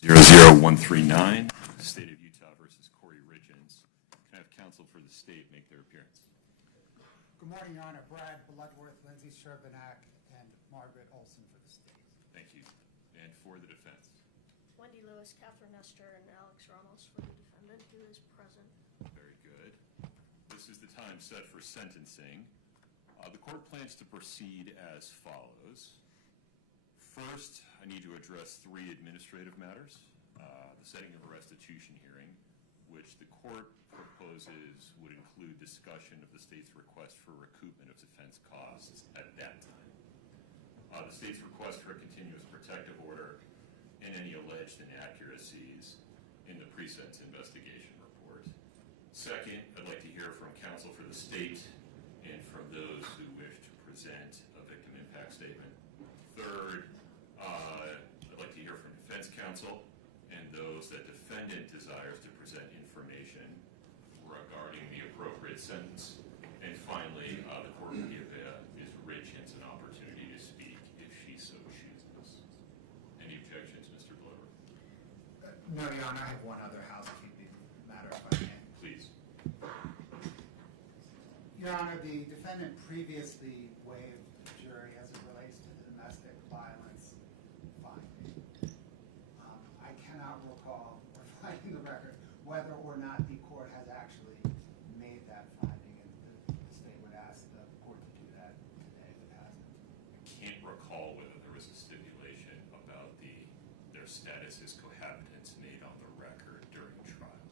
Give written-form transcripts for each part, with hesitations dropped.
00139, State of Utah versus Kouri Richins. Can I have counsel for the state make their appearance? Good morning, Your Honor. Brad Bloodworth, Lindsay Sherbanak, and Margaret Olson for the state. Thank you. And for the defense? Wendy Lewis, Catherine Nestor, and Alex Ramos for the defendant, who is present. Very good. This is the time set for sentencing. The court plans to proceed as follows. First, I need to address 3 administrative matters. The setting of a restitution hearing, which the court proposes would include discussion of the state's request for recoupment of defense costs at that time. The state's request for a continuous protective order and any alleged inaccuracies in the pre-sentence investigation report. Second, I'd like to hear from counsel for the state and from those who wish to present a victim impact statement. Third, I'd like to hear from defense counsel and those that defendant desires to present information regarding the appropriate sentence. And finally, the court will give Ms. Richins an opportunity to speak if she so chooses. Any objections, Mr. Bloodworth? No, Your Honor. I have one other housekeeping matter, if I may. Please. Your Honor, the defendant previously waived the jury as it relates to the domestic violence finding. I cannot recall, or finding the record, whether or not the court has actually made that finding, and the state would ask the court to do that today if it hasn't. I can't recall whether there was a stipulation about their status as cohabitants made on the record during trial.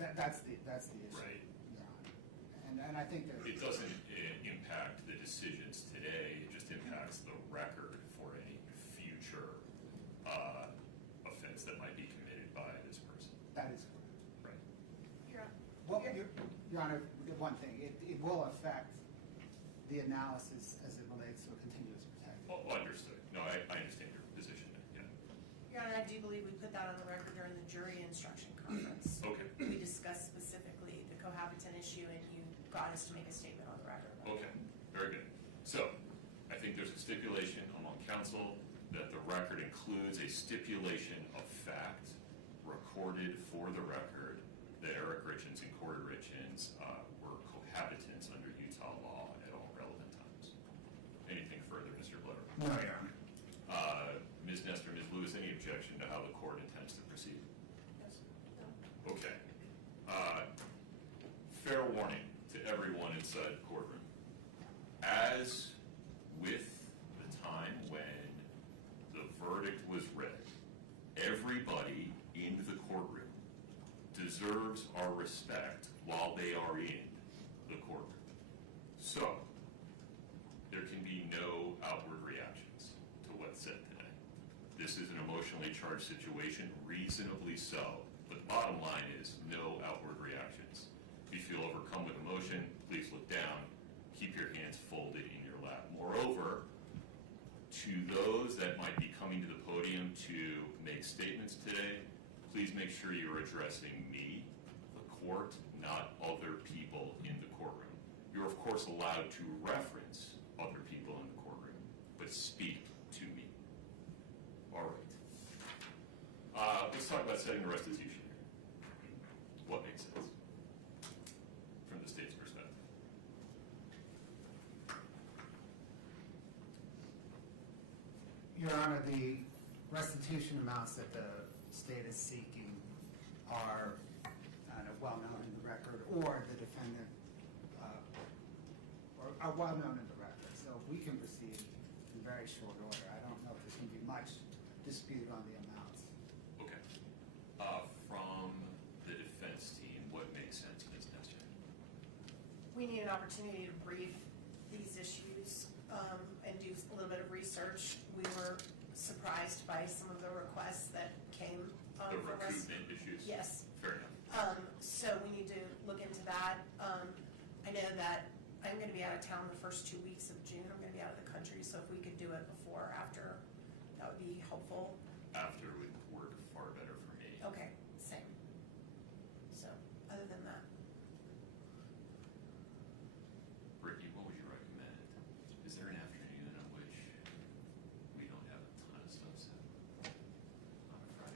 That's the issue. Right. Your Honor. And I think that It doesn't impact the decisions today, it just impacts the record for any future offense that might be committed by this person. that is correct. Right. Well, Your Honor, one thing, it will affect the analysis as it relates to a continuous protective. Oh, understood. No, I understand your position. Yeah. Your Honor, I do believe we put that on the record during the jury instruction conference. Okay. We discussed specifically the cohabitant issue, and you got us to make a statement on the record. Okay. Very good. So, I think there's a stipulation among counsel that the record includes a stipulation of fact recorded for the record that Eric Richins and Kouri Richins were cohabitants under Utah law at all relevant times. Anything further, Mr. Bloodworth? No, Your Honor. Ms. Nestor, Ms. Lewis, any objection to how the court intends to proceed? Yes. No. Okay. Fair warning to everyone inside the courtroom. As with the time when the verdict was read, everybody in the courtroom deserves our respect while they are in the courtroom. So, there can be no outward reactions to what's said today. This is an emotionally charged situation, reasonably so, but the bottom line is no outward reactions. If you feel overcome with emotion, please look down, keep your hands folded in your lap. Moreover, to those that might be coming to the podium to make statements today, please make sure you're addressing me, the court, not other people in the courtroom. You're of course allowed to reference other people in the courtroom, but speak to me. All right. Let's talk about setting the restitution. What makes sense from the state's perspective? Your Honor, the restitution amounts that the state is seeking are well known in the record, or the defendant or are well known in the record. So we can proceed in very short order. I don't know if there's going to be much dispute on the amounts. Okay. From the defense team, what makes sense, Ms. Nestor? We need an opportunity to brief these issues and do a little bit of research. We were surprised by some of the requests that came The from us. recoupment issues? Yes. Fair enough. So we need to look into that. I know that I'm going to be out of town the first 2 weeks of June. I'm going to be out of the country, so if we could do it before or after, that would be helpful. After would work far better for me. Okay, same. So, other than that, Brittany, what would you recommend? Is there an afternoon on which we don't have a ton of stuff set? On a Friday?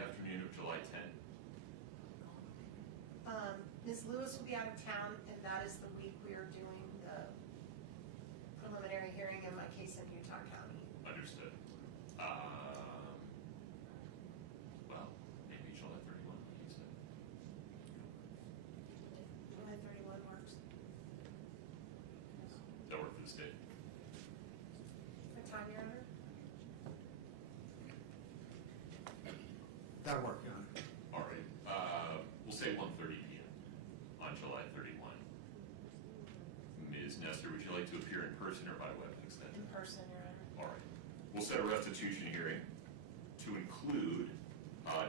the afternoon of July 10. Ms. Lewis will be out of town, and that is the week we are doing the preliminary hearing in my case in Utah County. Understood. Well, maybe July 31, like you said. July 31 works. That work for the state? What time, Your Honor? That'll work, Your Honor. All right. We'll say 1:30 p.m. on July 31. Ms. Nestor, would you like to appear in person or by WebEx then? In person, Your Honor. All right. We'll set a restitution hearing to include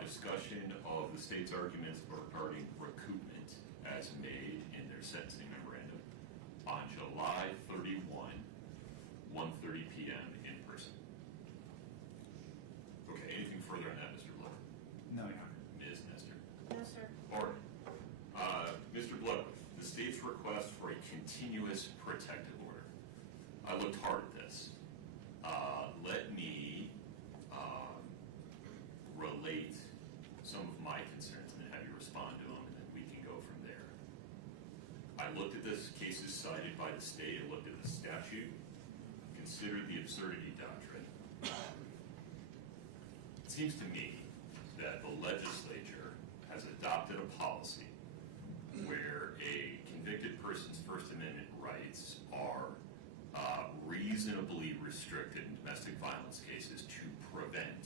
discussion of the state's arguments regarding recoupment as made in their sentencing memorandum on July 31, 1:30 p.m. in person. Okay, anything further on that, Mr. Blood? No, Your Honor. Ms. Nestor? No, sir. All right. Mr. Bloodworth, the state's request for a continuous protective order. I looked hard at this. Let me relate some of my concerns and then have you respond to them, and then we can go from there. I looked at this, cases cited by the state, I looked at the statute, considered the absurdity doctrine. It seems to me that the legislature has adopted a policy where a convicted person's First Amendment rights are reasonably restricted in domestic violence cases to prevent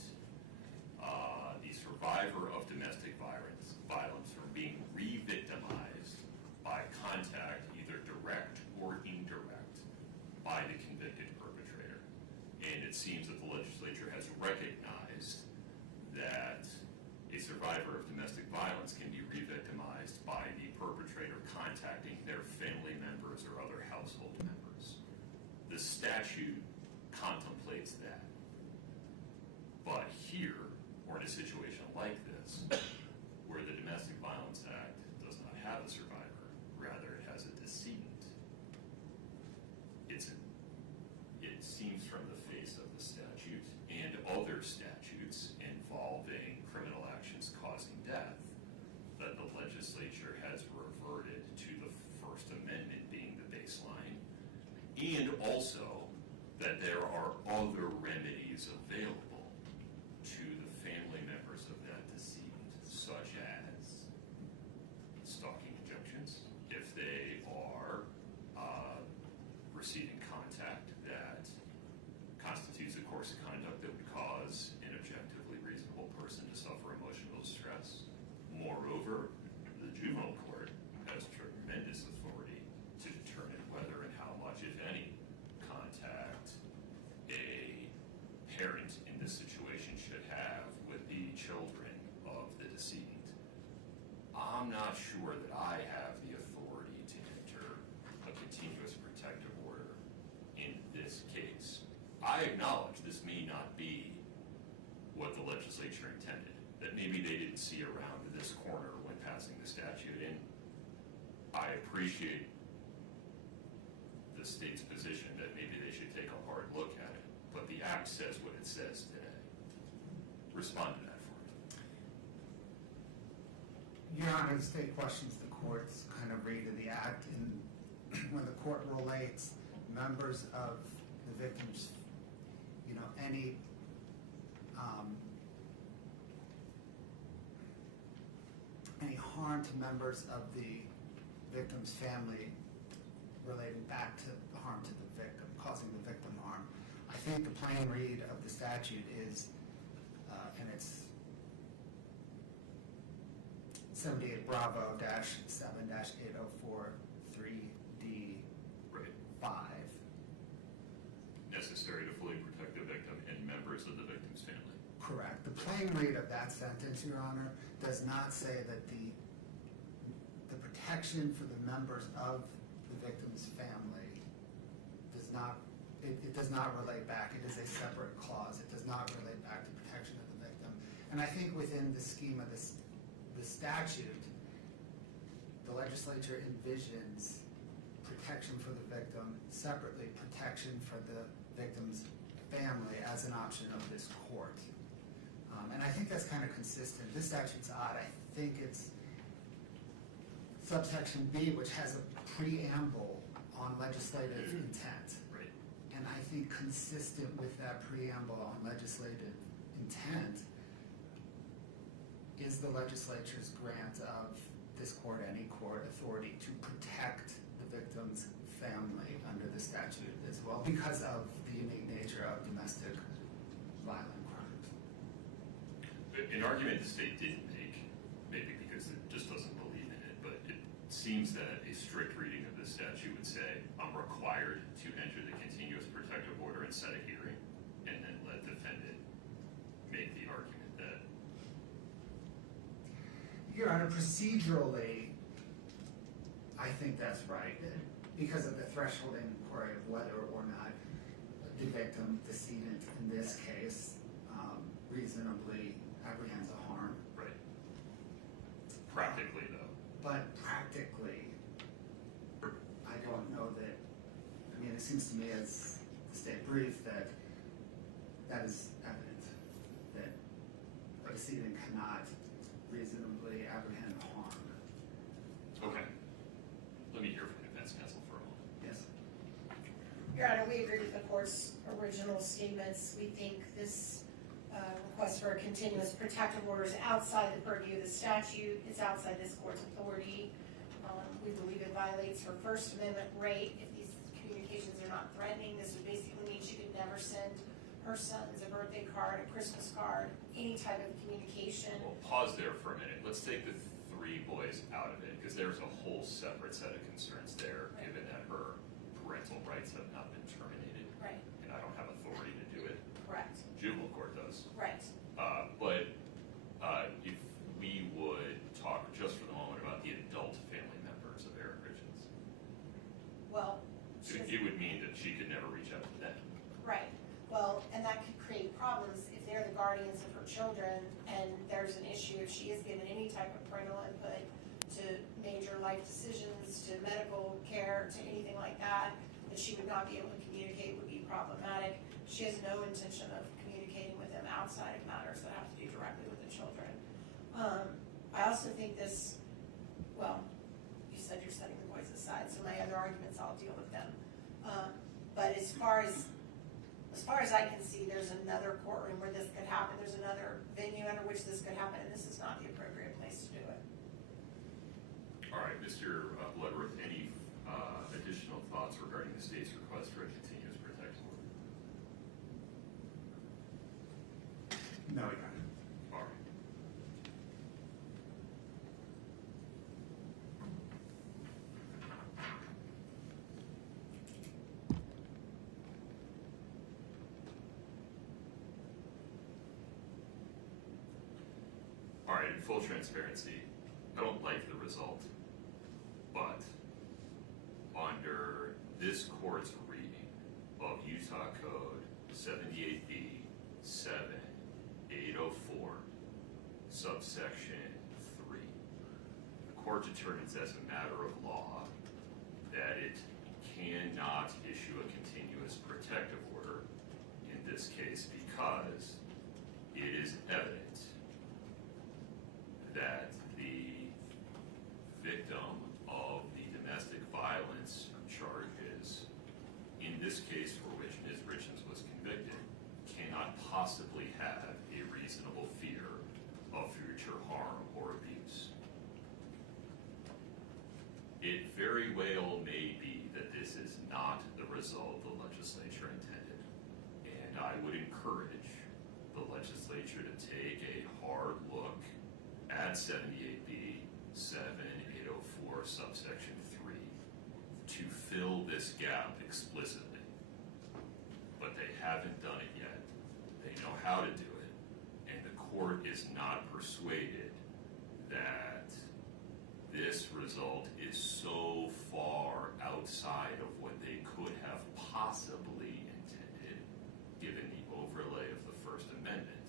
the survivor of domestic violence from being re-victimized by contact, either direct or indirect, by the convicted perpetrator. And it seems that the legislature has recognized that a survivor of domestic violence can be re-victimized by the perpetrator contacting their family members or other household members. The statute contemplates that. But here, or in a situation like this, where the Domestic Violence Act does not have a survivor, rather it has a decedent, it seems from the face of the statute and other statutes involving criminal actions causing death that the legislature has reverted to the First Amendment being the baseline, and also that there are other remedies available to the family members of that decedent, such as stalking injunctions, if they are receiving contact that constitutes a course of conduct that would cause an objectively reasonable person to suffer emotional distress. Moreover, the juvenile court has tremendous authority to determine whether and how much, if any, contact a parent in this situation should have with the children of the decedent. I'm not sure that I have the authority to enter a continuous protective order in this case. I acknowledge this may not be what the legislature intended, that maybe they didn't see around this corner when passing the statute, and I appreciate the state's position that maybe they should take a hard look at it, but the act says what it says today. Respond to that for me. Your Honor, the state questions the court's kind of read of the act, and when the court relates members of the victims, any harm to members of the victim's family relating back to the harm to the victim, causing the victim harm. I think the plain read of the statute is, and it's 78 Bravo -7 -804 3D Right. 5. Necessary to fully protect the victim and members of the victim's family. Correct. The plain read of that sentence, Your Honor, does not say that the protection for the members of the victim's family does not, it does not relate back. It is a separate clause. It does not relate back to protection of the victim. And I think within the scheme of the statute, the legislature envisions protection for the victim, separately protection for the victim's family as an option of this court. And I think that's kind of consistent. This statute's odd. I think it's subsection B, which has a preamble on legislative intent. Right. And I think consistent with that preamble on legislative intent is the legislature's grant of this court, any court, authority to protect the victim's family under the statute as well, because of the unique nature of domestic violent crimes. An argument the state didn't make, maybe because it just doesn't believe in it, but it seems that a strict reading of the statute would say, I'm required to enter the continuous protective order and set a hearing, and then let defendant make the argument that. Your Honor, procedurally, I think that's right, because of the threshold inquiry of whether or not the victim, decedent in this case, reasonably apprehends a harm. Right. Practically, though. But practically, I don't know that, I mean, it seems to me as the state brief that that is evident, that a decedent cannot reasonably apprehend harm. Okay. Let me hear from the defense counsel for a moment. Yes. Your Honor, we agree with the court's original statements. We think this request for a continuous protective order is outside the purview of the statute. It's outside this court's authority. We believe it violates her First Amendment right. If these communications are not threatening, this would basically mean she could never send her sons a birthday card, a Christmas card, any type of communication. Well, pause there for a minute. Let's take the three boys out of it, because there's a whole separate set of concerns there, Right. given that her parental rights have not been terminated. Right. And I don't have authority to do it. Correct. Juvenile court does. Right. But if we would talk just for the moment about the adult family members of Eric Richins, Well, it would mean that she could never reach out to them. right. Well, and that could create problems if they're the guardians of her children and there's an issue if she is given any type of parental input to major life decisions, to medical care, to anything like that she would not be able to communicate would be problematic. She has no intention of communicating with them outside of matters that have to do directly with the children. I also think this, well, you said you're setting the boys aside, so my other arguments, I'll deal with them. But as far as I can see, there's another courtroom where this could happen. There's another venue under which this could happen, and this is not the appropriate place to do it. All right, Mr. Bloodworth, any additional thoughts regarding the state's request for a continuous protective order? No, Your Honor. All right. All right, in full transparency, I don't like the result, but under this court's reading of Utah Code 78B 7804, subsection 3, the court determines as a matter of law that it cannot issue a continuous protective order in this case because it is evident that the victim of the domestic violence charges, in this case for which Ms. Richins was convicted, cannot possibly have a reasonable fear of future harm or abuse. It very well may be that this is not the result the legislature intended, and I would encourage the legislature to take a hard look at 78B 7804 subsection 3 to fill this gap explicitly. But they haven't done it yet. They know how to do it, and the court is not persuaded that this result is so far outside of what they could have possibly intended, given the overlay of the First Amendment,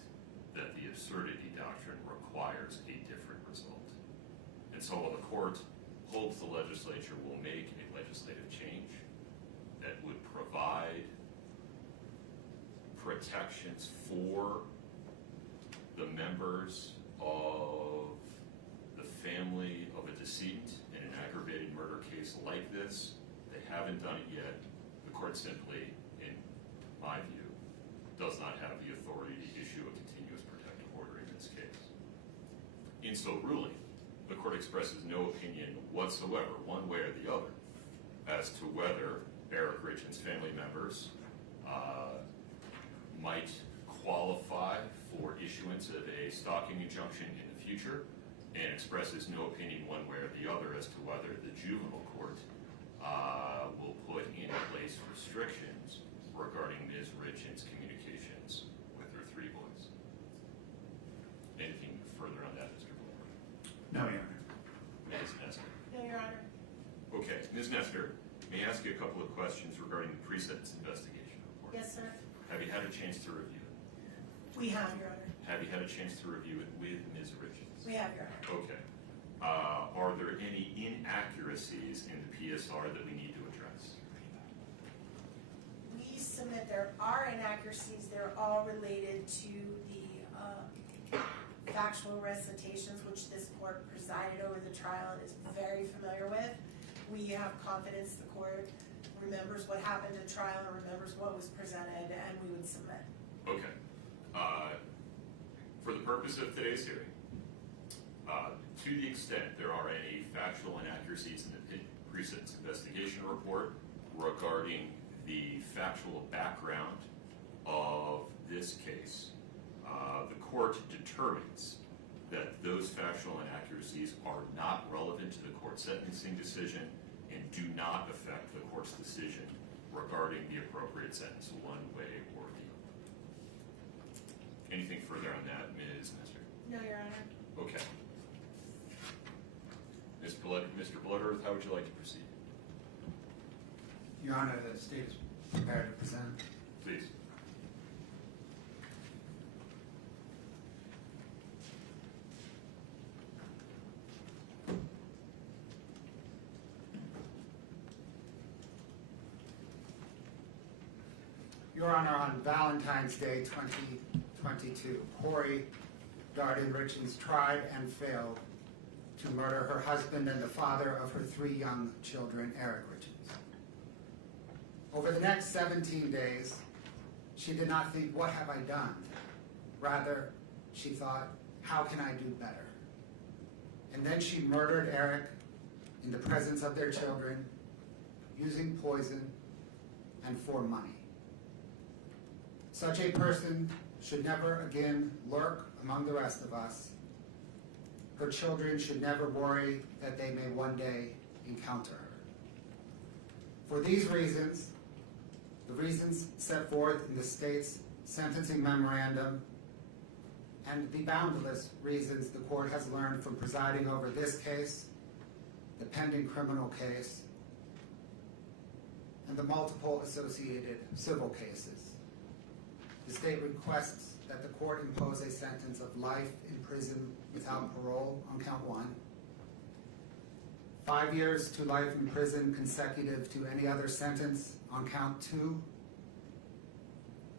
that the absurdity doctrine requires a different result. And so while the court holds the legislature will make a legislative change that would provide protections for the members of the family of a decedent in an aggravated murder case like this. They haven't done it yet. The court simply, in my view, does not have the authority to issue a continuous protective order in this case. In so ruling, the court expresses no opinion whatsoever, one way or the other, as to whether Eric Richins' family members might qualify for issuance of a stalking injunction in the future, and expresses no opinion one way or the other as to whether the juvenile court will put in place restrictions regarding Ms. Richins' communications with her 3 boys. Anything further on that, Mr. Blair? No, Your Honor. Ms. Nestor? No, Your Honor. Okay, Ms. Nestor, may I ask you a couple of questions regarding the pre-sentence investigation report? Yes, sir. Have you had a chance to review it? We have, Your Honor. Have you had a chance to review it with Ms. Richins? We have, Your Honor. Okay. Are there any inaccuracies in the PSR that we need to address? We submit there are inaccuracies. They're all related to the factual recitations, which this court presided over the trial and is very familiar with. We have confidence the court remembers what happened at trial and remembers what was presented, and we would submit. Okay. For the purpose of today's hearing, to the extent there are any factual inaccuracies in the pre-sentence investigation report regarding the factual background of this case, the court determines that those factual inaccuracies are not relevant to the court's sentencing decision and do not affect the court's decision regarding the appropriate sentence one way or the other. Anything further on that, Ms. Nestor? No, Your Honor. Okay. Mr. Bloodearth, how would you like to proceed? Your Honor, the state is prepared to present. Please. Your Honor, on Valentine's Day 2022, Kouri Richins tried and failed to murder her husband and the father of her 3 young children, Eric Richins. Over the next 17 days, she did not think, what have I done? Rather, she thought, how can I do better? And then she murdered Eric in the presence of their children, using poison and for money. Such a person should never again lurk among the rest of us. Her children should never worry that they may one day encounter her. For these reasons, the reasons set forth in the state's sentencing memorandum, and the boundless reasons the court has learned from presiding over this case, the pending criminal case, and the multiple associated civil cases, the state requests that the court impose a sentence of life in prison without parole on count 1, 5 years to life in prison consecutive to any other sentence on count 2,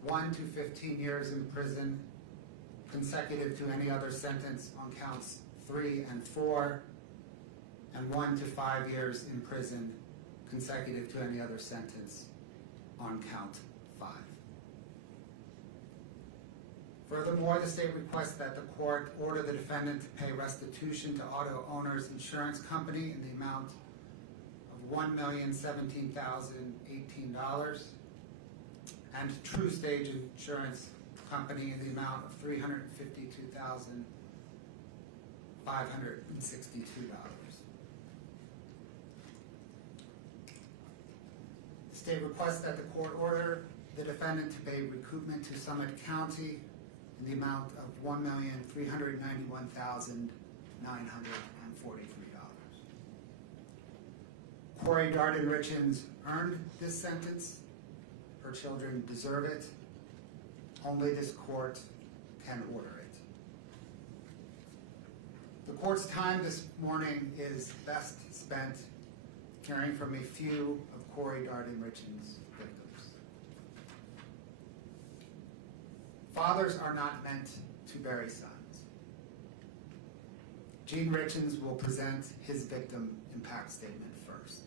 1 to 15 years in prison consecutive to any other sentence on counts 3 and 4, and 1 to 5 years in prison consecutive to any other sentence on count 5. Furthermore, the state requests that the court order the defendant to pay restitution to Auto Owners Insurance Company in the amount of $1,017,018 and True Stage Insurance Company in the amount of $352,562. The state requests that the court order the defendant to pay recoupment to Summit County in the amount of $1,391,943. Kouri Richins earned this sentence. Her children deserve it. Only this court can order it. The court's time this morning is best spent hearing from a few of Kouri Richins' victims. Fathers are not meant to bury sons. Gene Richins will present his victim impact statement first.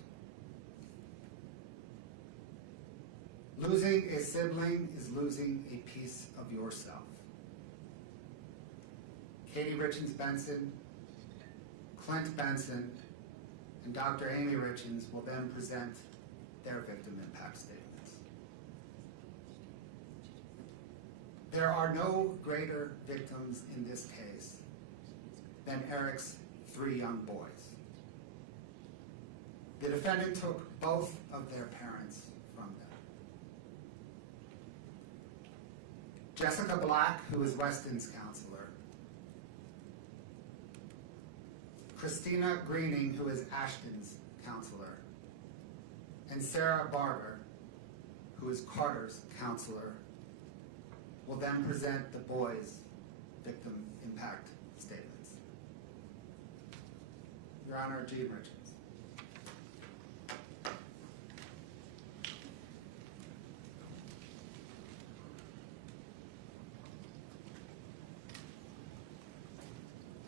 Losing a sibling is losing a piece of yourself. Katie Richins Benson, Clint Benson, and Dr. Amy Richins will then present their victim impact statements. There are no greater victims in this case than Eric's 3 young boys. The defendant took both of their parents from them. Jessica Black, who is Weston's counselor. Christina Greening, who is Ashton's counselor. And Sarah Barber, who is Carter's counselor, will then present the boys' victim impact statements. Your Honor, Gene Richins.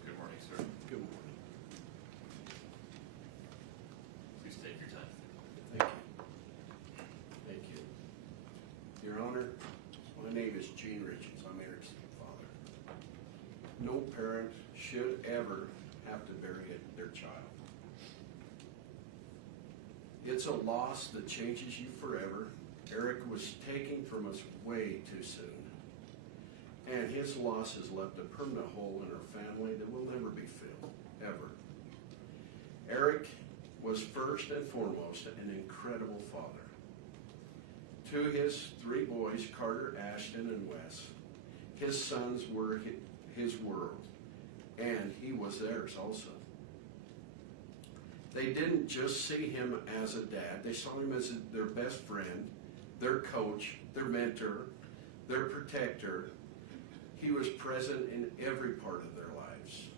Good morning, sir. Good morning. Please take your time. Thank you. Thank you. Your Honor, my name is Gene Richins. I'm Eric's father. No parent should ever have to bury their child. It's a loss that changes you forever. Eric was taken from us way too soon. And his loss has left a permanent hole in our family that will never be filled, ever. Eric was first and foremost an incredible father. To his 3 boys, Carter, Ashton, and Wes, his sons were his world, and he was theirs also. They didn't just see him as a dad, they saw him as their best friend, their coach, their mentor, their protector. He was present in every part of their lives.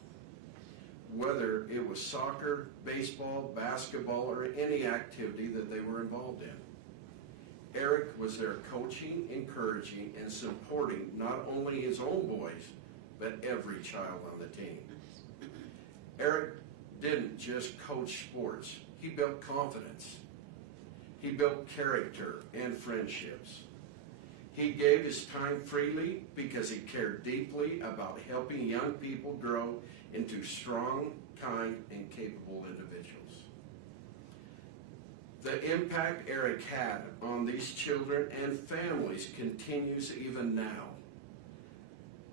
Whether it was soccer, baseball, basketball, or any activity that they were involved in. Eric was there coaching, encouraging, and supporting not only his own boys, but every child on the team. Eric didn't just coach sports, he built confidence. He built character and friendships. He gave his time freely because he cared deeply about helping young people grow into strong, kind, and capable individuals. The impact Eric had on these children and families continues even now.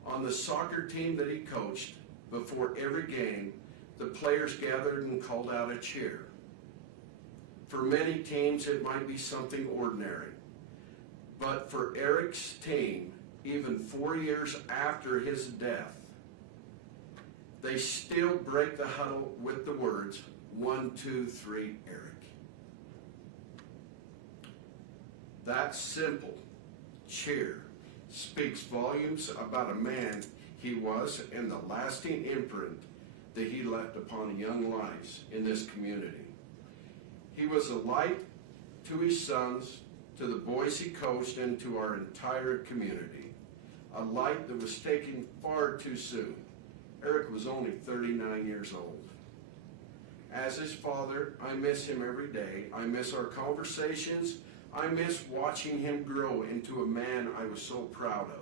On the soccer team that he coached, before every game, the players gathered and called out a cheer. For many teams, it might be something ordinary. But for Eric's team, even 4 years after his death, they still break the huddle with the words, 1, 2, 3, Eric. That simple cheer speaks volumes about a man he was and the lasting imprint that he left upon young lives in this community. He was a light to his sons, to the boys he coached, and to our entire community. A light that was taken far too soon. Eric was only 39 years old. As his father, I miss him every day. I miss our conversations. I miss watching him grow into a man I was so proud of.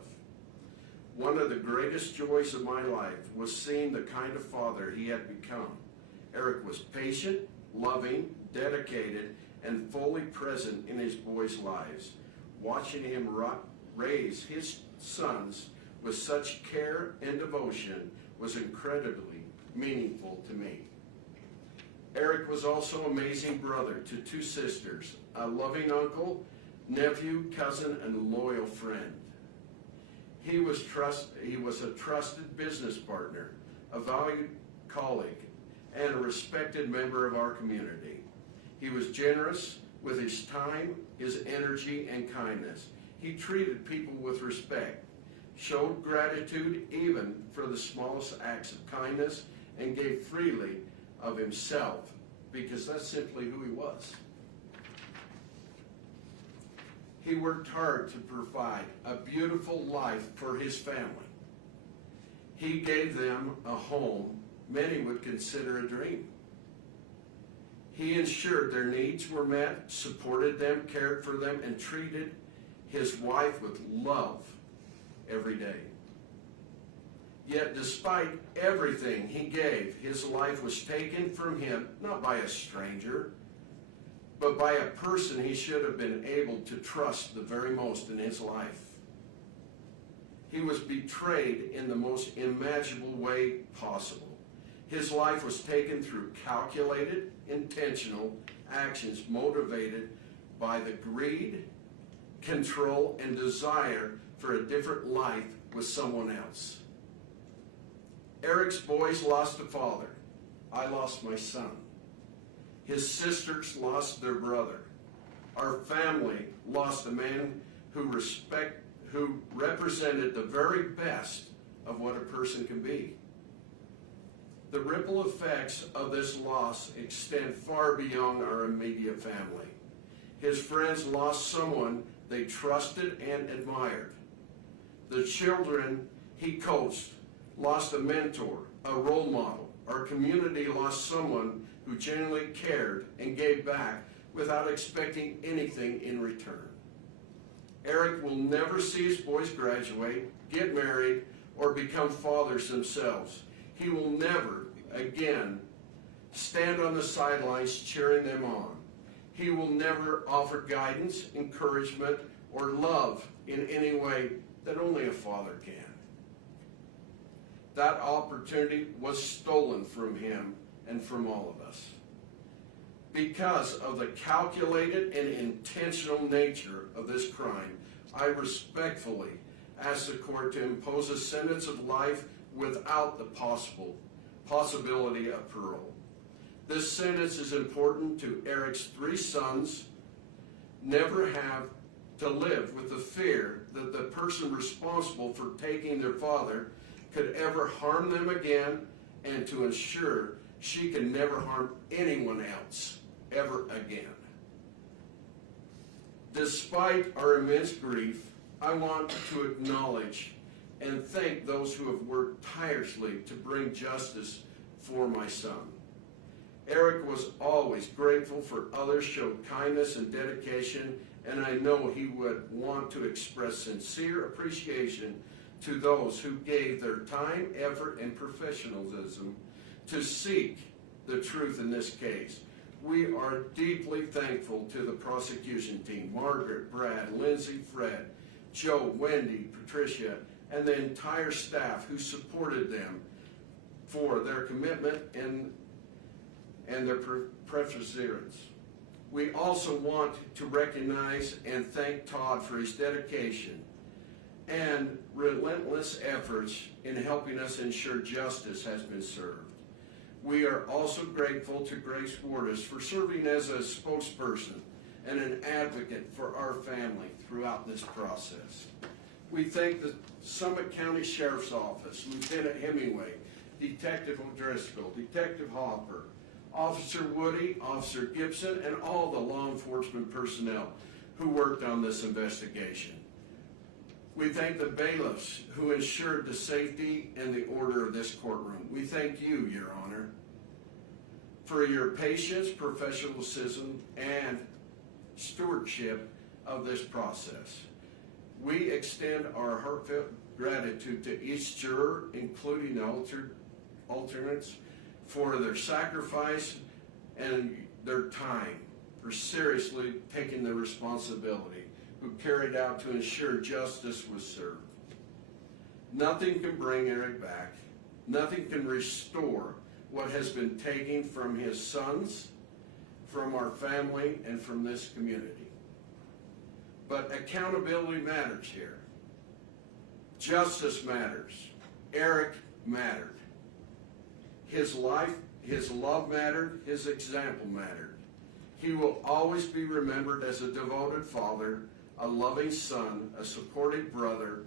One of the greatest joys of my life was seeing the kind of father he had become. Eric was patient, loving, dedicated, and fully present in his boys' lives. Watching him raise his sons with such care and devotion was incredibly meaningful to me. Eric was also an amazing brother to 2 sisters, a loving uncle, nephew, cousin, and loyal friend. He was a trusted business partner, a valued colleague, and a respected member of our community. He was generous with his time, his energy, and kindness. He treated people with respect, showed gratitude even for the smallest acts of kindness, and gave freely of himself because that's simply who he was. He worked hard to provide a beautiful life for his family. He gave them a home many would consider a dream. He ensured their needs were met, supported them, cared for them, and treated his wife with love every day. Yet despite everything he gave, his life was taken from him, not by a stranger, but by a person he should have been able to trust the very most in his life. He was betrayed in the most imaginable way possible. His life was taken through calculated, intentional actions motivated by the greed, control, and desire for a different life with someone else. Eric's boys lost a father. I lost my son. His sisters lost their brother. Our family lost a man who represented the very best of what a person can be. The ripple effects of this loss extend far beyond our immediate family. His friends lost someone they trusted and admired. The children he coached lost a mentor, a role model. Our community lost someone who genuinely cared and gave back without expecting anything in return. Eric will never see his boys graduate, get married, or become fathers themselves. He will never again stand on the sidelines cheering them on. He will never offer guidance, encouragement, or love in any way that only a father can. That opportunity was stolen from him and from all of us. Because of the calculated and intentional nature of this crime, I respectfully ask the court to impose a sentence of life without the possibility of parole. This sentence is important to Eric's 3 sons. Never have to live with the fear that the person responsible for taking their father could ever harm them again, and to ensure she can never harm anyone else ever again. Despite our immense grief, I want to acknowledge and thank those who have worked tirelessly to bring justice for my son. Eric was always grateful for others, showed kindness and dedication, and I know he would want to express sincere appreciation to those who gave their time, effort, and professionalism to seek the truth in this case. We are deeply thankful to the prosecution team, Margaret, Brad, Lindsay, Fred, Joe, Wendy, Patricia, and the entire staff who supported them for their commitment and their perseverance. We also want to recognize and thank Todd for his dedication and relentless efforts in helping us ensure justice has been served. We are also grateful to Grace Wardis for serving as a spokesperson and an advocate for our family throughout this process. We thank the Summit County Sheriff's Office, Lieutenant Hemingway, Detective O'Driscoll, Detective Hopper, Officer Woody, Officer Gibson, and all the law enforcement personnel who worked on this investigation. We thank the bailiffs who ensured the safety and the order of this courtroom. We thank you, Your Honor, for your patience, professionalism, and stewardship of this process. We extend our heartfelt gratitude to each juror, including the alternates, for their sacrifice and their time, for seriously taking the responsibility, who carried out to ensure justice was served. Nothing can bring Eric back. Nothing can restore what has been taken from his sons, from our family, and from this community. But accountability matters here. Justice matters. Eric mattered. His life, his love mattered, his example mattered. He will always be remembered as a devoted father, a loving son, a supportive brother,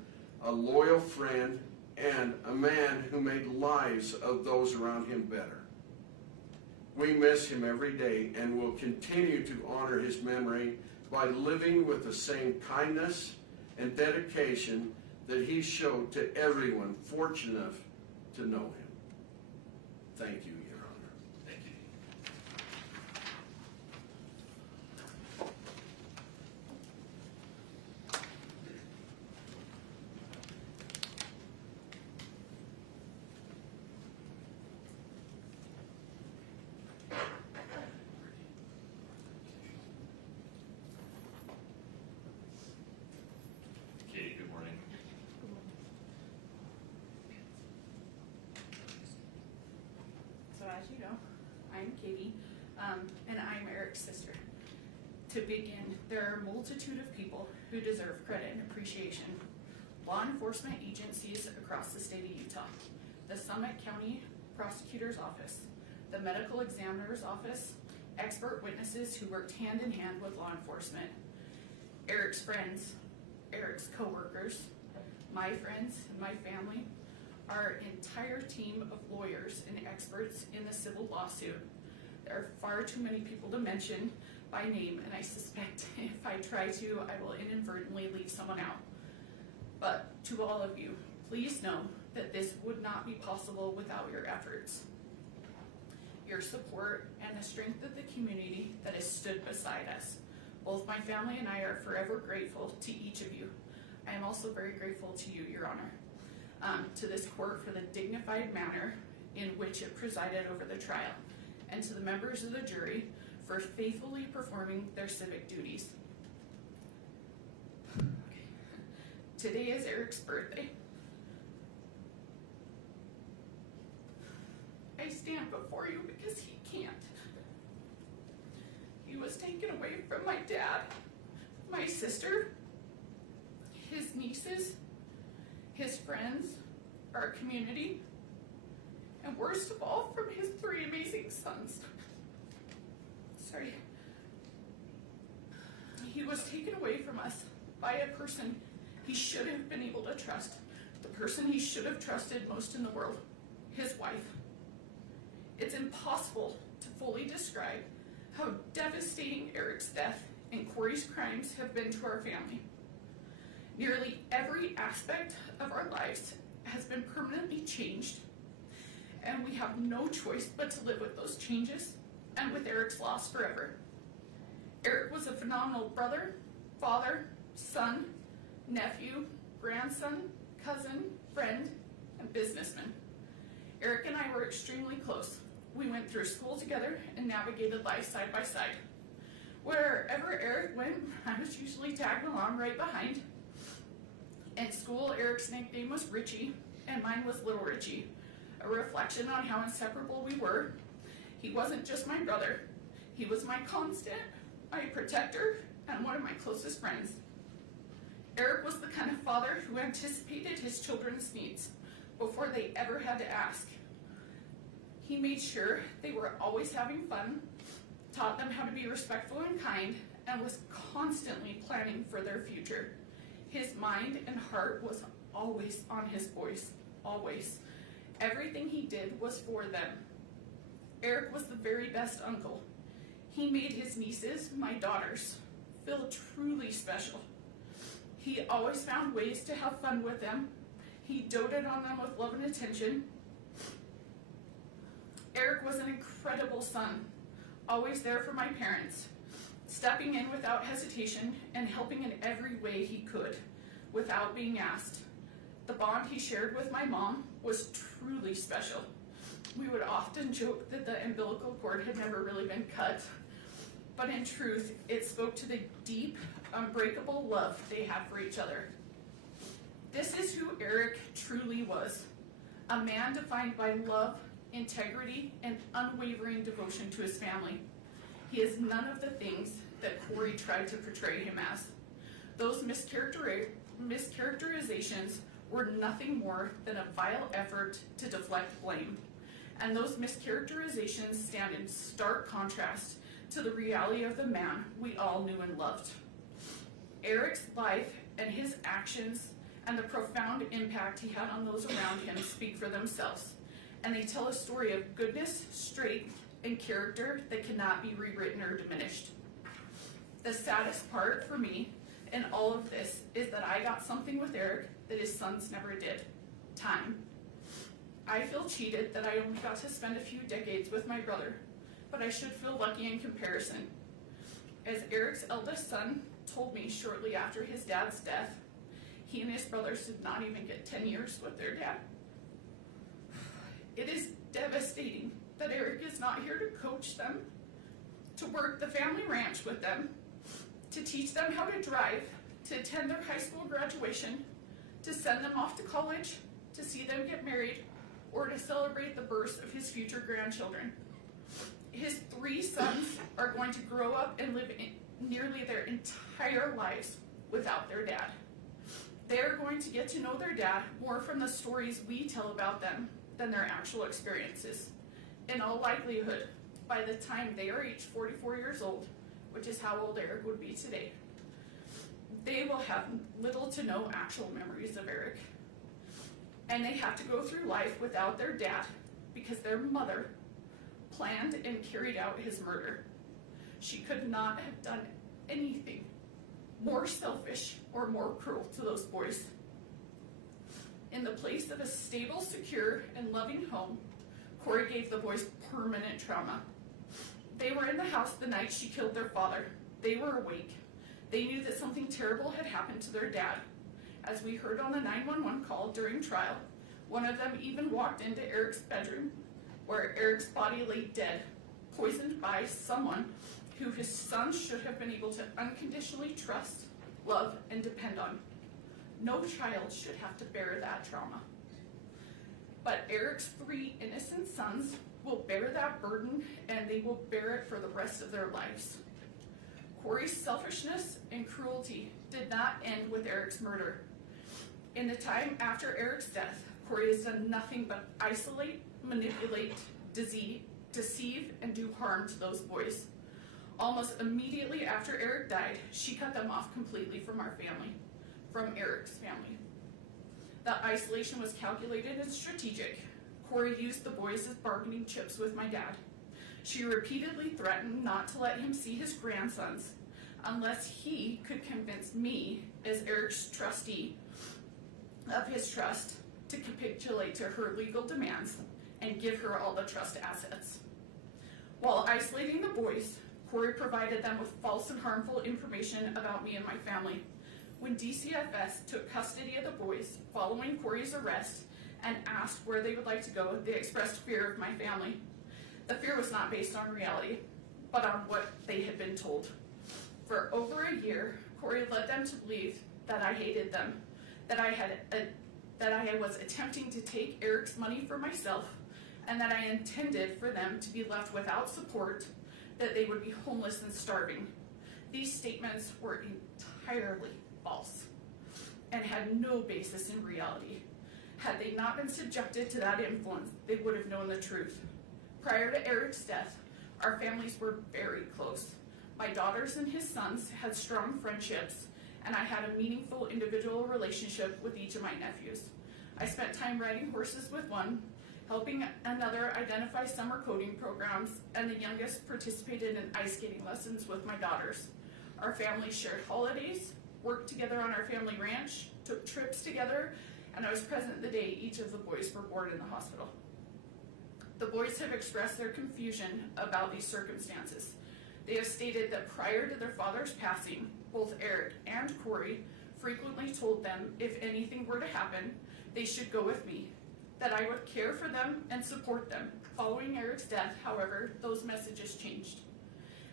a loyal friend, and a man who made lives of those around him better. We miss him every day and will continue to honor his memory by living with the same kindness and dedication that he showed to everyone fortunate to know him. Thank you, Your Honor. Thank you. Katie, good morning. So as you know, I'm Katie, and I'm Eric's sister. To begin, there are a multitude of people who deserve credit and appreciation. Law enforcement agencies across the state of Utah, the Summit County Prosecutor's Office, the Medical Examiner's Office, expert witnesses who worked hand in hand with law enforcement, Eric's friends, Eric's co-workers, my friends and my family, our entire team of lawyers and experts in the civil lawsuit. There are far too many people to mention by name, and I suspect if I try to, I will inadvertently leave someone out. But to all of you, please know that this would not be possible without your efforts, your support, and the strength of the community that has stood beside us. Both my family and I are forever grateful to each of you. I am also very grateful to you, Your Honor, to this court for the dignified manner in which it presided over the trial, and to the members of the jury for faithfully performing their civic duties. Today is Eric's birthday. I stand before you because he can't. He was taken away from my dad, my sister, his nieces, his friends, our community, and worst of all, from his 3 amazing sons. Sorry. He was taken away from us by a person he should have been able to trust, the person he should have trusted most in the world, his wife. It's impossible to fully describe how devastating Eric's death and Kouri's crimes have been to our family. Nearly every aspect of our lives has been permanently changed, and we have no choice but to live with those changes and with Eric's loss forever. Eric was a phenomenal brother, father, son, nephew, grandson, cousin, friend, and businessman. Eric and I were extremely close. We went through school together and navigated life side by side. Wherever Eric went, I was usually tagged along right behind. In school, Eric's nickname was Richie, and mine was Little Richie, a reflection on how inseparable we were. He wasn't just my brother. He was my constant, my protector, and one of my closest friends. Eric was the kind of father who anticipated his children's needs before they ever had to ask. He made sure they were always having fun, taught them how to be respectful and kind, and was constantly planning for their future. His mind and heart was always on his boys, always. Everything he did was for them. Eric was the very best uncle. He made his nieces, my daughters, feel truly special. He always found ways to have fun with them. He doted on them with love and attention. Eric was an incredible son, always there for my parents, stepping in without hesitation and helping in every way he could, without being asked. The bond he shared with my mom was truly special. We would often joke that the umbilical cord had never really been cut, but in truth, it spoke to the deep, unbreakable love they had for each other. This is who Eric truly was, a man defined by love, integrity, and unwavering devotion to his family. He is none of the things that Kouri tried to portray him as. Those mischaracterizations were nothing more than a vile effort to deflect blame. And those mischaracterizations stand in stark contrast to the reality of the man we all knew and loved. Eric's life and his actions and the profound impact he had on those around him speak for themselves, and they tell a story of goodness, strength, and character that cannot be rewritten or diminished. The saddest part for me in all of this is that I got something with Eric that his sons never did: time. I feel cheated that I only got to spend a few decades with my brother, but I should feel lucky in comparison. As Eric's eldest son told me shortly after his dad's death, he and his brothers did not even get 10 years with their dad. It is devastating that Eric is not here to coach them, to work the family ranch with them, to teach them how to drive, to attend their high school graduation, to send them off to college, to see them get married, or to celebrate the births of his future grandchildren. His 3 sons are going to grow up and live nearly their entire lives without their dad. They're going to get to know their dad more from the stories we tell about them than their actual experiences. In all likelihood, by the time they are each 44 years old, which is how old Eric would be today, they will have little to no actual memories of Eric. And they have to go through life without their dad because their mother planned and carried out his murder. She could not have done anything more selfish or more cruel to those boys. In the place of a stable, secure, and loving home, Kouri gave the boys permanent trauma. They were in the house the night she killed their father. They were awake. They knew that something terrible had happened to their dad. As we heard on the 911 call during trial, one of them even walked into Eric's bedroom, where Eric's body lay dead, poisoned by someone who his son should have been able to unconditionally trust, love, and depend on. No child should have to bear that trauma. But Eric's 3 innocent sons will bear that burden, and they will bear it for the rest of their lives. Kouri's selfishness and cruelty did not end with Eric's murder. In the time after Eric's death, Kouri has done nothing but isolate, manipulate, deceive, and do harm to those boys. Almost immediately after Eric died, she cut them off completely from our family, from Eric's family. The isolation was calculated and strategic. Kouri used the boys as bargaining chips with my dad. She repeatedly threatened not to let him see his grandsons unless he could convince me, as Eric's trustee of his trust, to capitulate to her legal demands and give her all the trust assets. While isolating the boys, Kouri provided them with false and harmful information about me and my family. When DCFS took custody of the boys following Kouri's arrest and asked where they would like to go, they expressed fear of my family. The fear was not based on reality, but on what they had been told. For over a year, Kouri led them to believe that I hated them, that I was attempting to take Eric's money for myself, and that I intended for them to be left without support, that they would be homeless and starving. These statements were entirely false and had no basis in reality. Had they not been subjected to that influence, they would have known the truth. Prior to Eric's death, our families were very close. My daughters and his sons had strong friendships, and I had a meaningful individual relationship with each of my nephews. I spent time riding horses with one, helping another identify summer coding programs, and the youngest participated in ice skating lessons with my daughters. Our families shared holidays, worked together on our family ranch, took trips together, and I was present the day each of the boys were born in the hospital. The boys have expressed their confusion about these circumstances. They have stated that prior to their father's passing, both Eric and Kouri frequently told them if anything were to happen, they should go with me, that I would care for them and support them. Following Eric's death, however, those messages changed.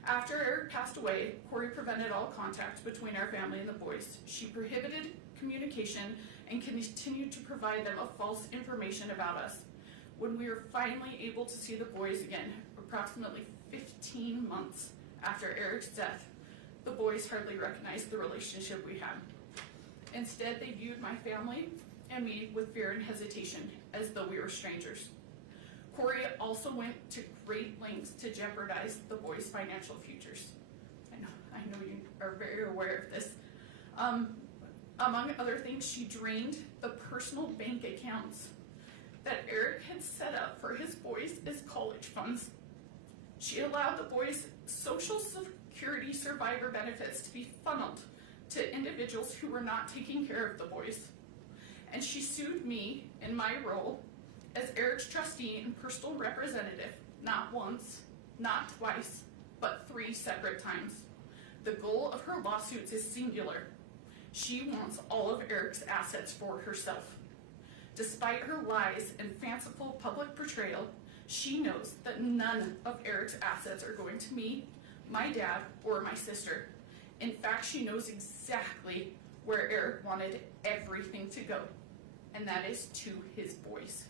After Eric passed away, Kouri prevented all contact between our family and the boys. She prohibited communication and continued to provide them of false information about us. When we were finally able to see the boys again, approximately 15 months after Eric's death, the boys hardly recognized the relationship we had. Instead, they viewed my family and me with fear and hesitation, as though we were strangers. Kouri also went to great lengths to jeopardize the boys' financial futures. I know you are very aware of this. Among other things, she drained the personal bank accounts that Eric had set up for his boys as college funds. She allowed the boys' Social Security survivor benefits to be funneled to individuals who were not taking care of the boys. And she sued me in my role as Eric's trustee and personal representative, not once, not twice, but 3 separate times. The goal of her lawsuits is singular. She wants all of Eric's assets for herself. Despite her lies and fanciful public portrayal, she knows that none of Eric's assets are going to me, my dad, or my sister. In fact, she knows exactly where Eric wanted everything to go, and that is to his boys.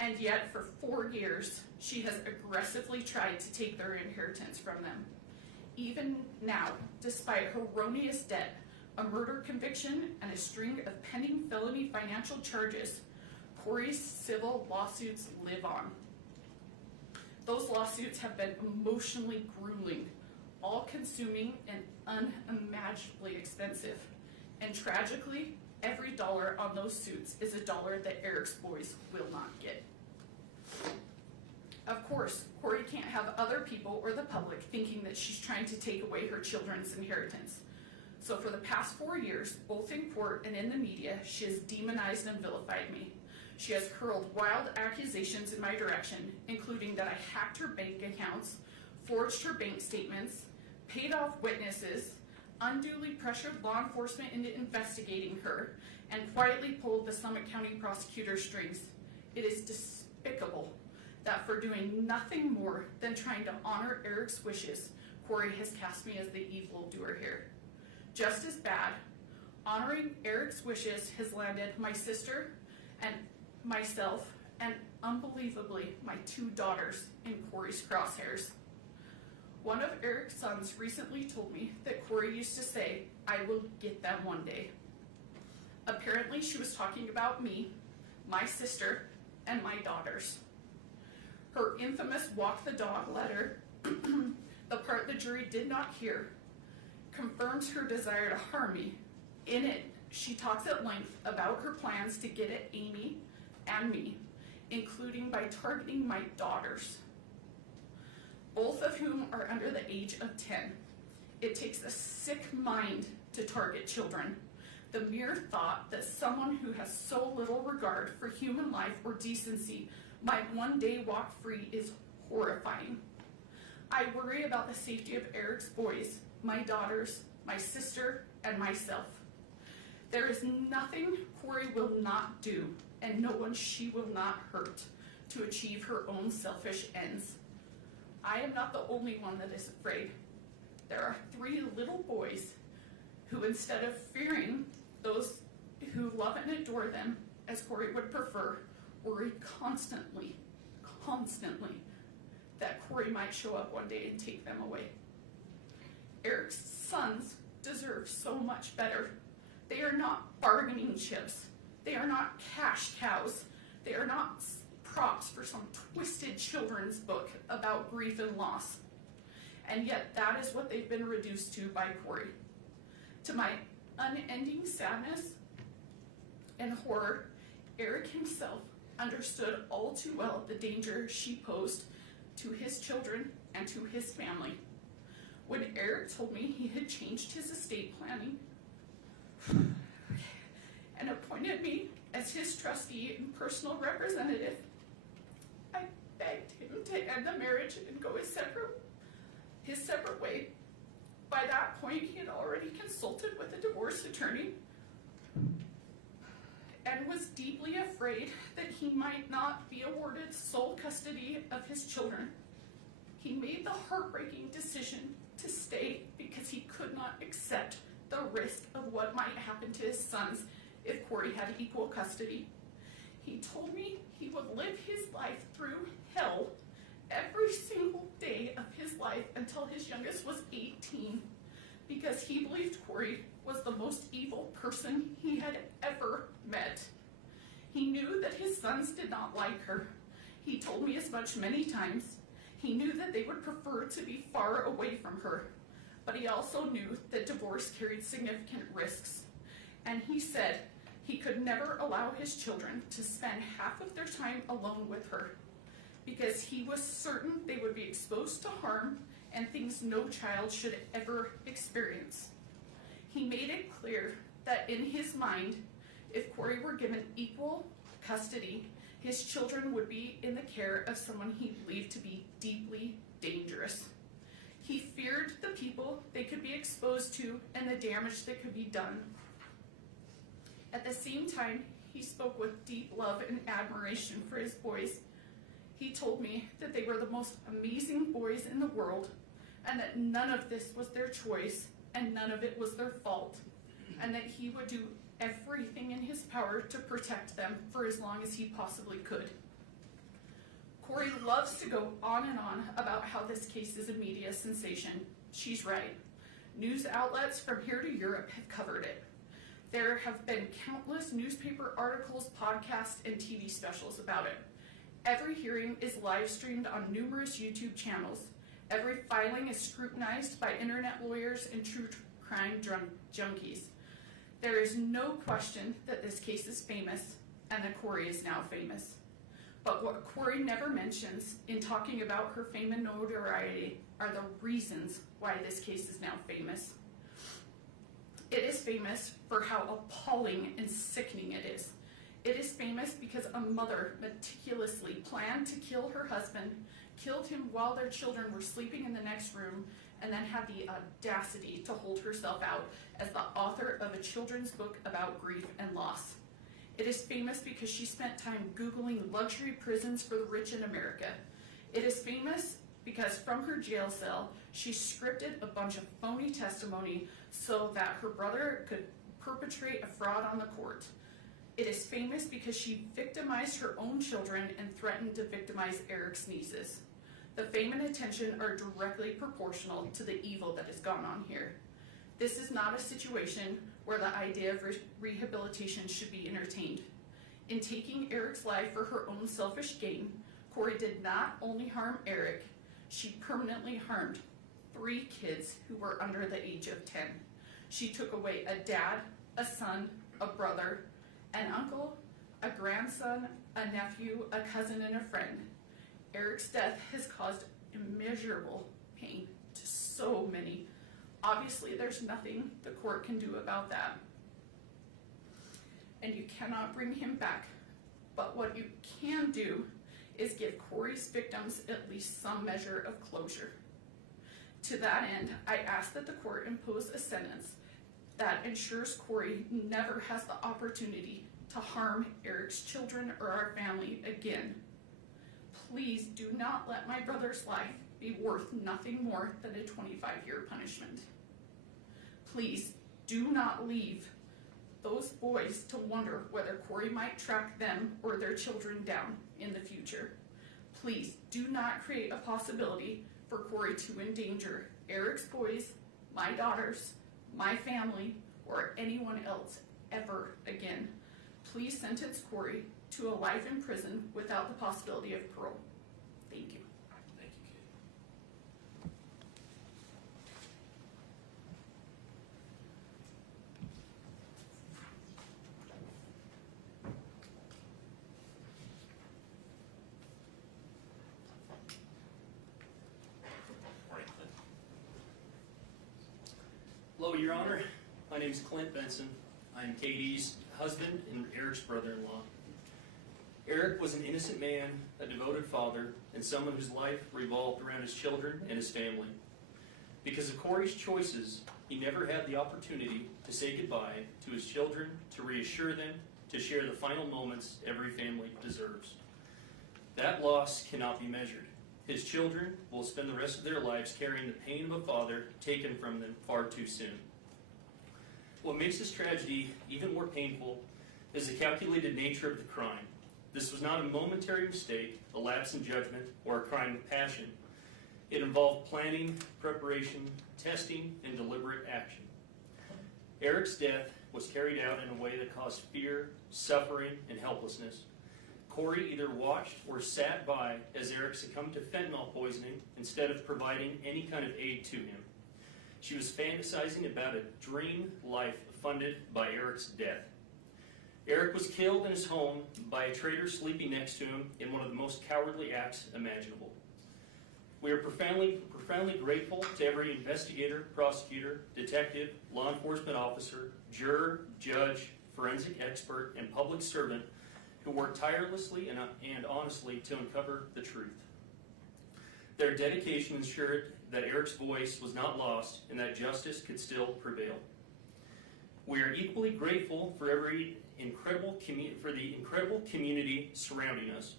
And yet, for 4 years, she has aggressively tried to take their inheritance from them. Even now, despite erroneous debt, a murder conviction, and a string of pending felony financial charges, Kouri's civil lawsuits live on. Those lawsuits have been emotionally grueling, all-consuming, and unimaginably expensive. And tragically, every dollar on those suits is a dollar that Eric's boys will not get. Of course, Kouri can't have other people or the public thinking that she's trying to take away her children's inheritance. So for the past 4 years, both in court and in the media, she has demonized and vilified me. She has hurled wild accusations in my direction, including that I hacked her bank accounts, forged her bank statements, paid off witnesses, unduly pressured law enforcement into investigating her, and quietly pulled the Summit County prosecutor's strings. It is despicable that for doing nothing more than trying to honor Eric's wishes, Kouri has cast me as the evildoer here. Just as bad, honoring Eric's wishes has landed my sister and myself, and unbelievably, my 2 daughters in Kouri's crosshairs. One of Eric's sons recently told me that Kouri used to say, "I will get them one day." Apparently, she was talking about me, my sister, and my daughters. Her infamous walk the dog letter, the part the jury did not hear, confirms her desire to harm me. In it, she talks at length about her plans to get at Amy and me, including by targeting my daughters, both of whom are under the age of 10. It takes a sick mind to target children. The mere thought that someone who has so little regard for human life or decency might one day walk free is horrifying. I worry about the safety of Eric's boys, my daughters, my sister, and myself. There is nothing Kouri will not do, and no one she will not hurt, to achieve her own selfish ends. I am not the only one that is afraid. There are 3 little boys who, instead of fearing those who love and adore them, as Kouri would prefer, worry constantly that Kouri might show up one day and take them away. Eric's sons deserve so much better. They are not bargaining chips. They are not cash cows. They are not props for some twisted children's book about grief and loss. And yet that is what they've been reduced to by Kouri. To my unending sadness and horror, Eric himself understood all too well the danger she posed to his children and to his family. When Eric told me he had changed his estate planning and appointed me as his trustee and personal representative, I begged him to end the marriage and go his separate way. By that point, he had already consulted with a divorce attorney and was deeply afraid that he might not be awarded sole custody of his children. He made the heartbreaking decision to stay because he could not accept the risk of what might happen to his sons if Kouri had equal custody. He told me he would live his life through hell every single day of his life until his youngest was 18, because he believed Kouri was the most evil person he had ever met. He knew that his sons did not like her. He told me as much many times. He knew that they would prefer to be far away from her, but he also knew that divorce carried significant risks. And he said he could never allow his children to spend half of their time alone with her, because he was certain they would be exposed to harm and things no child should ever experience. He made it clear that in his mind, if Kouri were given equal custody his children would be in the care of someone he believed to be deeply dangerous. He feared the people they could be exposed to and the damage that could be done. At the same time, he spoke with deep love and admiration for his boys. He told me that they were the most amazing boys in the world, and that none of this was their choice and none of it was their fault, and that he would do everything in his power to protect them for as long as he possibly could. Kouri loves to go on and on about how this case is a media sensation. She's right. News outlets from here to Europe have covered it. There have been countless newspaper articles, podcasts, and TV specials about it. Every hearing is live streamed on numerous YouTube channels. Every filing is scrutinized by internet lawyers and true crime junkies. There is no question that this case is famous and that Kouri is now famous. But what Kouri never mentions in talking about her fame and notoriety are the reasons why this case is now famous. It is famous for how appalling and sickening it is. It is famous because a mother meticulously planned to kill her husband, killed him while their children were sleeping in the next room, and then had the audacity to hold herself out as the author of a children's book about grief and loss. It is famous because she spent time Googling luxury prisons for the rich in America. It is famous because from her jail cell, she scripted a bunch of phony testimony so that her brother could perpetrate a fraud on the court. It is famous because she victimized her own children and threatened to victimize Eric's nieces. The fame and attention are directly proportional to the evil that has gone on here. This is not a situation where the idea of rehabilitation should be entertained. In taking Eric's life for her own selfish gain, Kouri did not only harm Eric, she permanently harmed 3 kids who were under the age of 10. She took away a dad, a son, a brother, an uncle, a grandson, a nephew, a cousin, and a friend. Eric's death has caused immeasurable pain to so many. Obviously, there's nothing the court can do about that. And you cannot bring him back. But what you can do is give Kouri's victims at least some measure of closure. To that end, I ask that the court impose a sentence that ensures Kouri never has the opportunity to harm Eric's children or our family again. Please do not let my brother's life be worth nothing more than a 25-year punishment. Please do not leave those boys to wonder whether Kouri might track them or their children down in the future. Please do not create a possibility for Kouri to endanger Eric's boys, my daughters, my family, or anyone else ever again. Please sentence Kouri to a life in prison without the possibility of parole. Thank you. Thank you, Katie. Morning, Clint. Hello, Your Honor. My name is Clint Benson. I'm Katie's husband and Eric's brother-in-law. Eric was an innocent man, a devoted father, and someone whose life revolved around his children and his family. Because of Kouri's choices, he never had the opportunity to say goodbye to his children, to reassure them, to share the final moments every family deserves. That loss cannot be measured. His children will spend the rest of their lives carrying the pain of a father taken from them far too soon. What makes this tragedy even more painful is the calculated nature of the crime. This was not a momentary mistake, a lapse in judgment, or a crime of passion. It involved planning, preparation, testing, and deliberate action. Eric's death was carried out in a way that caused fear, suffering, and helplessness. Kouri either watched or sat by as Eric succumbed to fentanyl poisoning instead of providing any kind of aid to him. She was fantasizing about a dream life funded by Eric's death. Eric was killed in his home by a traitor sleeping next to him in one of the most cowardly acts imaginable. We are profoundly grateful to every investigator, prosecutor, detective, law enforcement officer, juror, judge, forensic expert, and public servant who work tirelessly and honestly to uncover the truth. Their dedication ensured that Eric's voice was not lost and that justice could still prevail. We are equally grateful for the incredible community surrounding us.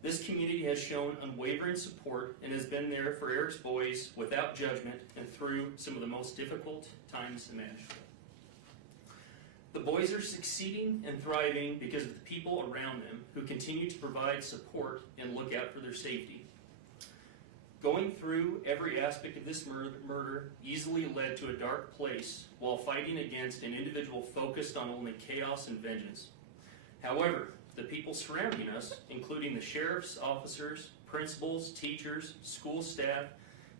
This community has shown unwavering support and has been there for Eric's boys without judgment and through some of the most difficult times imaginable. The boys are succeeding and thriving because of the people around them who continue to provide support and look out for their safety. Going through every aspect of this murder easily led to a dark place while fighting against an individual focused on only chaos and vengeance. However, the people surrounding us, including the sheriff's officers, principals, teachers, school staff,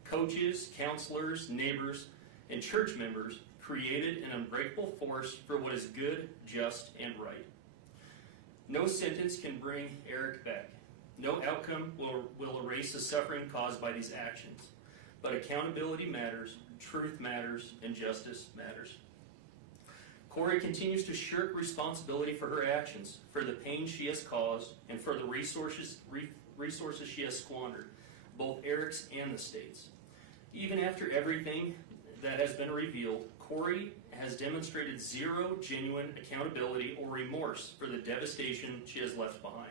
coaches, counselors, neighbors, and church members, created an unbreakable force for what is good, just, and right. No sentence can bring Eric back. No outcome will erase the suffering caused by these actions. But accountability matters, truth matters, and justice matters. Kouri continues to shirk responsibility for her actions, for the pain she has caused, and for the resources she has squandered, both Eric's and the state's. Even after everything that has been revealed, Kouri has demonstrated zero genuine accountability or remorse for the devastation she has left behind.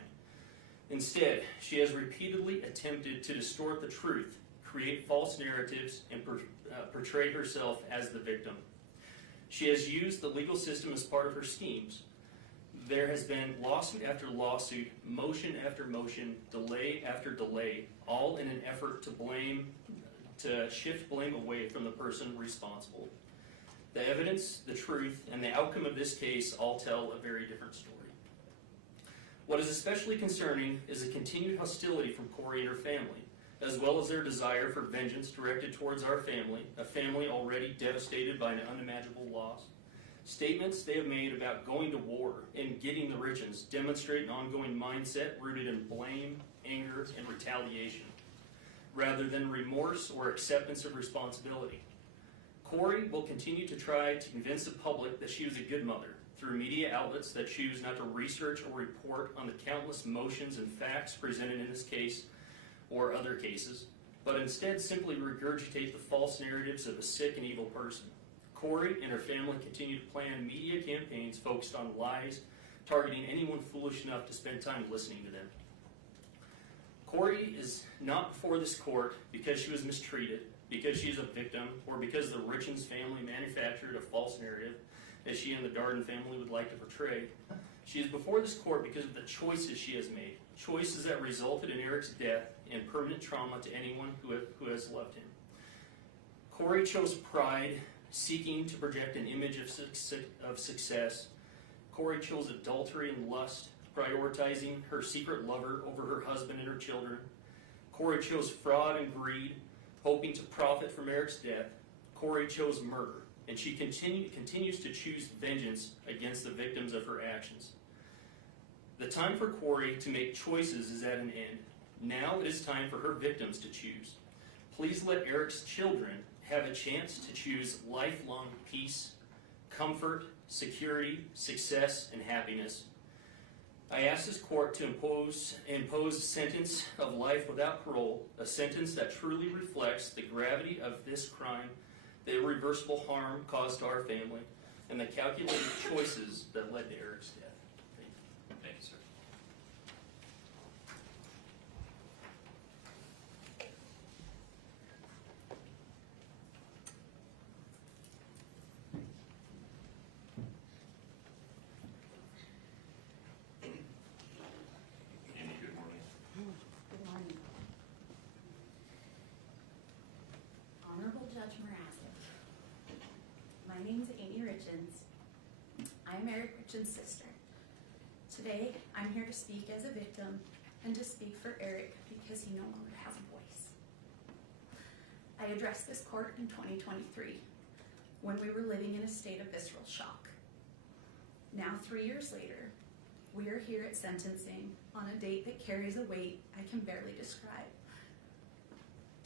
Instead, she has repeatedly attempted to distort the truth, create false narratives, and portray herself as the victim. She has used the legal system as part of her schemes. There has been lawsuit after lawsuit, motion after motion, delay after delay, all in an effort to shift blame away from the person responsible. The evidence, the truth, and the outcome of this case all tell a very different story. What is especially concerning is the continued hostility from Kouri and her family, as well as their desire for vengeance directed towards our family, a family already devastated by an unimaginable loss. Statements they have made about going to war and getting the Richins demonstrate an ongoing mindset rooted in blame, anger, and retaliation, rather than remorse or acceptance of responsibility. Kouri will continue to try to convince the public that she was a good mother through media outlets that choose not to research or report on the countless motions and facts presented in this case or other cases, but instead simply regurgitate the false narratives of a sick and evil person. Kouri and her family continue to plan media campaigns focused on lies, targeting anyone foolish enough to spend time listening to them. Kouri is not before this court because she was mistreated, because she is a victim, or because the Richins family manufactured a false narrative as she and the Darden family would like to portray. She is before this court because of the choices she has made, choices that resulted in Eric's death and permanent trauma to anyone who has loved him. Kouri chose pride, seeking to project an image of success. Kouri chose adultery and lust, prioritizing her secret lover over her husband and her children. Kouri chose fraud and greed, hoping to profit from Eric's death. Kouri chose murder, and she continues to choose vengeance against the victims of her actions. The time for Kouri to make choices is at an end. Now it is time for her victims to choose. Please let Eric's children have a chance to choose lifelong peace, comfort, security, success, and happiness. I ask this court to impose a sentence of life without parole, a sentence that truly reflects the gravity of this crime, the irreversible harm caused to our family, and the calculated choices that led to Eric's death. Thank you, sir. Andy, good morning. Good morning. Honorable Judge Mrazek, my name is Amy Richins. I'm Eric Richins' sister. Today, I'm here to speak as a victim and to speak for Eric because he no longer has a voice. I addressed this court in 2023 when we were living in a state of visceral shock. Now, 3 years later, we are here at sentencing on a date that carries a weight I can barely describe.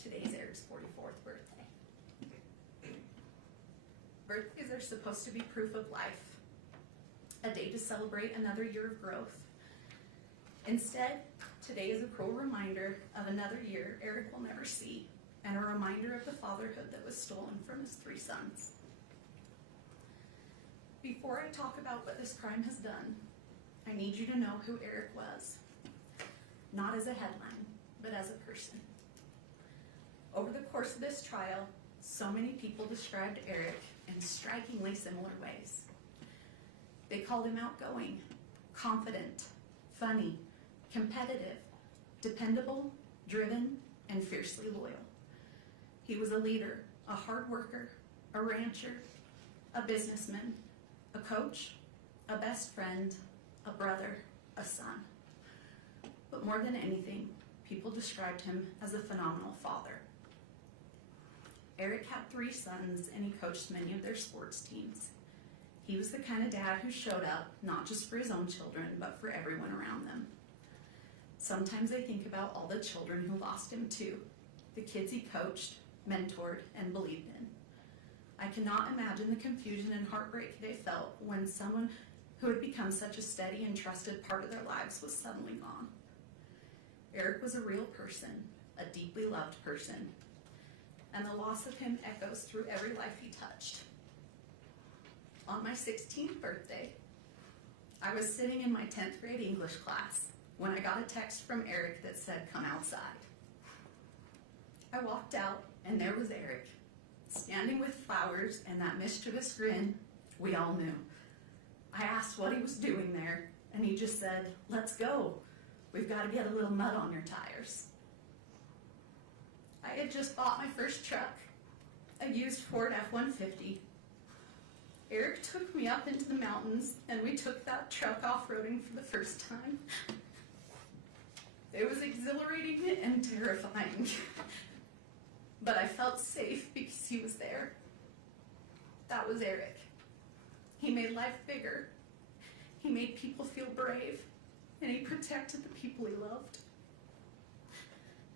Today's Eric's 44th birthday. Birthdays are supposed to be proof of life, a day to celebrate another year of growth, Instead, today is a cruel reminder of another year Eric will never see, and a reminder of the fatherhood that was stolen from his 3 sons. Before I talk about what this crime has done, I need you to know who Eric was. Not as a headline, but as a person. Over the course of this trial, so many people described Eric in strikingly similar ways. They called him outgoing, confident, funny, competitive, dependable, driven, and fiercely loyal. He was a leader, a hard worker, a rancher, a businessman, a coach, a best friend, a brother, a son. But more than anything, people described him as a phenomenal father. Eric had 3 sons, and he coached many of their sports teams. He was the kind of dad who showed up not just for his own children, but for everyone around them. Sometimes I think about all the children who lost him too, the kids he coached, mentored, and believed in. I cannot imagine the confusion and heartbreak they felt when someone who had become such a steady and trusted part of their lives was suddenly gone. Eric was a real person, a deeply loved person, and the loss of him echoes through every life he touched. On my 16th birthday, I was sitting in my 10th grade English class when I got a text from Eric that said, "Come outside." I walked out, and there was Eric, standing with flowers and that mischievous grin we all knew. I asked what he was doing there, and he just said, "Let's go. We've got to get a little mud on your tires." I had just bought my first truck, a used Ford F-150. Eric took me up into the mountains, and we took that truck off-roading for the first time. It was exhilarating and terrifying, but I felt safe because he was there. That was Eric. He made life bigger. He made people feel brave, and he protected the people he loved.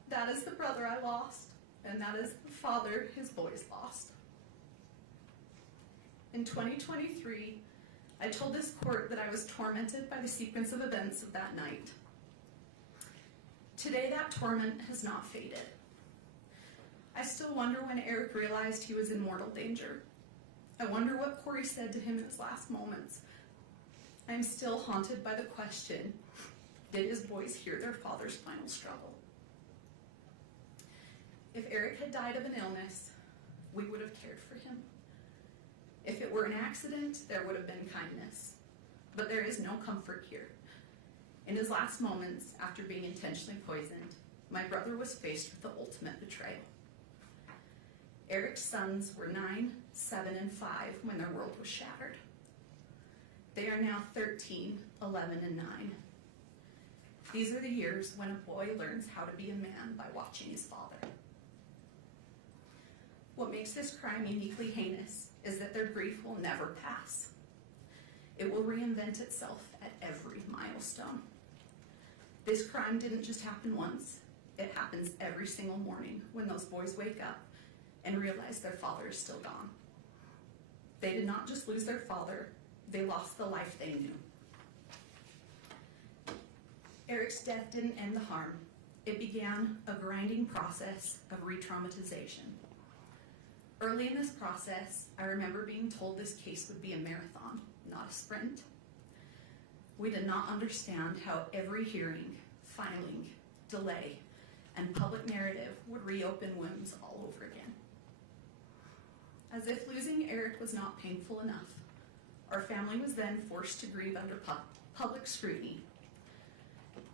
That is the brother I lost, and that is the father his boys lost. In 2023, I told this court that I was tormented by the sequence of events of that night. Today, that torment has not faded. I still wonder when Eric realized he was in mortal danger. I wonder what Kouri said to him in his last moments. I am still haunted by the question, did his boys hear their father's final struggle? If Eric had died of an illness, we would have cared for him. If it were an accident, there would have been kindness. But there is no comfort here. In his last moments, after being intentionally poisoned, my brother was faced with the ultimate betrayal. Eric's sons were 9, 7, and 5 when their world was shattered. They are now 13, 11, and 9. These are the years when a boy learns how to be a man by watching his father. What makes this crime uniquely heinous is that their grief will never pass. It will reinvent itself at every milestone. This crime didn't just happen once. It happens every single morning when those boys wake up and realize their father is still gone. They did not just lose their father, they lost the life they knew. Eric's death didn't end the harm. It began a grinding process of re-traumatization. Early in this process, I remember being told this case would be a marathon, not a sprint. We did not understand how every hearing, filing, delay, and public narrative would reopen wounds all over again. As if losing Eric was not painful enough, our family was then forced to grieve under public scrutiny.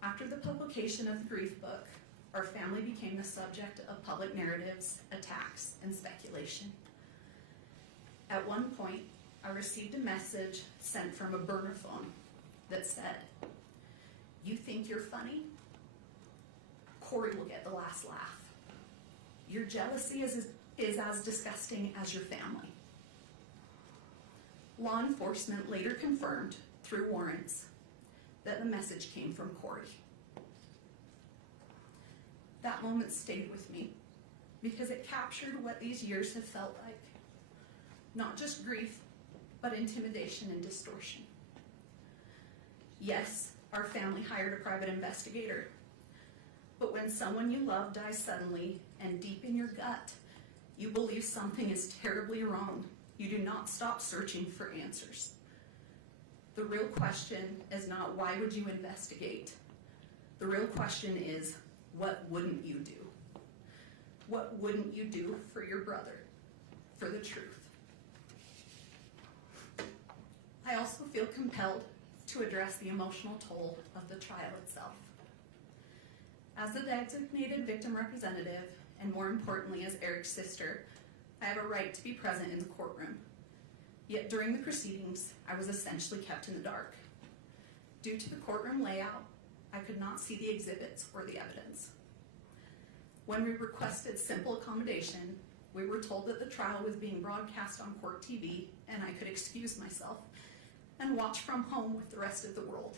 After the publication of the grief book, our family became the subject of public narratives, attacks, and speculation. At one point, I received a message sent from a burner phone that said, "You think you're funny? Kouri will get the last laugh. Your jealousy is as disgusting as your family." Law enforcement later confirmed, through warrants, that the message came from Kouri. That moment stayed with me because it captured what these years have felt like. Not just grief, but intimidation and distortion. Yes, our family hired a private investigator. But when someone you love dies suddenly and deep in your gut, you believe something is terribly wrong, you do not stop searching for answers. The real question is not why would you investigate? The real question is, what wouldn't you do? What wouldn't you do for your brother, for the truth? I also feel compelled to address the emotional toll of the trial itself. As the designated victim representative, and more importantly as Eric's sister, I have a right to be present in the courtroom. Yet during the proceedings, I was essentially kept in the dark. Due to the courtroom layout, I could not see the exhibits or the evidence. When we requested simple accommodation, we were told that the trial was being broadcast on court TV and I could excuse myself and watch from home with the rest of the world.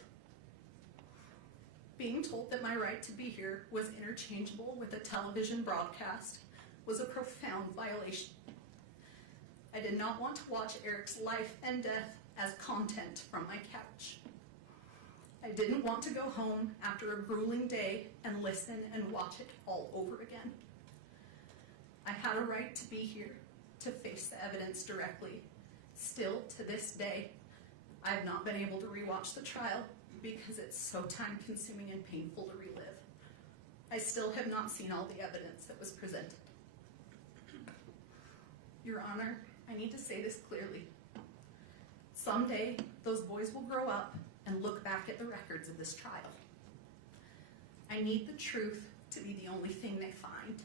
Being told that my right to be here was interchangeable with a television broadcast was a profound violation. I did not want to watch Eric's life and death as content from my couch. I didn't want to go home after a grueling day and listen and watch it all over again. I had a right to be here, to face the evidence directly. Still, to this day, I have not been able to rewatch the trial because it's so time-consuming and painful to relive. I still have not seen all the evidence that was presented. Your Honor, I need to say this clearly. Someday, those boys will grow up and look back at the records of this trial. I need the truth to be the only thing they find.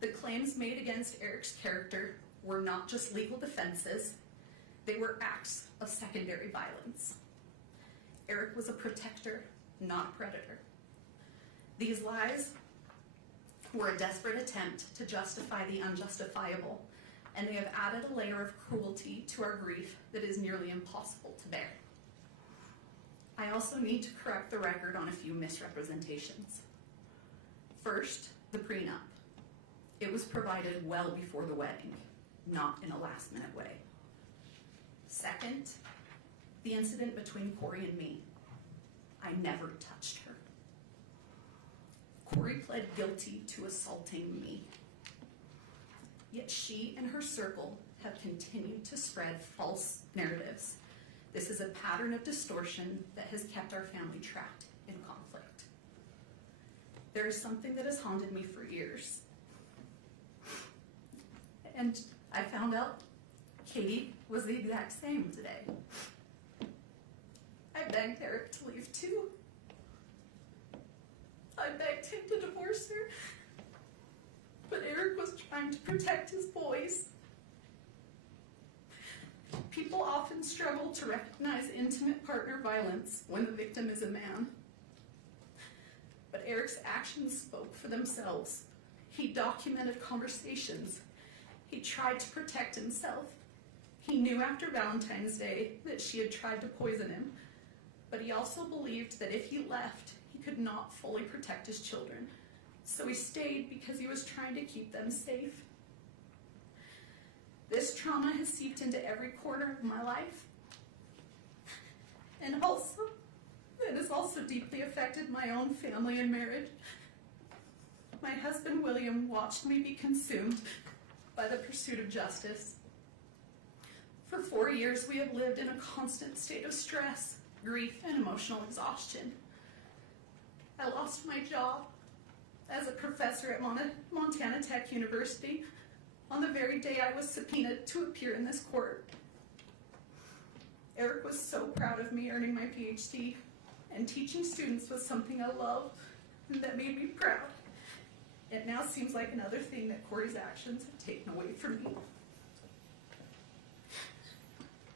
The claims made against Eric's character were not just legal defenses, they were acts of secondary violence. Eric was a protector, not a predator. These lies were a desperate attempt to justify the unjustifiable, and they have added a layer of cruelty to our grief that is nearly impossible to bear. I also need to correct the record on a few misrepresentations. First, the prenup. It was provided well before the wedding, not in a last-minute way. Second, the incident between Kouri and me. I never touched her. Kouri pled guilty to assaulting me. Yet she and her circle have continued to spread false narratives. This is a pattern of distortion that has kept our family trapped in conflict. There is something that has haunted me for years. And I found out Katie was the exact same today. I begged Eric to leave too. I begged him to divorce her. But Eric was trying to protect his boys. People often struggle to recognize intimate partner violence when the victim is a man. But Eric's actions spoke for themselves. He documented conversations. He tried to protect himself. He knew after Valentine's Day that she had tried to poison him, but he also believed that if he left, he could not fully protect his children. So he stayed because he was trying to keep them safe. This trauma has seeped into every corner of my life. And also, it has also deeply affected my own family and marriage. My husband, William, watched me be consumed by the pursuit of justice. For 4 years, we have lived in a constant state of stress, grief, and emotional exhaustion. I lost my job as a professor at Montana Tech University on the very day I was subpoenaed to appear in this court. Eric was so proud of me earning my PhD, and teaching students was something I loved and that made me proud. It now seems like another thing that Kouri's actions have taken away from me.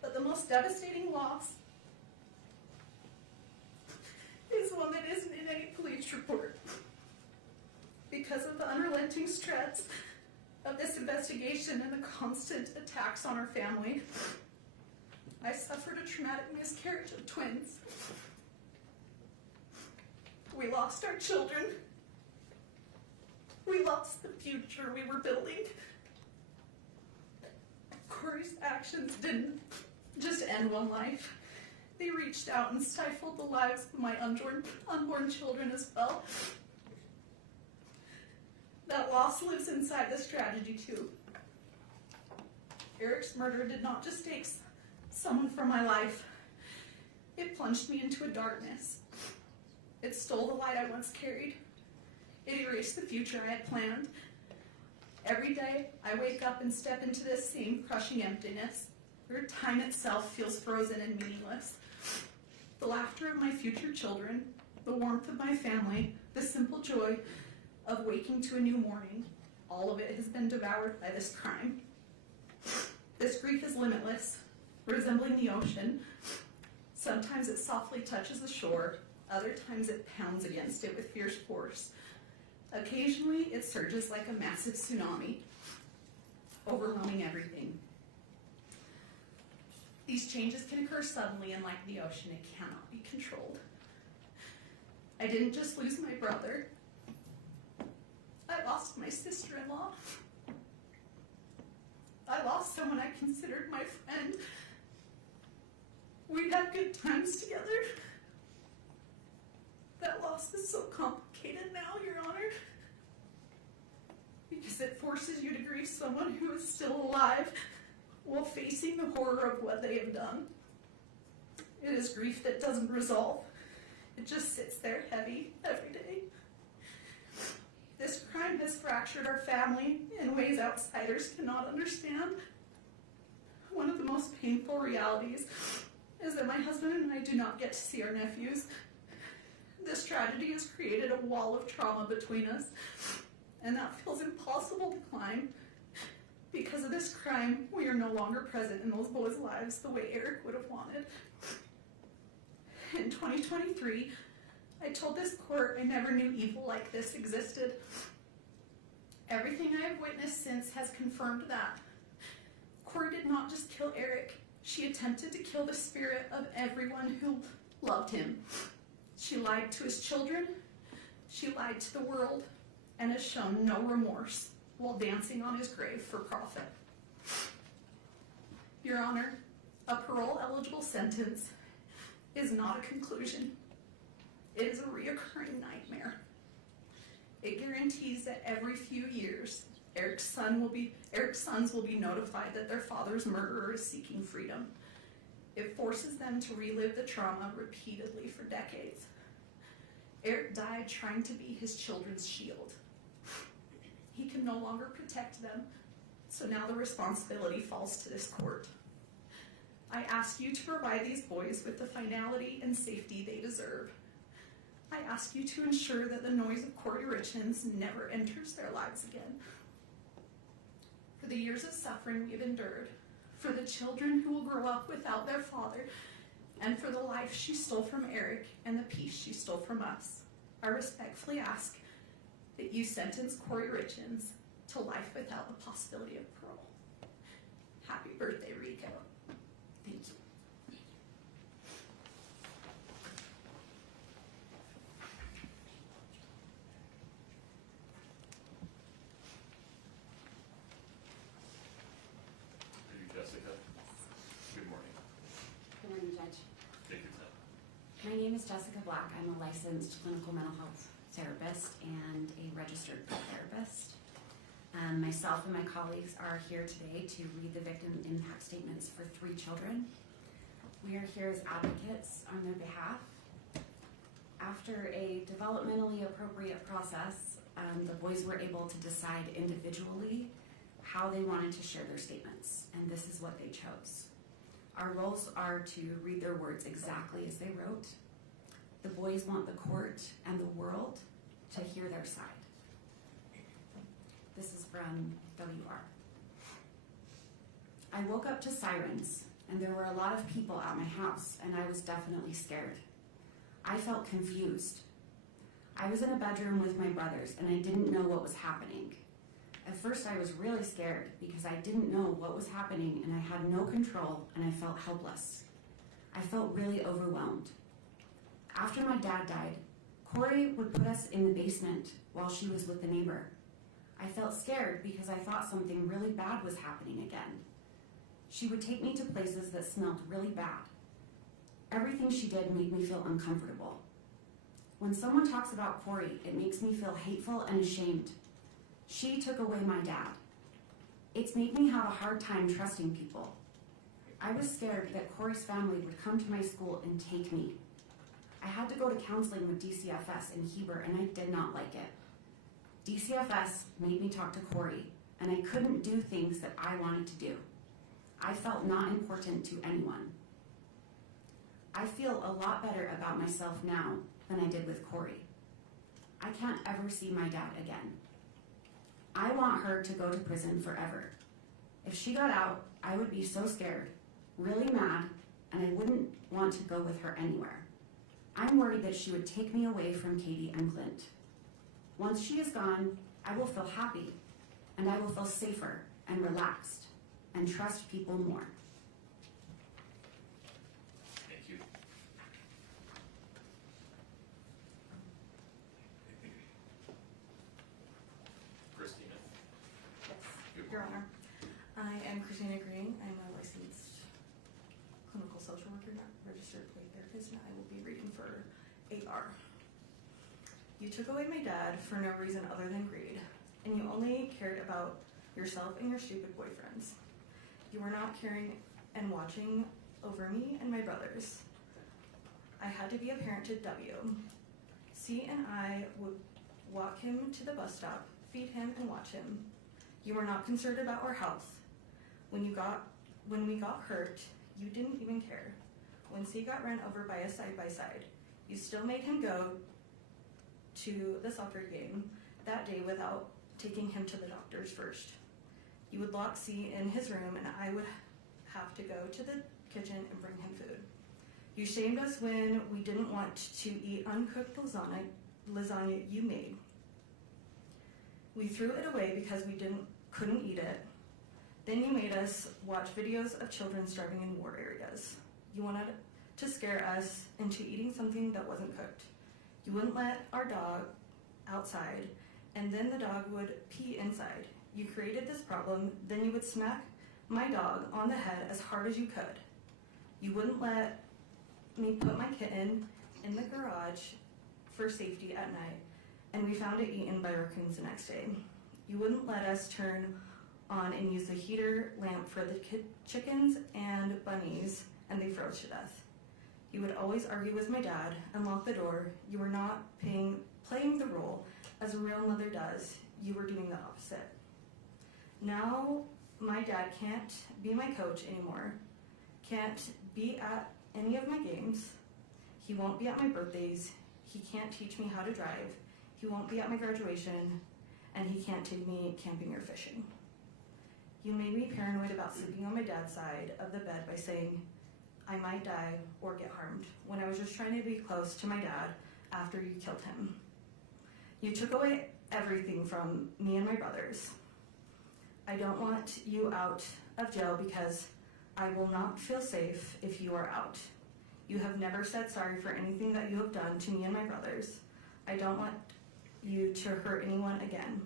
But the most devastating loss is one that isn't in any police report. Because of the unrelenting stress of this investigation and the constant attacks on our family, I suffered a traumatic miscarriage of twins. We lost our children. We lost the future we were building. Kouri's actions didn't just end one life. They reached out and stifled the lives of my unborn children as well. That loss lives inside this tragedy too. Eric's murder did not just take someone from my life. It plunged me into a darkness. It stole the light I once carried. It erased the future I had planned. Every day, I wake up and step into this same crushing emptiness, where time itself feels frozen and meaningless. The laughter of my future children, the warmth of my family, the simple joy of waking to a new morning, all of it has been devoured by this crime. This grief is limitless, resembling the ocean. Sometimes it softly touches the shore, other times it pounds against it with fierce force. Occasionally, it surges like a massive tsunami, overwhelming everything. These changes can occur suddenly, and like the ocean, it cannot be controlled. I didn't just lose my brother. I lost my sister-in-law. I lost someone I considered my friend. We'd had good times together. That loss is so complicated now, Your Honor, because it forces you to grieve someone who is still alive while facing the horror of what they have done. It is grief that doesn't resolve. It just sits there heavy every day. This crime has fractured our family in ways outsiders cannot understand. One of the most painful realities is that my husband and I do not get to see our nephews. This tragedy has created a wall of trauma between us, and that feels impossible to climb. Because of this crime, we are no longer present in those boys' lives the way Eric would have wanted. In 2023, I told this court I never knew evil like this existed. Everything I have witnessed since has confirmed that. Kouri did not just kill Eric, she attempted to kill the spirit of everyone who loved him. She lied to his children, she lied to the world, and has shown no remorse while dancing on his grave for profit. Your Honor, a parole-eligible sentence is not a conclusion. It is a reoccurring nightmare. It guarantees that every few years, Eric's sons will be notified that their father's murderer is seeking freedom. It forces them to relive the trauma repeatedly for decades. Eric died trying to be his children's shield. He can no longer protect them, so now the responsibility falls to this court. I ask you to provide these boys with the finality and safety they deserve. I ask you to ensure that the noise of Kouri Richins never enters their lives again. For the years of suffering we have endured, for the children who will grow up without their father, and for the life she stole from Eric and the peace she stole from us, I respectfully ask that you sentence Kouri Richins to life without the possibility of parole. Happy birthday, Rico. Thank you. Are you Jessica? Good morning. Good morning, Judge. Take your time. My name is Jessica Black. I'm a licensed clinical mental health therapist and a registered therapist. Myself and my colleagues are here today to read the victim impact statements for 3 children. We are here as advocates on their behalf. After a developmentally appropriate process, the boys were able to decide individually how they wanted to share their statements, and this is what they chose. Our roles are to read their words exactly as they wrote. The boys want the court and the world to hear their side. This is from WR. I woke up to sirens, and there were a lot of people at my house, and I was definitely scared. I felt confused. I was in a bedroom with my brothers, and I didn't know what was happening. At first, I was really scared because I didn't know what was happening, and I had no control, and I felt helpless. I felt really overwhelmed. After my dad died, Kouri would put us in the basement while she was with the neighbor. I felt scared because I thought something really bad was happening again. She would take me to places that smelled really bad. Everything she did made me feel uncomfortable. When someone talks about Kouri, it makes me feel hateful and ashamed. She took away my dad. It's made me have a hard time trusting people. I was scared that Kouri's family would come to my school and take me. I had to go to counseling with DCFS in Heber, and I did not like it. DCFS made me talk to Kouri, and I couldn't do things that I wanted to do. I felt not important to anyone. I feel a lot better about myself now than I did with Kouri. I can't ever see my dad again. I want her to go to prison forever. If she got out, I would be so scared, really mad, and I wouldn't want to go with her anywhere. I'm worried that she would take me away from Katie and Clint. Once she is gone, I will feel happy, and I will feel safer and relaxed, and trust people more. Thank you. Christina. Good Your morning. Honor, I am Christina Green. I'm a licensed clinical social worker, not registered play therapist, and I will be reading for 8R. You took away my dad for no reason other than greed, and you only cared about yourself and your stupid boyfriends. You were not caring and watching over me and my brothers. I had to be a parent to W. C and I would walk him to the bus stop, feed him, and watch him. You were not concerned about our health. When we got hurt, you didn't even care. When C got run over by a side-by-side, you still made him go to the soccer game that day without taking him to the doctors first. You would lock C in his room, and I would have to go to the kitchen and bring him food. You shamed us when we didn't want to eat uncooked lasagna you made. We threw it away because we couldn't eat it. Then you made us watch videos of children starving in war areas. You wanted to scare us into eating something that wasn't cooked. You wouldn't let our dog outside, and then the dog would pee inside. You created this problem, then you would smack my dog on the head as hard as you could. You wouldn't let me put my kitten in the garage for safety at night, and we found it eaten by raccoons the next day. You wouldn't let us turn on and use the heater lamp for the chickens and bunnies, and they froze to death. You would always argue with my dad and lock the door. You were not playing the role as a real mother does. You were doing the opposite. Now my dad can't be my coach anymore, can't be at any of my games. He won't be at my birthdays. He can't teach me how to drive. He won't be at my graduation, and he can't take me camping or fishing. You made me paranoid about sleeping on my dad's side of the bed by saying I might die or get harmed when I was just trying to be close to my dad after you killed him. You took away everything from me and my brothers. I don't want you out of jail because I will not feel safe if you are out. You have never said sorry for anything that you have done to me and my brothers. I don't want you to hurt anyone again.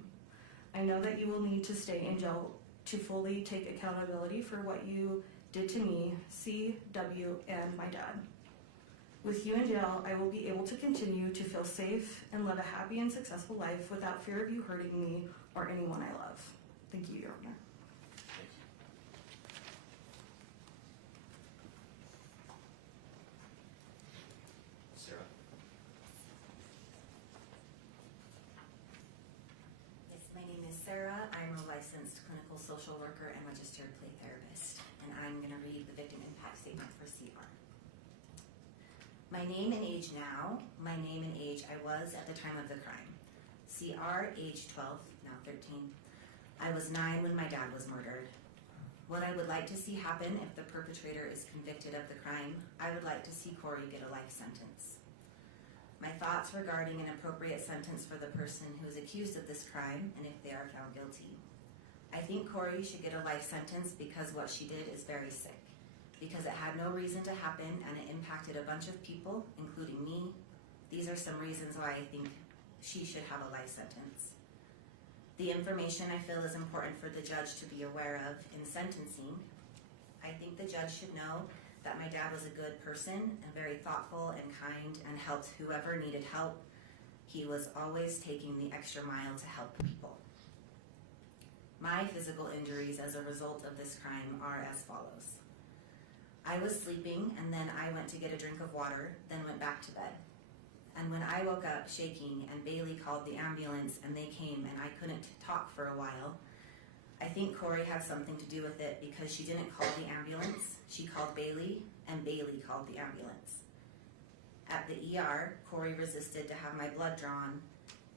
I know that you will need to stay in jail to fully take accountability for what you did to me, C, W, and my dad. With you in jail, I will be able to continue to feel safe and live a happy and successful life without fear of you hurting me or anyone I love. Thank you, Your Honor. Thank you. Sarah. Yes, my name is Sarah. I'm a licensed clinical social worker and registered play therapist, and I'm going to read the victim impact statement for CR. My name and age now, my name and age I was at the time of the crime. CR, age 12, now 13. I was 9 when my dad was murdered. What I would like to see happen if the perpetrator is convicted of the crime, I would like to see Kouri get a life sentence. My thoughts regarding an appropriate sentence for the person who is accused of this crime and if they are found guilty. I think Kouri should get a life sentence because what she did is very sick, because it had no reason to happen and it impacted a bunch of people, including me. These are some reasons why I think she should have a life sentence. The information I feel is important for the judge to be aware of in sentencing. I think the judge should know that my dad was a good person and very thoughtful and kind and helped whoever needed help. He was always taking the extra mile to help people. My physical injuries as a result of this crime are as follows. I was sleeping and then I went to get a drink of water, then went back to bed. And when I woke up shaking and Bailey called the ambulance and they came and I couldn't talk for a while, I think Kouri had something to do with it because she didn't call the ambulance, she called Bailey and Bailey called the ambulance. At the ER, Kouri resisted to have my blood drawn,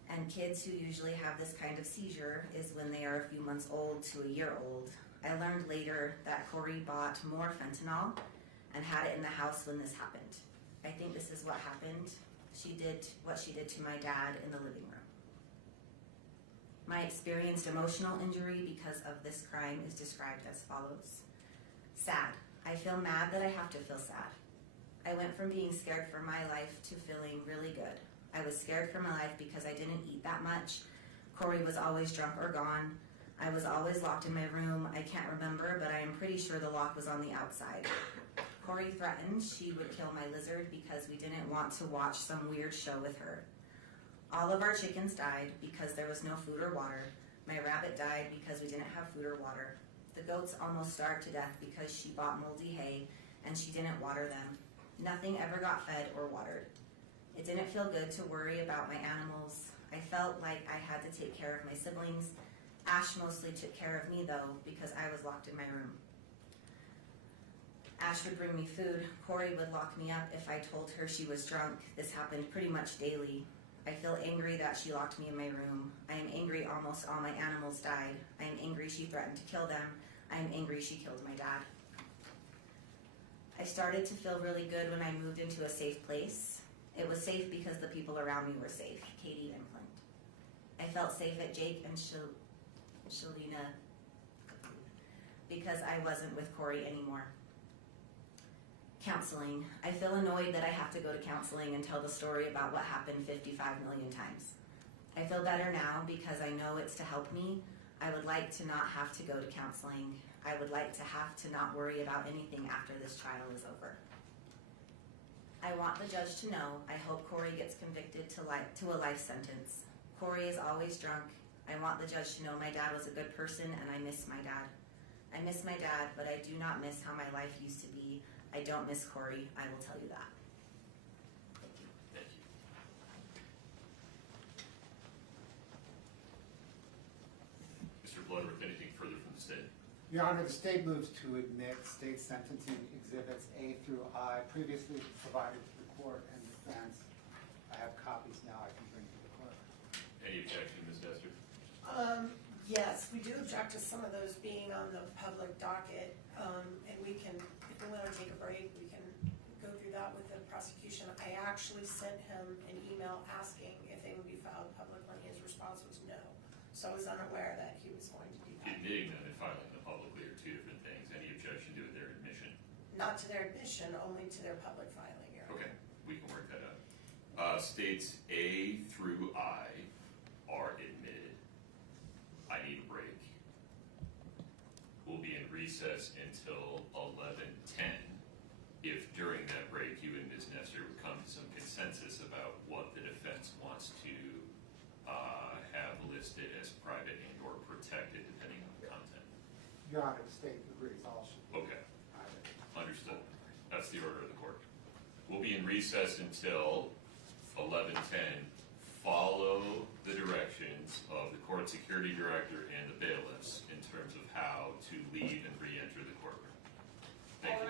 and kids who usually have this kind of seizure is when they are a few months old to a year old. I learned later that Kouri bought more fentanyl and had it in the house when this happened. I think this is what happened. She did what she did to my dad in the living room. My experienced emotional injury because of this crime is described as follows. Sad. I feel mad that I have to feel sad. I went from being scared for my life to feeling really good. I was scared for my life because I didn't eat that much. Kouri was always drunk or gone. I was always locked in my room. I can't remember, but I am pretty sure the lock was on the outside. Kouri threatened she would kill my lizard because we didn't want to watch some weird show with her. All of our chickens died because there was no food or water. My rabbit died because we didn't have food or water. The goats almost starved to death because she bought moldy hay and she didn't water them. Nothing ever got fed or watered. It didn't feel good to worry about my animals. I felt like I had to take care of my siblings. Ash mostly took care of me though because I was locked in my room. Ash would bring me food. Kouri would lock me up if I told her she was drunk. This happened pretty much daily. I feel angry that she locked me in my room. I am angry almost all my animals died. I am angry she threatened to kill them. I am angry she killed my dad. I started to feel really good when I moved into a safe place. It was safe because the people around me were safe, Katie and Clint. I felt safe at Jake and Shalina because I wasn't with Kouri anymore. Counseling. I feel annoyed that I have to go to counseling and tell the story about what happened 55 million times. I feel better now because I know it's to help me. I would like to not have to go to counseling. I would like to have to not worry about anything after this trial is over. I want the judge to know I hope Kouri gets convicted to a life sentence. Kouri is always drunk. I want the judge to know my dad was a good person and I miss my dad. I miss my dad, but I do not miss how my life used to be. I don't miss Kouri, I will tell you that. Thank you. Mr. Bloodworth, anything further from the state? Your Honor, the state moves to admit state sentencing exhibits A through I previously provided to the court and defense. I have copies now I can bring to the court. Any objection, Ms. Dester? Yes, we do object to some of those being on the public docket, and we can, if we want to take a break, we can go through that with the prosecution. I actually sent him an email asking if they would be filed publicly. His response was no, so I was unaware that he was going to do that. Admitting them and filing them publicly are two different things. Any objection to their admission? Not to their admission, only to their public filing, Your Honor. Okay, we can work that out. States A through I are admitted. I need a break. We'll be in recess until 11:10. If during that break you and Ms. Nestor would come to some consensus about what the defense wants to have listed as private and or protected depending on the content. Your Honor, the state agrees all should be Okay, private. understood. That's the order of the court. We'll be in recess until 11:10. Follow the directions of the court security director and the bailiffs in terms of how to leave and re-enter the courtroom. Thank you.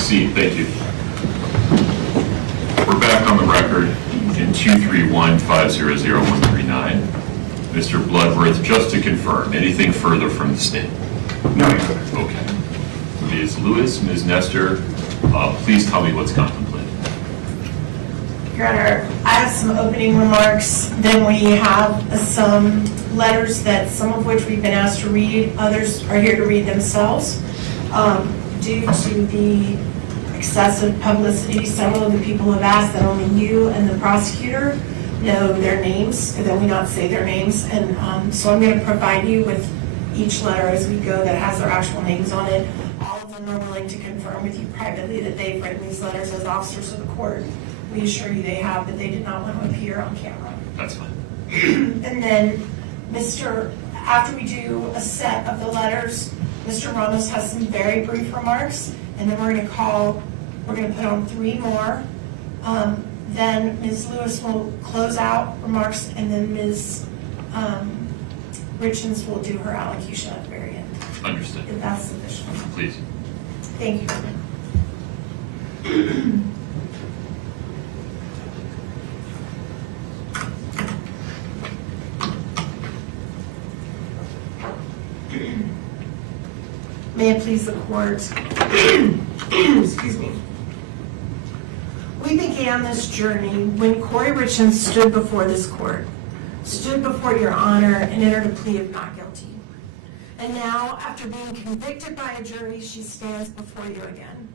seat. Thank you. We're back on the record in 231-500-139. Mr. Bloodworth, just to confirm, anything further from the state? No, Your Honor. Okay. Ms. Lewis, Ms. Nestor, please tell me what's contemplated. Your Honor, I have some opening remarks, then we have some letters that some of which we've been asked to read, others are here to read themselves. Due to the excessive publicity, several of the people have asked that only you and the prosecutor know their names, and that we not say their names, and so I'm going to provide you with each letter as we go that has their actual names on it. All of them are willing to confirm with you privately that they've written these letters as officers of the court. We assure you they have, but they did not want to appear on camera. That's fine. And then, after we do a set of the letters, Mr. Ramos has some very brief remarks, and then we're going to put on 3 more. Then Ms. Lewis will close out remarks, and then Ms. Richins will do her allocution at the very end. Understood. If that's sufficient. Please. Thank you. May it please the court. Excuse me. We began this journey when Kouri Richins stood before this court, stood before your honor, and entered a plea of not guilty. And now, after being convicted by a jury, she stands before you again.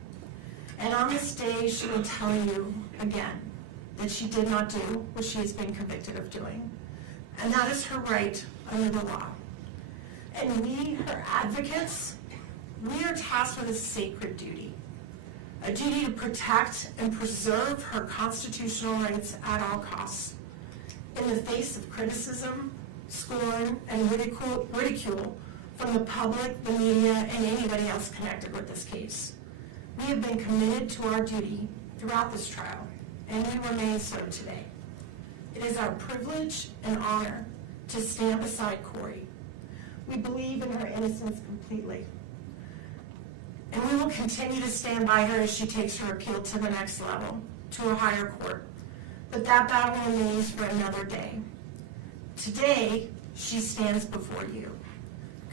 And on this day, she will tell you again that she did not do what she has been convicted of doing. And that is her right under the law. And we, her advocates, we are tasked with a sacred duty. A duty to protect and preserve her constitutional rights at all costs. In the face of criticism, scorn, and ridicule from the public, the media, and anybody else connected with this case. We have been committed to our duty throughout this trial, and we remain so today. It is our privilege and honor to stand beside Kouri. We believe in her innocence completely. And we will continue to stand by her as she takes her appeal to the next level, to a higher court. But that battle remains for another day. Today, she stands before you,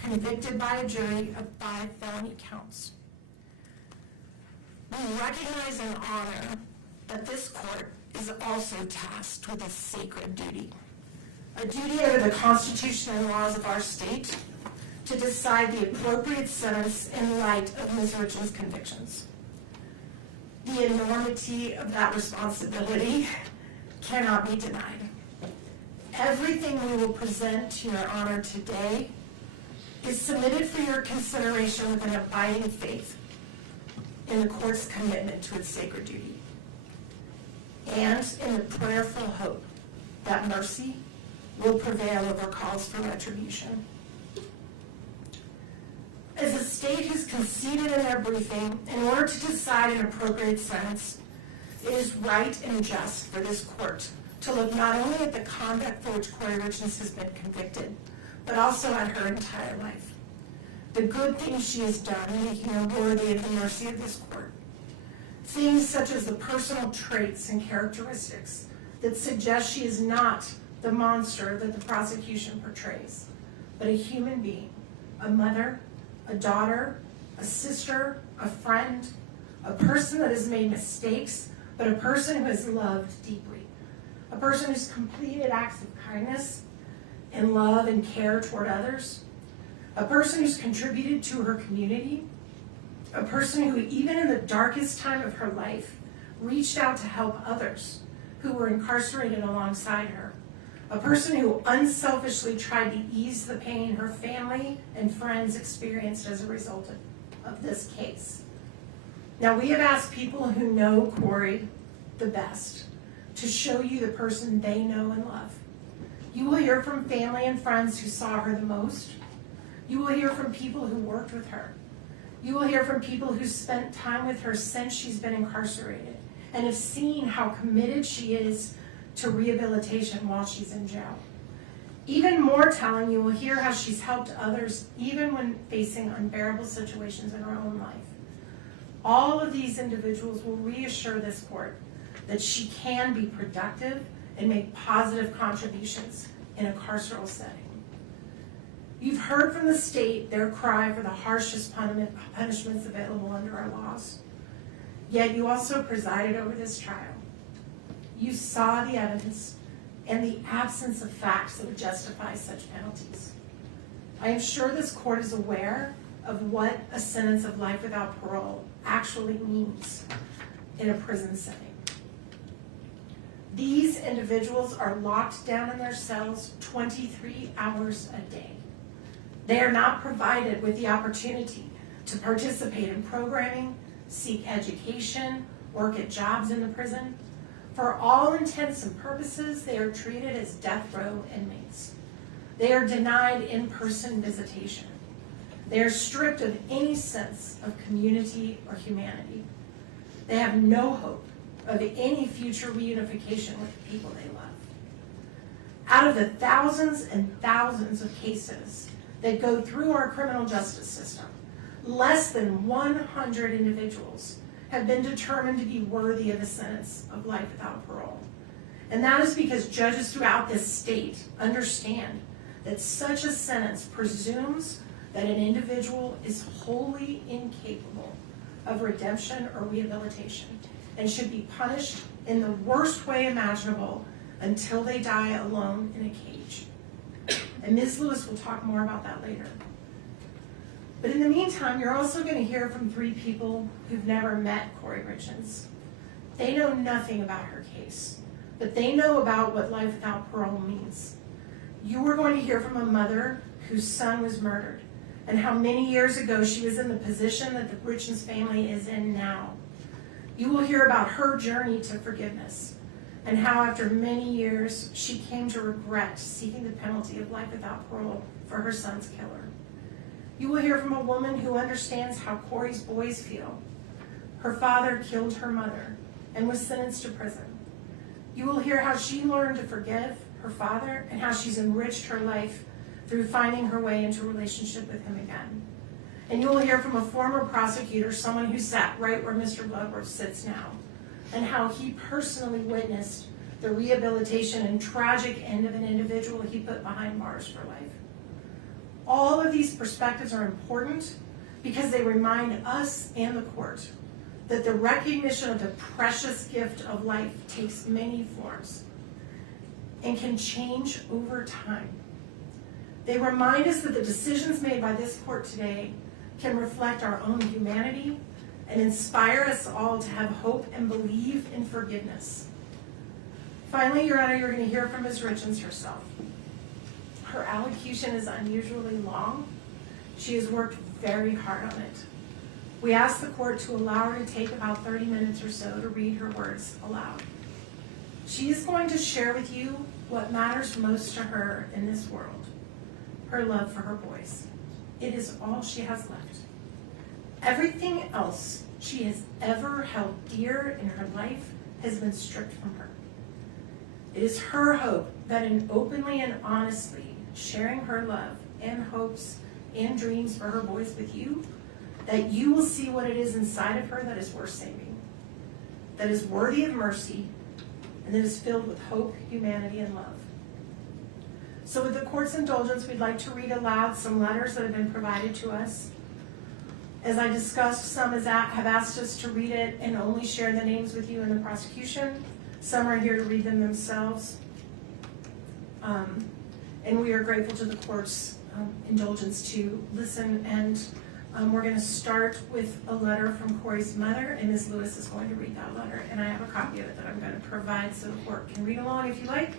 convicted by a jury of 5 felony counts. We recognize and honor that this court is also tasked with a sacred duty. A duty under the Constitution and laws of our state to decide the appropriate sentence in light of Ms. Richins' convictions. The enormity of that responsibility cannot be denied. Everything we will present to your honor today is submitted for your consideration with an abiding faith in the court's commitment to its sacred duty, and in the prayerful hope that mercy will prevail over calls for retribution. As the state has conceded in their briefing, in order to decide an appropriate sentence, it is right and just for this court to look not only at the conduct for which Kouri Richins has been convicted, but also at her entire life. The good things she has done, making her worthy of the mercy of this court. Things such as the personal traits and characteristics that suggest she is not the monster that the prosecution portrays, but a human being, a mother, a daughter, a sister, a friend, a person that has made mistakes, but a person who has loved deeply, a person who's completed acts of kindness and love and care toward others, a person who's contributed to her community, a person who, even in the darkest time of her life, reached out to help others who were incarcerated alongside her, a person who unselfishly tried to ease the pain her family and friends experienced as a result of this case. Now, we have asked people who know Kouri the best to show you the person they know and love. You will hear from family and friends who saw her the most. You will hear from people who worked with her. You will hear from people who spent time with her since she's been incarcerated and have seen how committed she is to rehabilitation while she's in jail. Even more telling, you will hear how she's helped others even when facing unbearable situations in her own life. All of these individuals will reassure this court that she can be productive and make positive contributions in a carceral setting. You've heard from the state their cry for the harshest punishments available under our laws. Yet you also presided over this trial. You saw the evidence and the absence of facts that would justify such penalties. I am sure this court is aware of what a sentence of life without parole actually means in a prison setting. These individuals are locked down in their cells 23 hours a day. They are not provided with the opportunity to participate in programming, seek education, work at jobs in the prison. For all intents and purposes, they are treated as death row inmates. They are denied in-person visitation. They are stripped of any sense of community or humanity. They have no hope of any future reunification with the people they love. Out of the thousands and thousands of cases that go through our criminal justice system, less than 100 individuals have been determined to be worthy of a sentence of life without parole. And that is because judges throughout this state understand that such a sentence presumes that an individual is wholly incapable of redemption or rehabilitation and should be punished in the worst way imaginable until they die alone in a cage. And Ms. Lewis will talk more about that later. But in the meantime, you're also going to hear from 3 people who've never met Kouri Richins. They know nothing about her case, but they know about what life without parole means. You are going to hear from a mother whose son was murdered, and how many years ago she was in the position that the Richins family is in now. You will hear about her journey to forgiveness, and how after many years she came to regret seeking the penalty of life without parole for her son's killer. You will hear from a woman who understands how Kouri's boys feel. Her father killed her mother and was sentenced to prison. You will hear how she learned to forgive her father and how she's enriched her life through finding her way into a relationship with him again. And you will hear from a former prosecutor, someone who sat right where Mr. Bloodworth sits now, and how he personally witnessed the rehabilitation and tragic end of an individual he put behind bars for life. All of these perspectives are important because they remind us and the court that the recognition of the precious gift of life takes many forms and can change over time. They remind us that the decisions made by this court today can reflect our own humanity and inspire us all to have hope and believe in forgiveness. Finally, Your Honor, you're going to hear from Ms. Richins herself. Her allocution is unusually long. She has worked very hard on it. We ask the court to allow her to take about 30 minutes or so to read her words aloud. She is going to share with you what matters most to her in this world, her love for her boys. It is all she has left. Everything else she has ever held dear in her life has been stripped from her. It is her hope that in openly and honestly sharing her love and hopes and dreams for her boys with you, that you will see what it is inside of her that is worth saving, that is worthy of mercy, and that is filled with hope, humanity, and love. So with the court's indulgence, we'd like to read aloud some letters that have been provided to us. As I discussed, some have asked us to read it and only share the names with you in the prosecution. Some are here to read them themselves. And we are grateful to the court's indulgence to listen. And we're going to start with a letter from Kouri's mother, and Ms. Lewis is going to read that letter. And I have a copy of it that I'm going to provide so the court can read along if you like.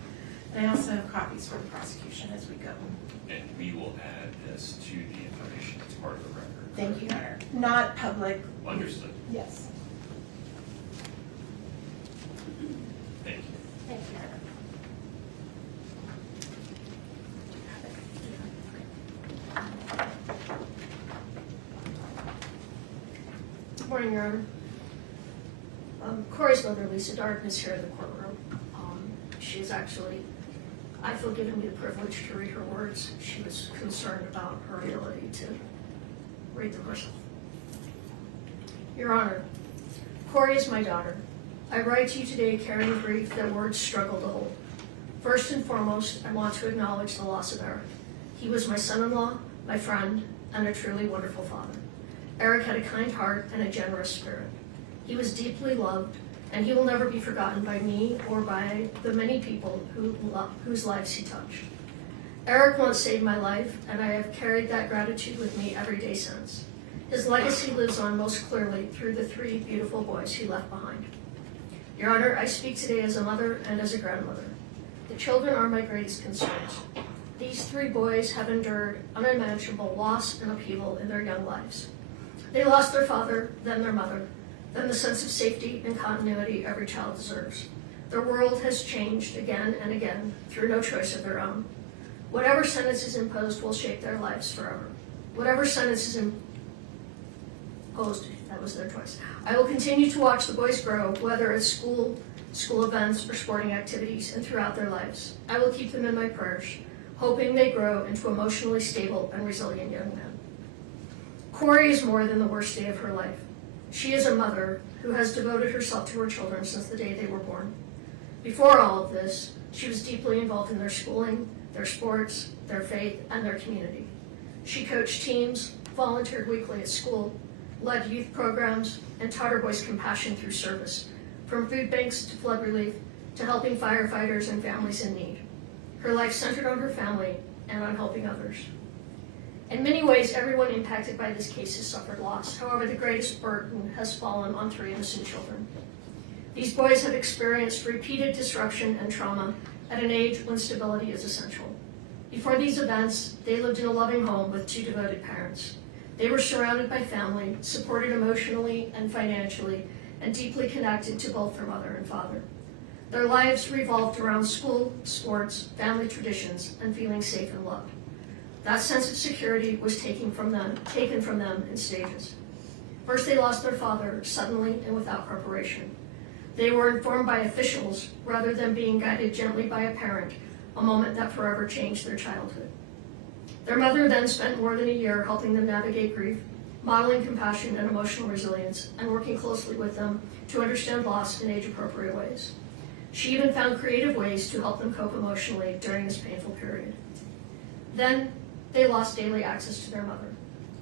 And I also have copies for the prosecution as we go. And we will add this to the information as part of the record. Thank you, Your Honor. Not public. Understood. Yes. Thank you. Thank you, Your Honor. Good morning, Your Honor. Kouri's mother, Lisa Dark, is here in the courtroom. She is actually, I feel, given me the privilege to read her words. She was concerned about her ability to read them herself. Your Honor, Kouri is my daughter. I write to you today carrying grief that words struggle to hold. First and foremost, I want to acknowledge the loss of Eric. He was my son-in-law, my friend, and a truly wonderful father. Eric had a kind heart and a generous spirit. He was deeply loved, and he will never be forgotten by me or by the many people whose lives he touched. Eric once saved my life, and I have carried that gratitude with me every day since. His legacy lives on most clearly through the 3 beautiful boys he left behind. Your Honor, I speak today as a mother and as a grandmother. The children are my greatest concerns. These 3 boys have endured unimaginable loss and upheaval in their young lives. They lost their father, then their mother, then the sense of safety and continuity every child deserves. Their world has changed again and again through no choice of their own. Whatever sentence is imposed will shape their lives forever. Whatever sentence is imposed, that was their choice. I will continue to watch the boys grow, whether at school events, or sporting activities, and throughout their lives. I will keep them in my prayers, hoping they grow into emotionally stable and resilient young men. Kouri is more than the worst day of her life. She is a mother who has devoted herself to her children since the day they were born. Before all of this, she was deeply involved in their schooling, their sports, their faith, and their community. She coached teams, volunteered weekly at school, led youth programs, and taught her boys compassion through service, from food banks to flood relief to helping firefighters and families in need. Her life centered on her family and on helping others. In many ways, everyone impacted by this case has suffered loss. However, the greatest burden has fallen on 3 innocent children. These boys have experienced repeated disruption and trauma at an age when stability is essential. Before these events, they lived in a loving home with 2 devoted parents. They were surrounded by family, supported emotionally and financially, and deeply connected to both their mother and father. Their lives revolved around school, sports, family traditions, and feeling safe and loved. That sense of security was taken from them in stages. First, they lost their father suddenly and without preparation. They were informed by officials rather than being guided gently by a parent, a moment that forever changed their childhood. Their mother then spent more than a year helping them navigate grief, modeling compassion and emotional resilience, and working closely with them to understand loss in age-appropriate ways. She even found creative ways to help them cope emotionally during this painful period. Then, they lost daily access to their mother.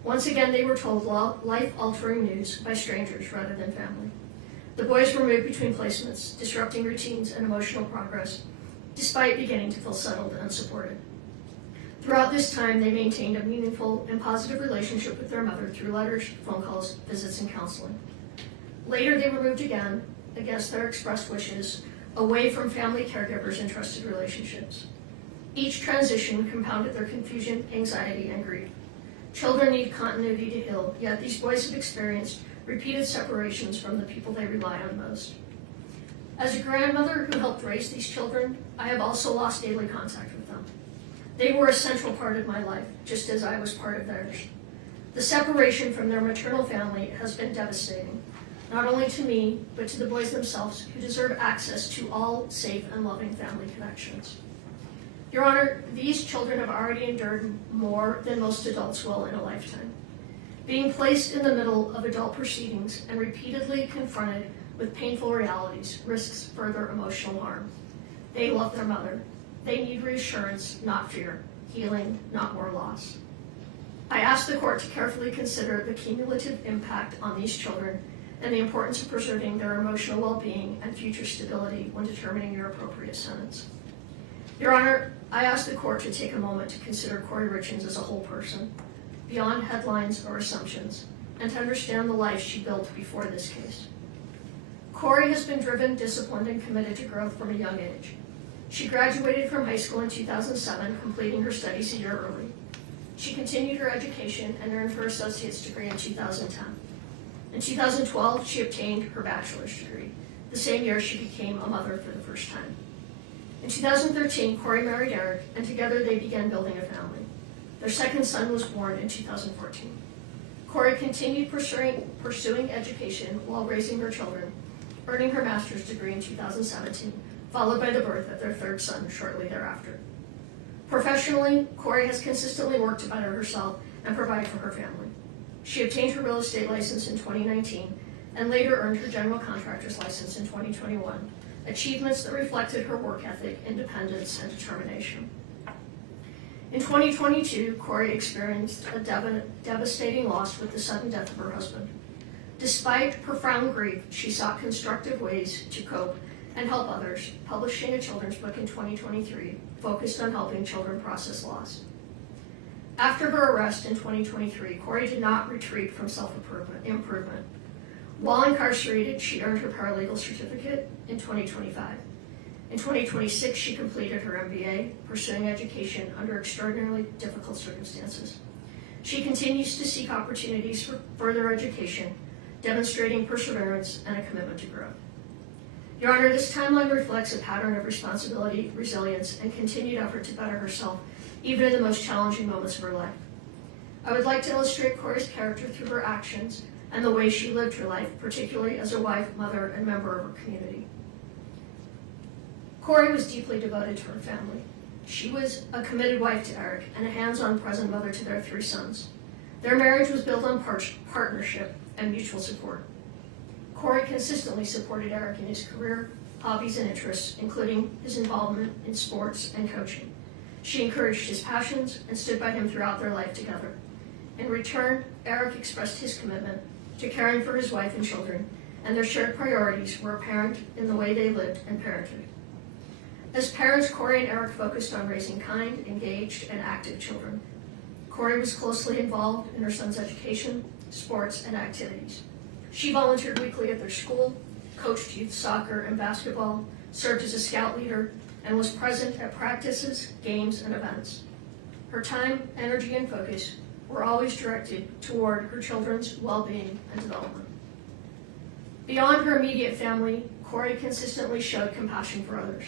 Once again, they were told life-altering news by strangers rather than family. The boys were moved between placements, disrupting routines and emotional progress, despite beginning to feel settled and supported. Throughout this time, they maintained a meaningful and positive relationship with their mother through letters, phone calls, visits, and counseling. Later, they were moved again, against their expressed wishes, away from family caregivers and trusted relationships. Each transition compounded their confusion, anxiety, and grief. Children need continuity to heal, yet these boys have experienced repeated separations from the people they rely on most. As a grandmother who helped raise these children, I have also lost daily contact with them. They were a central part of my life, just as I was part of theirs. The separation from their maternal family has been devastating, not only to me, but to the boys themselves, who deserve access to all safe and loving family connections. Your Honor, these children have already endured more than most adults will in a lifetime. Being placed in the middle of adult proceedings and repeatedly confronted with painful realities risks further emotional harm. They love their mother. They need reassurance, not fear, healing, not more loss. I ask the court to carefully consider the cumulative impact on these children and the importance of preserving their emotional well-being and future stability when determining your appropriate sentence. Your Honor, I ask the court to take a moment to consider Kouri Richins as a whole person, beyond headlines or assumptions, and to understand the life she built before this case. Kouri has been driven, disciplined, and committed to growth from a young age. She graduated from high school in 2007, completing her studies a year early. She continued her education and earned her associate's degree in 2010. In 2012, she obtained her bachelor's degree, the same year she became a mother for the first time. In 2013, Kouri married Eric, and together they began building a family. Their second son was born in 2014. Kouri continued pursuing education while raising her children, earning her master's degree in 2017, followed by the birth of their third son shortly thereafter. Professionally, Kouri has consistently worked to better herself and provide for her family. She obtained her real estate license in 2019 and later earned her general contractor's license in 2021, achievements that reflected her work ethic, independence, and determination. In 2022, Kouri experienced a devastating loss with the sudden death of her husband. Despite profound grief, she sought constructive ways to cope and help others, publishing a children's book in 2023 focused on helping children process loss. After her arrest in 2023, Kouri did not retreat from self-improvement. While incarcerated, she earned her paralegal certificate in 2025. In 2026, she completed her MBA, pursuing education under extraordinarily difficult circumstances. She continues to seek opportunities for further education, demonstrating perseverance and a commitment to growth. Your Honor, this timeline reflects a pattern of responsibility, resilience, and continued effort to better herself, even in the most challenging moments of her life. I would like to illustrate Kouri's character through her actions and the way she lived her life, particularly as a wife, mother, and member of her community. Kouri was deeply devoted to her family. She was a committed wife to Eric and a hands-on present mother to their 3 sons. Their marriage was built on partnership and mutual support. Kouri consistently supported Eric in his career, hobbies, and interests, including his involvement in sports and coaching. She encouraged his passions and stood by him throughout their life together. In return, Eric expressed his commitment to caring for his wife and children, and their shared priorities were apparent in the way they lived and parented. As parents, Kouri and Eric focused on raising kind, engaged, and active children. Kouri was closely involved in her son's education, sports, and activities. She volunteered weekly at their school, coached youth soccer and basketball, served as a scout leader, and was present at practices, games, and events. Her time, energy, and focus were always directed toward her children's well-being and development. Beyond her immediate family, Kouri consistently showed compassion for others.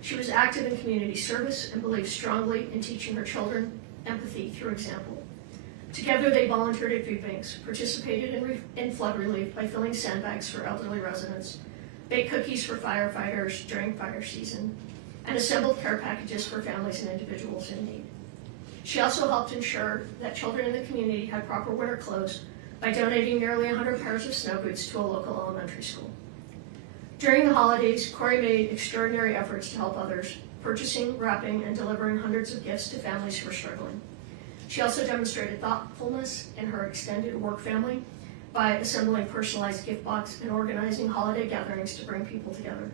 She was active in community service and believed strongly in teaching her children empathy through example. Together, they volunteered at food banks, participated in flood relief by filling sandbags for elderly residents, baked cookies for firefighters during fire season, and assembled care packages for families and individuals in need. She also helped ensure that children in the community had proper winter clothes by donating nearly 100 pairs of snow boots to a local elementary school. During the holidays, Kouri made extraordinary efforts to help others, purchasing, wrapping, and delivering hundreds of gifts to families who were struggling. She also demonstrated thoughtfulness in her extended work family by assembling personalized gift boxes and organizing holiday gatherings to bring people together.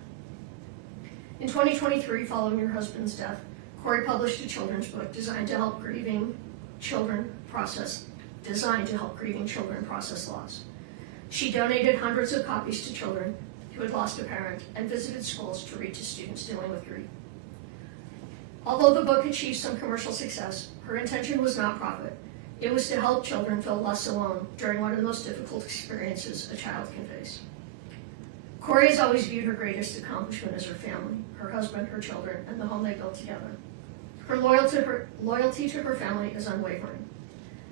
In 2023, following her husband's death, Kouri published a children's book designed to help grieving children process loss. She donated hundreds of copies to children who had lost a parent and visited schools to read to students dealing with grief. Although the book achieved some commercial success, her intention was not profit. It was to help children feel less alone during one of the most difficult experiences a child can face. Kouri has always viewed her greatest accomplishment as her family, her husband, her children, and the home they built together. Her loyalty to her family is unwavering.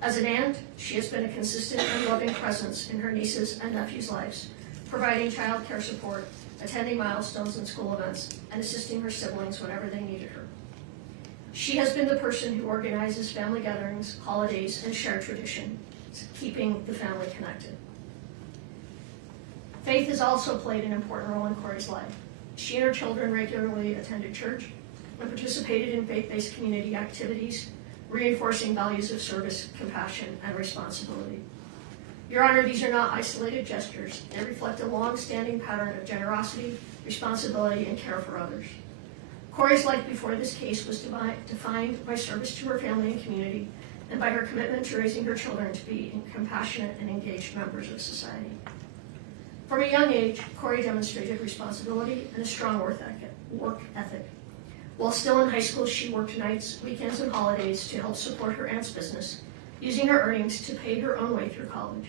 As an aunt, she has been a consistent and loving presence in her nieces' and nephews' lives, providing child care support, attending milestones and school events, and assisting her siblings whenever they needed her. She has been the person who organizes family gatherings, holidays, and shared tradition, keeping the family connected. Faith has also played an important role in Kouri's life. She and her children regularly attended church and participated in faith-based community activities, reinforcing values of service, compassion, and responsibility. Your Honor, these are not isolated gestures. They reflect a long-standing pattern of generosity, responsibility, and care for others. Kouri's life before this case was defined by service to her family and community, and by her commitment to raising her children to be compassionate and engaged members of society. From a young age, Kouri demonstrated responsibility and a strong work ethic. While still in high school, she worked nights, weekends, and holidays to help support her aunt's business, using her earnings to pay her own way through college.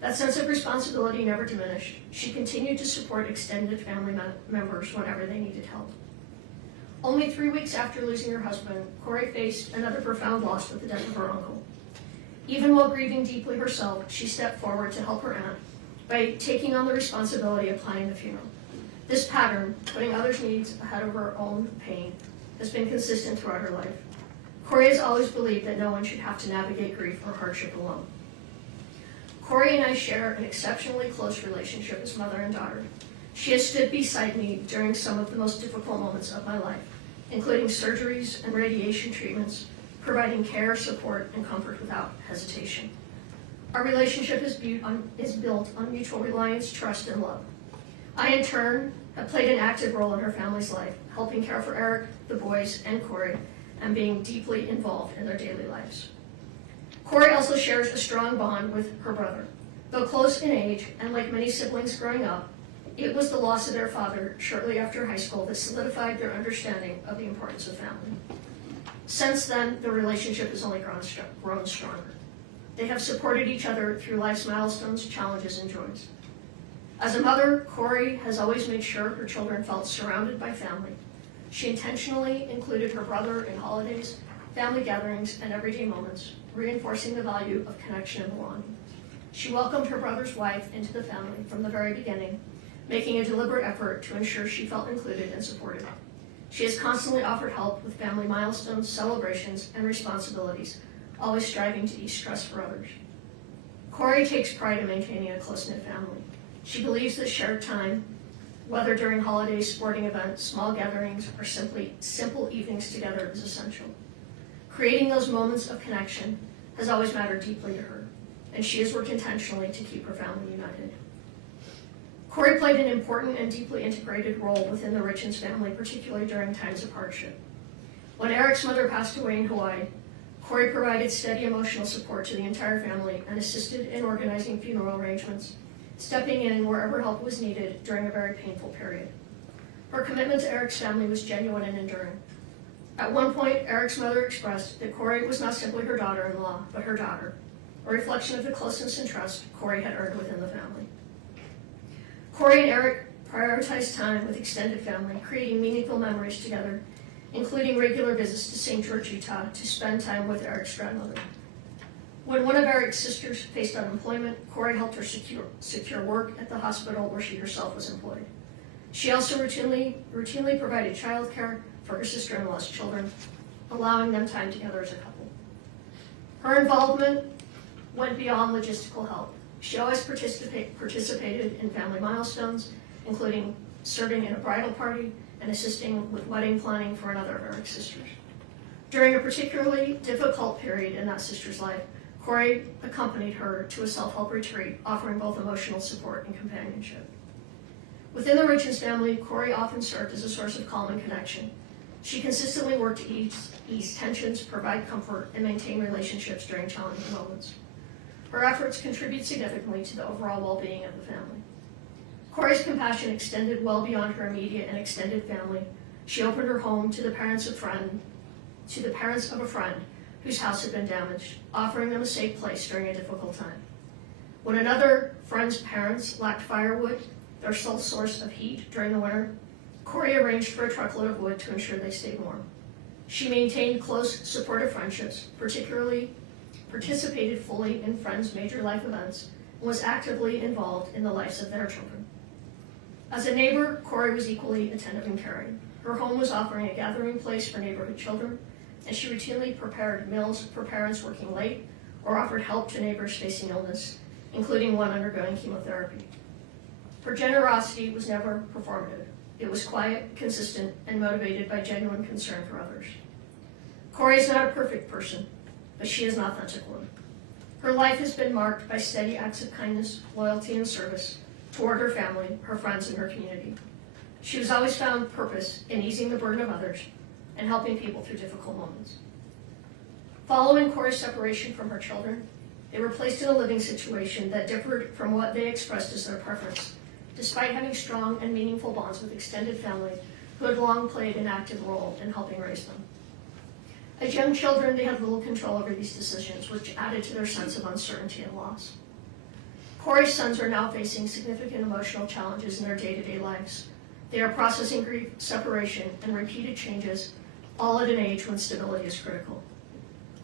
That sense of responsibility never diminished. She continued to support extended family members whenever they needed help. Only 3 weeks after losing her husband, Kouri faced another profound loss with the death of her uncle. Even while grieving deeply herself, she stepped forward to help her aunt by taking on the responsibility of planning the funeral. This pattern, putting others' needs ahead of her own pain, has been consistent throughout her life. Kouri has always believed that no one should have to navigate grief or hardship alone. Kouri and I share an exceptionally close relationship as mother and daughter. She has stood beside me during some of the most difficult moments of my life, including surgeries and radiation treatments, providing care, support, and comfort without hesitation. Our relationship is built on mutual reliance, trust, and love. I, in turn, have played an active role in her family's life, helping care for Eric, the boys, and Kouri, and being deeply involved in their daily lives. Kouri also shares a strong bond with her brother. Though close in age, and like many siblings growing up, it was the loss of their father shortly after high school that solidified their understanding of the importance of family. Since then, the relationship has only grown stronger. They have supported each other through life's milestones, challenges, and joys. As a mother, Kouri has always made sure her children felt surrounded by family. She intentionally included her brother in holidays, family gatherings, and everyday moments, reinforcing the value of connection and belonging. She welcomed her brother's wife into the family from the very beginning, making a deliberate effort to ensure she felt included and supported. She has constantly offered help with family milestones, celebrations, and responsibilities, always striving to ease stress for others. Kouri takes pride in maintaining a close-knit family. She believes that shared time, whether during holidays, sporting events, small gatherings, or simply simple evenings together, is essential. Creating those moments of connection has always mattered deeply to her, and she has worked intentionally to keep her family united. Kouri played an important and deeply integrated role within the Richins family, particularly during times of hardship. When Eric's mother passed away in Hawaii, Kouri provided steady emotional support to the entire family and assisted in organizing funeral arrangements, stepping in wherever help was needed during a very painful period. Her commitment to Eric's family was genuine and enduring. At one point, Eric's mother expressed that Kouri was not simply her daughter-in-law, but her daughter, a reflection of the closeness and trust Kouri had earned within the family. Kouri and Eric prioritized time with extended family, creating meaningful memories together, including regular visits to St. George, Utah, to spend time with Eric's grandmother. When one of Eric's sisters faced unemployment, Kouri helped her secure work at the hospital where she herself was employed. She also routinely provided childcare for her sister-in-law's children, allowing them time together as a couple. Her involvement went beyond logistical help. She always participated in family milestones, including serving in a bridal party and assisting with wedding planning for another of Eric's sisters. During a particularly difficult period in that sister's life, Kouri accompanied her to a self-help retreat, offering both emotional support and companionship. Within the Richins family, Kouri often served as a source of calm and connection. She consistently worked to ease tensions, provide comfort, and maintain relationships during challenging moments. Her efforts contribute significantly to the overall well-being of the family. Kouri's compassion extended well beyond her immediate and extended family. She opened her home to the parents of a friend whose house had been damaged, offering them a safe place during a difficult time. When another friend's parents lacked firewood, their sole source of heat during the winter, Kouri arranged for a truckload of wood to ensure they stayed warm. She maintained close, supportive friendships, participated fully in friends' major life events, and was actively involved in the lives of their children. As a neighbor, Kouri was equally attentive and caring. Her home was offering a gathering place for neighborhood children, and she routinely prepared meals for parents working late or offered help to neighbors facing illness, including one undergoing chemotherapy. Her generosity was never performative. It was quiet, consistent, and motivated by genuine concern for others. Kouri is not a perfect person, but she is an authentic one. Her life has been marked by steady acts of kindness, loyalty, and service toward her family, her friends, and her community. She has always found purpose in easing the burden of others and helping people through difficult moments. Following Kouri's separation from her children, they were placed in a living situation that differed from what they expressed as their preference, despite having strong and meaningful bonds with extended family who had long played an active role in helping raise them. As young children, they had little control over these decisions, which added to their sense of uncertainty and loss. Kouri's sons are now facing significant emotional challenges in their day-to-day lives. They are processing grief, separation, and repeated changes, all at an age when stability is critical.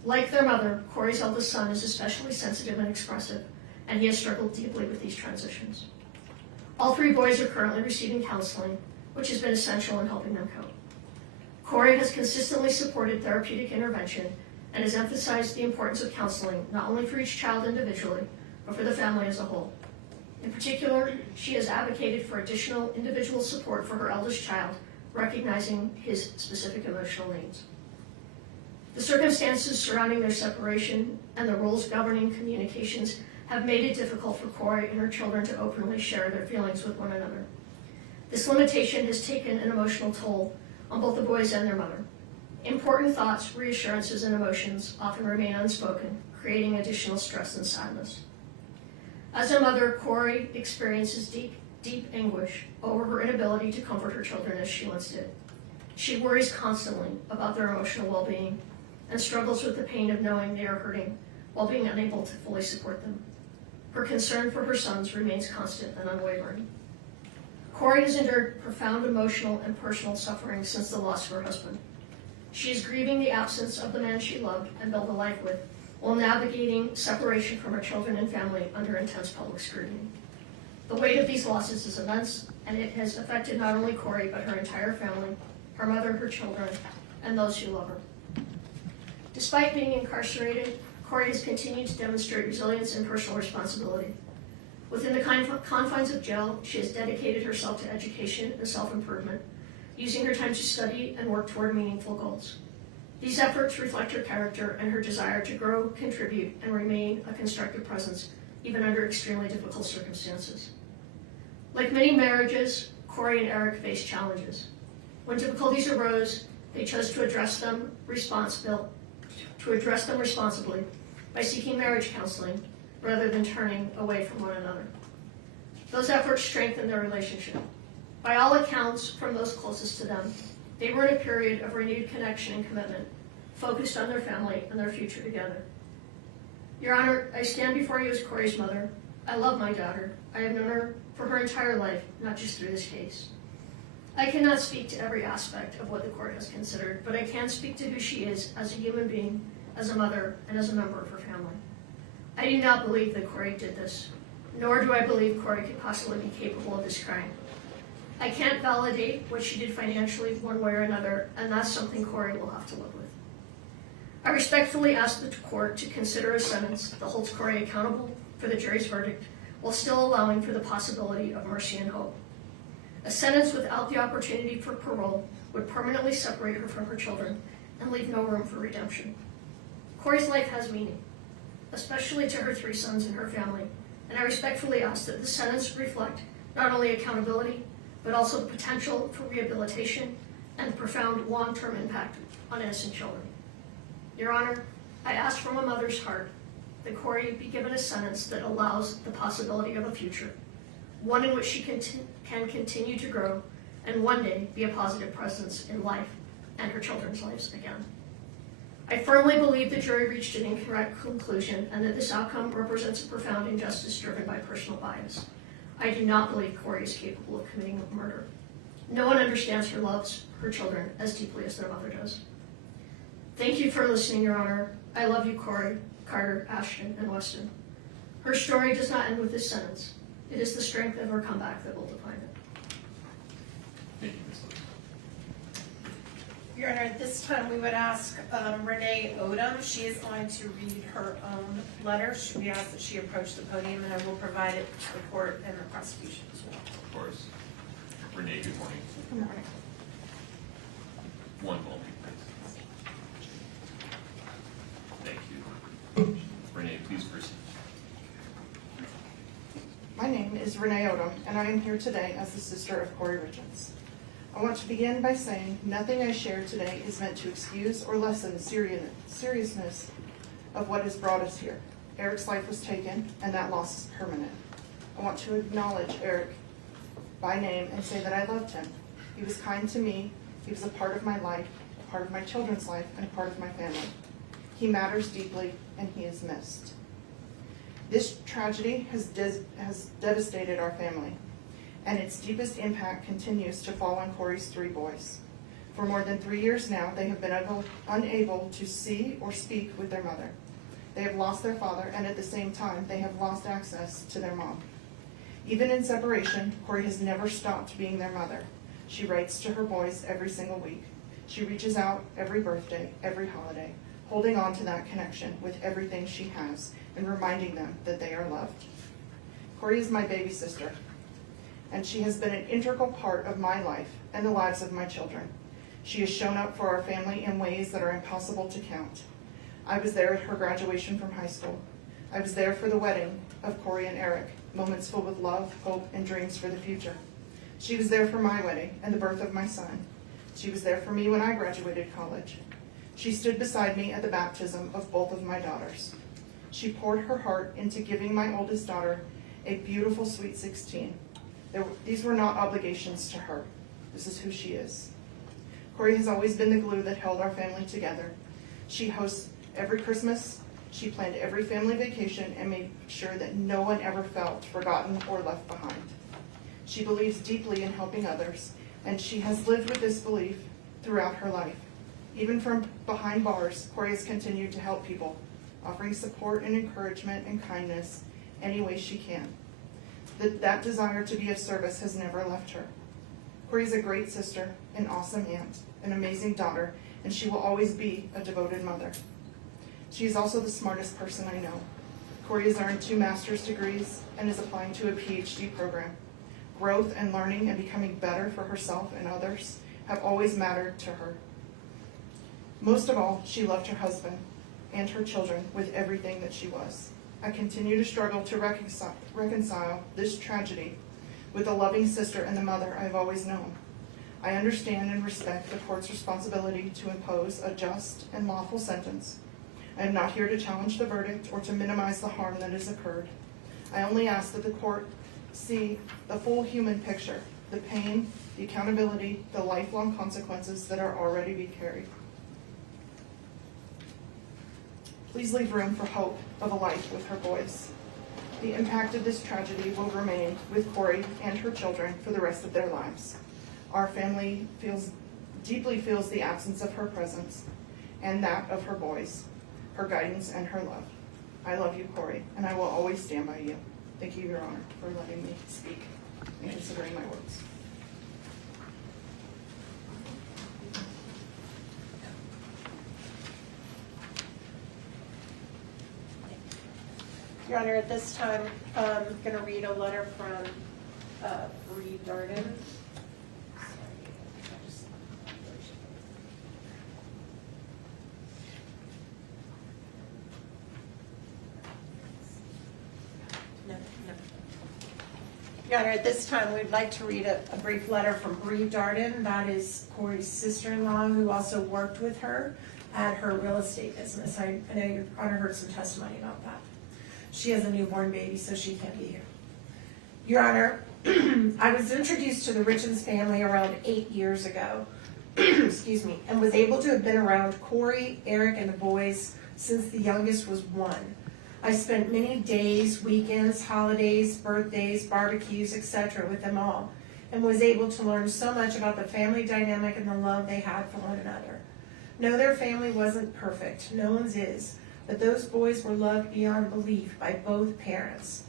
Like their mother, Kouri's eldest son is especially sensitive and expressive, and he has struggled deeply with these transitions. All three boys are currently receiving counseling, which has been essential in helping them cope. Kouri has consistently supported therapeutic intervention and has emphasized the importance of counseling not only for each child individually, but for the family as a whole. In particular, she has advocated for additional individual support for her eldest child, recognizing his specific emotional needs. The circumstances surrounding their separation and the rules governing communications have made it difficult for Kouri and her children to openly share their feelings with one another. This limitation has taken an emotional toll on both the boys and their mother. Important thoughts, reassurances, and emotions often remain unspoken, creating additional stress and sadness. As a mother, Kouri experiences deep anguish over her inability to comfort her children as she once did. She worries constantly about their emotional well-being and struggles with the pain of knowing they are hurting while being unable to fully support them. Her concern for her sons remains constant and unwavering. Kouri has endured profound emotional and personal suffering since the loss of her husband. She is grieving the absence of the man she loved and built a life with, while navigating separation from her children and family under intense public scrutiny. The weight of these losses is immense, and it has affected not only Kouri, but her entire family, her mother, her children, and those who love her. Despite being incarcerated, Kouri has continued to demonstrate resilience and personal responsibility. Within the confines of jail, she has dedicated herself to education and self-improvement, using her time to study and work toward meaningful goals. These efforts reflect her character and her desire to grow, contribute, and remain a constructive presence, even under extremely difficult circumstances. Like many marriages, Kouri and Eric faced challenges. When difficulties arose, they chose to address them responsibly by seeking marriage counseling rather than turning away from one another. Those efforts strengthened their relationship. By all accounts from those closest to them, they were in a period of renewed connection and commitment, focused on their family and their future together. Your Honor, I stand before you as Kouri's mother. I love my daughter. I have known her for her entire life, not just through this case. I cannot speak to every aspect of what the court has considered, but I can speak to who she is as a human being, as a mother, and as a member of her family. I do not believe that Kouri did this, nor do I believe Kouri could possibly be capable of this crime. I can't validate what she did financially one way or another, and that's something Kouri will have to live with. I respectfully ask the court to consider a sentence that holds Kouri accountable for the jury's verdict, while still allowing for the possibility of mercy and hope. A sentence without the opportunity for parole would permanently separate her from her children and leave no room for redemption. Kouri's life has meaning, especially to her 3 sons and her family, and I respectfully ask that the sentence reflect not only accountability, but also the potential for rehabilitation and the profound long-term impact on innocent children. Your Honor, I ask from a mother's heart that Kouri be given a sentence that allows the possibility of a future, one in which she can continue to grow and one day be a positive presence in life and her children's lives again. I firmly believe the jury reached an incorrect conclusion and that this outcome represents a profound injustice driven by personal bias. I do not believe Kouri is capable of committing murder. No one understands her loves her children as deeply as their mother does. Thank you for listening, Your Honor. I love you, Kouri, Carter, Ashton, and Weston. Her story does not end with this sentence. It is the strength of her comeback that will define it. Thank you, Ms. Lewis. Your Honor, at this time we would ask Renee Odom. She is going to read her own letter. We ask that she approach the podium, and I will provide it to the court and the prosecution as well. Of course. Renee, good morning. Good morning. One moment, please. Thank you. Renee, please proceed. My name is Renee Odom, and I am here today as the sister of Kouri Richins. I want to begin by saying nothing I share today is meant to excuse or lessen the seriousness of what has brought us here. Eric's life was taken, and that loss is permanent. I want to acknowledge Eric by name and say that I loved him. He was kind to me. He was a part of my life, a part of my children's life, and a part of my family. He matters deeply, and he is missed. This tragedy has devastated our family, and its deepest impact continues to fall on Kouri's 3 boys. For more than 3 years now, they have been unable to see or speak with their mother. They have lost their father, and at the same time, they have lost access to their mom. Even in separation, Kouri has never stopped being their mother. She writes to her boys every single week. She reaches out every birthday, every holiday, holding on to that connection with everything she has and reminding them that they are loved. Kouri is my baby sister, and she has been an integral part of my life and the lives of my children. She has shown up for our family in ways that are impossible to count. I was there at her graduation from high school. I was there for the wedding of Kouri and Eric, moments filled with love, hope, and dreams for the future. She was there for my wedding and the birth of my son. She was there for me when I graduated college. She stood beside me at the baptism of both of my daughters. She poured her heart into giving my oldest daughter a beautiful sweet 16. These were not obligations to her. This is who she is. Kouri has always been the glue that held our family together. She hosts every Christmas. She planned every family vacation and made sure that no one ever felt forgotten or left behind. She believes deeply in helping others, and she has lived with this belief throughout her life. Even from behind bars, Kouri has continued to help people, offering support and encouragement and kindness any way she can. That desire to be of service has never left her. Kouri is a great sister, an awesome aunt, an amazing daughter, and she will always be a devoted mother. She is also the smartest person I know. Kouri has earned 2 master's degrees and is applying to a PhD program. Growth and learning and becoming better for herself and others have always mattered to her. Most of all, she loved her husband and her children with everything that she was. I continue to struggle to reconcile this tragedy with the loving sister and the mother I've always known. I understand and respect the court's responsibility to impose a just and lawful sentence. I am not here to challenge the verdict or to minimize the harm that has occurred. I only ask that the court see the full human picture, the pain, the accountability, the lifelong consequences that are already being carried. Please leave room for hope of a life with her boys. The impact of this tragedy will remain with Kouri and her children for the rest of their lives. Our family deeply feels the absence of her presence and that of her boys, her guidance and her love. I love you, Kouri, and I will always stand by you. Thank you, Your Honor, for letting me speak and considering my words. Your Honor, at this time, I'm going to read a letter from Kouri Darden. Your Honor, at this time, we'd like to read a brief letter from Kouri Darden. That is Kouri's sister-in-law, who also worked with her at her real estate business. I know Your Honor heard some testimony about that. She has a newborn baby, so she can't be here. Your Honor, I was introduced to the Richins family around 8 years ago, excuse me, and was able to have been around Kouri, Eric, and the boys since the youngest was 1. I spent many days, weekends, holidays, birthdays, barbecues, etc. with them all, and was able to learn so much about the family dynamic and the love they had for one another. No, their family wasn't perfect. No one's is. But those boys were loved beyond belief by both parents.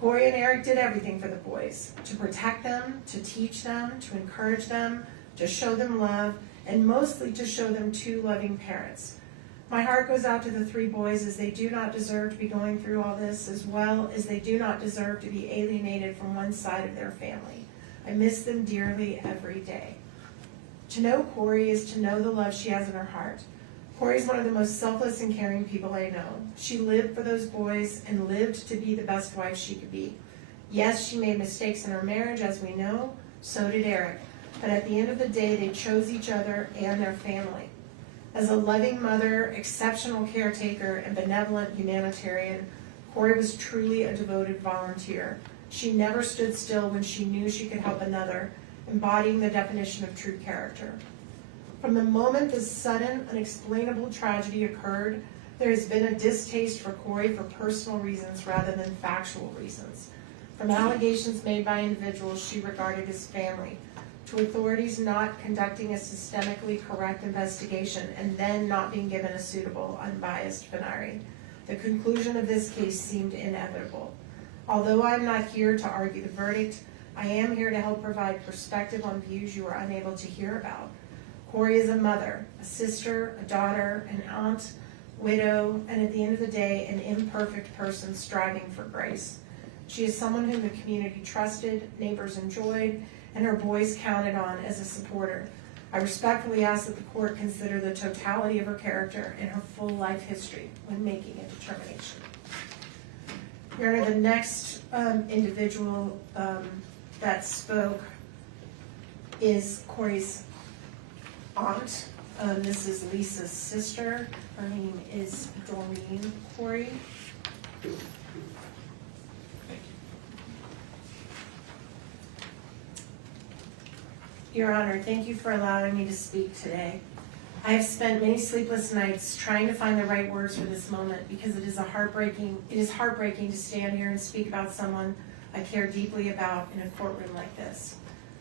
Kouri and Eric did everything for the boys, to protect them, to teach them, to encourage them, to show them love, and mostly to show them 2 loving parents. My heart goes out to the 3 boys, as they do not deserve to be going through all this, as well as they do not deserve to be alienated from one side of their family. I miss them dearly every day. To know Kouri is to know the love she has in her heart. Kouri is one of the most selfless and caring people I know. She lived for those boys and lived to be the best wife she could be. Yes, she made mistakes in her marriage, as we know. So did Eric. But at the end of the day, they chose each other and their family. As a loving mother, exceptional caretaker, and benevolent humanitarian, Kouri was truly a devoted volunteer. She never stood still when she knew she could help another, embodying the definition of true character. From the moment this sudden, unexplainable tragedy occurred, there has been a distaste for Kouri for personal reasons rather than factual reasons. From allegations made by individuals she regarded as family, to authorities not conducting a systemically correct investigation and then not being given a suitable, unbiased venire. The conclusion of this case seemed inevitable. Although I'm not here to argue the verdict, I am here to help provide perspective on views you are unable to hear about. Kouri is a mother, a sister, a daughter, an aunt, widow, and at the end of the day, an imperfect person striving for grace. She is someone whom the community trusted, neighbors enjoyed, and her boys counted on as a supporter. I respectfully ask that the court consider the totality of her character and her full life history when making a determination. Your Honor, the next individual that spoke is Kouri's aunt. This is Lisa's sister. Her name is Doreen Kouri. Your Honor, thank you for allowing me to speak today. I have spent many sleepless nights trying to find the right words for this moment because it is heartbreaking to stand here and speak about someone I care deeply about in a courtroom like this.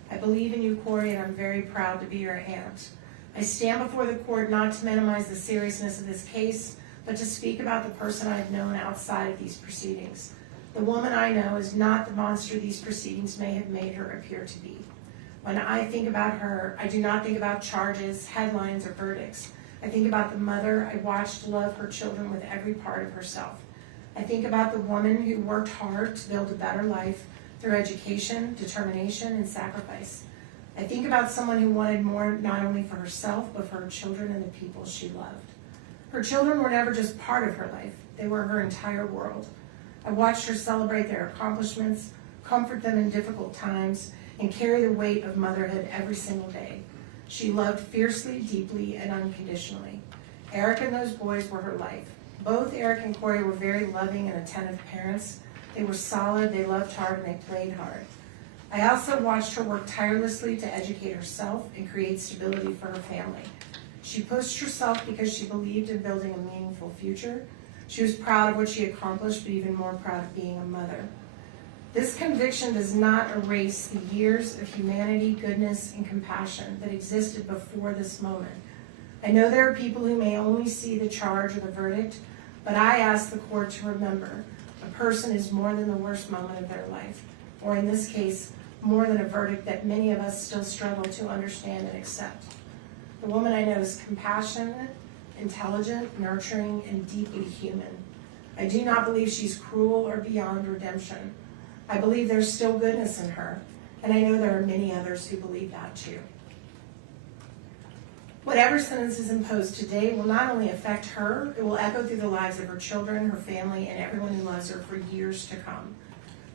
I believe in you, Kouri, and I'm very proud to be your aunt. I stand before the court not to minimize the seriousness of this case, but to speak about the person I've known outside of these proceedings. The woman I know is not the monster these proceedings may have made her appear to be. When I think about her, I do not think about charges, headlines, or verdicts. I think about the mother I watched love her children with every part of herself. I think about the woman who worked hard to build a better life through education, determination, and sacrifice. I think about someone who wanted more not only for herself, but for her children and the people she loved. Her children were never just part of her life. They were her entire world. I watched her celebrate their accomplishments, comfort them in difficult times, and carry the weight of motherhood every single day. She loved fiercely, deeply, and unconditionally. Eric and those boys were her life. Both Eric and Kouri were very loving and attentive parents. They were solid, they loved hard, and they played hard. I also watched her work tirelessly to educate herself and create stability for her family. She pushed herself because she believed in building a meaningful future. She was proud of what she accomplished, but even more proud of being a mother. This conviction does not erase the years of humanity, goodness, and compassion that existed before this moment. I know there are people who may only see the charge or the verdict, but I ask the court to remember a person is more than the worst moment of their life, or in this case, more than a verdict that many of us still struggle to understand and accept. The woman I know is compassionate, intelligent, nurturing, and deeply human. I do not believe she's cruel or beyond redemption. I believe there's still goodness in her, and I know there are many others who believe that too. Whatever sentence is imposed today will not only affect her, it will echo through the lives of her children, her family, and everyone who loves her for years to come.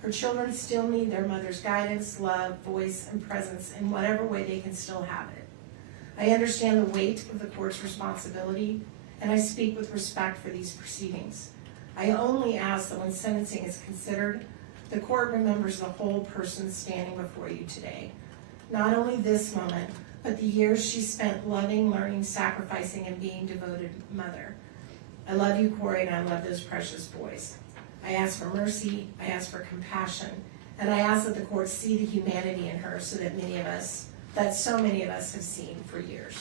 Her children still need their mother's guidance, love, voice, and presence in whatever way they can still have it. I understand the weight of the court's responsibility, and I speak with respect for these proceedings. I only ask that when sentencing is considered, the court remembers the whole person standing before you today. Not only this moment, but the years she spent loving, learning, sacrificing, and being devoted mother. I love you, Kouri, and I love those precious boys. I ask for mercy, I ask for compassion, and I ask that the court see the humanity in her so that so many of us have seen for years.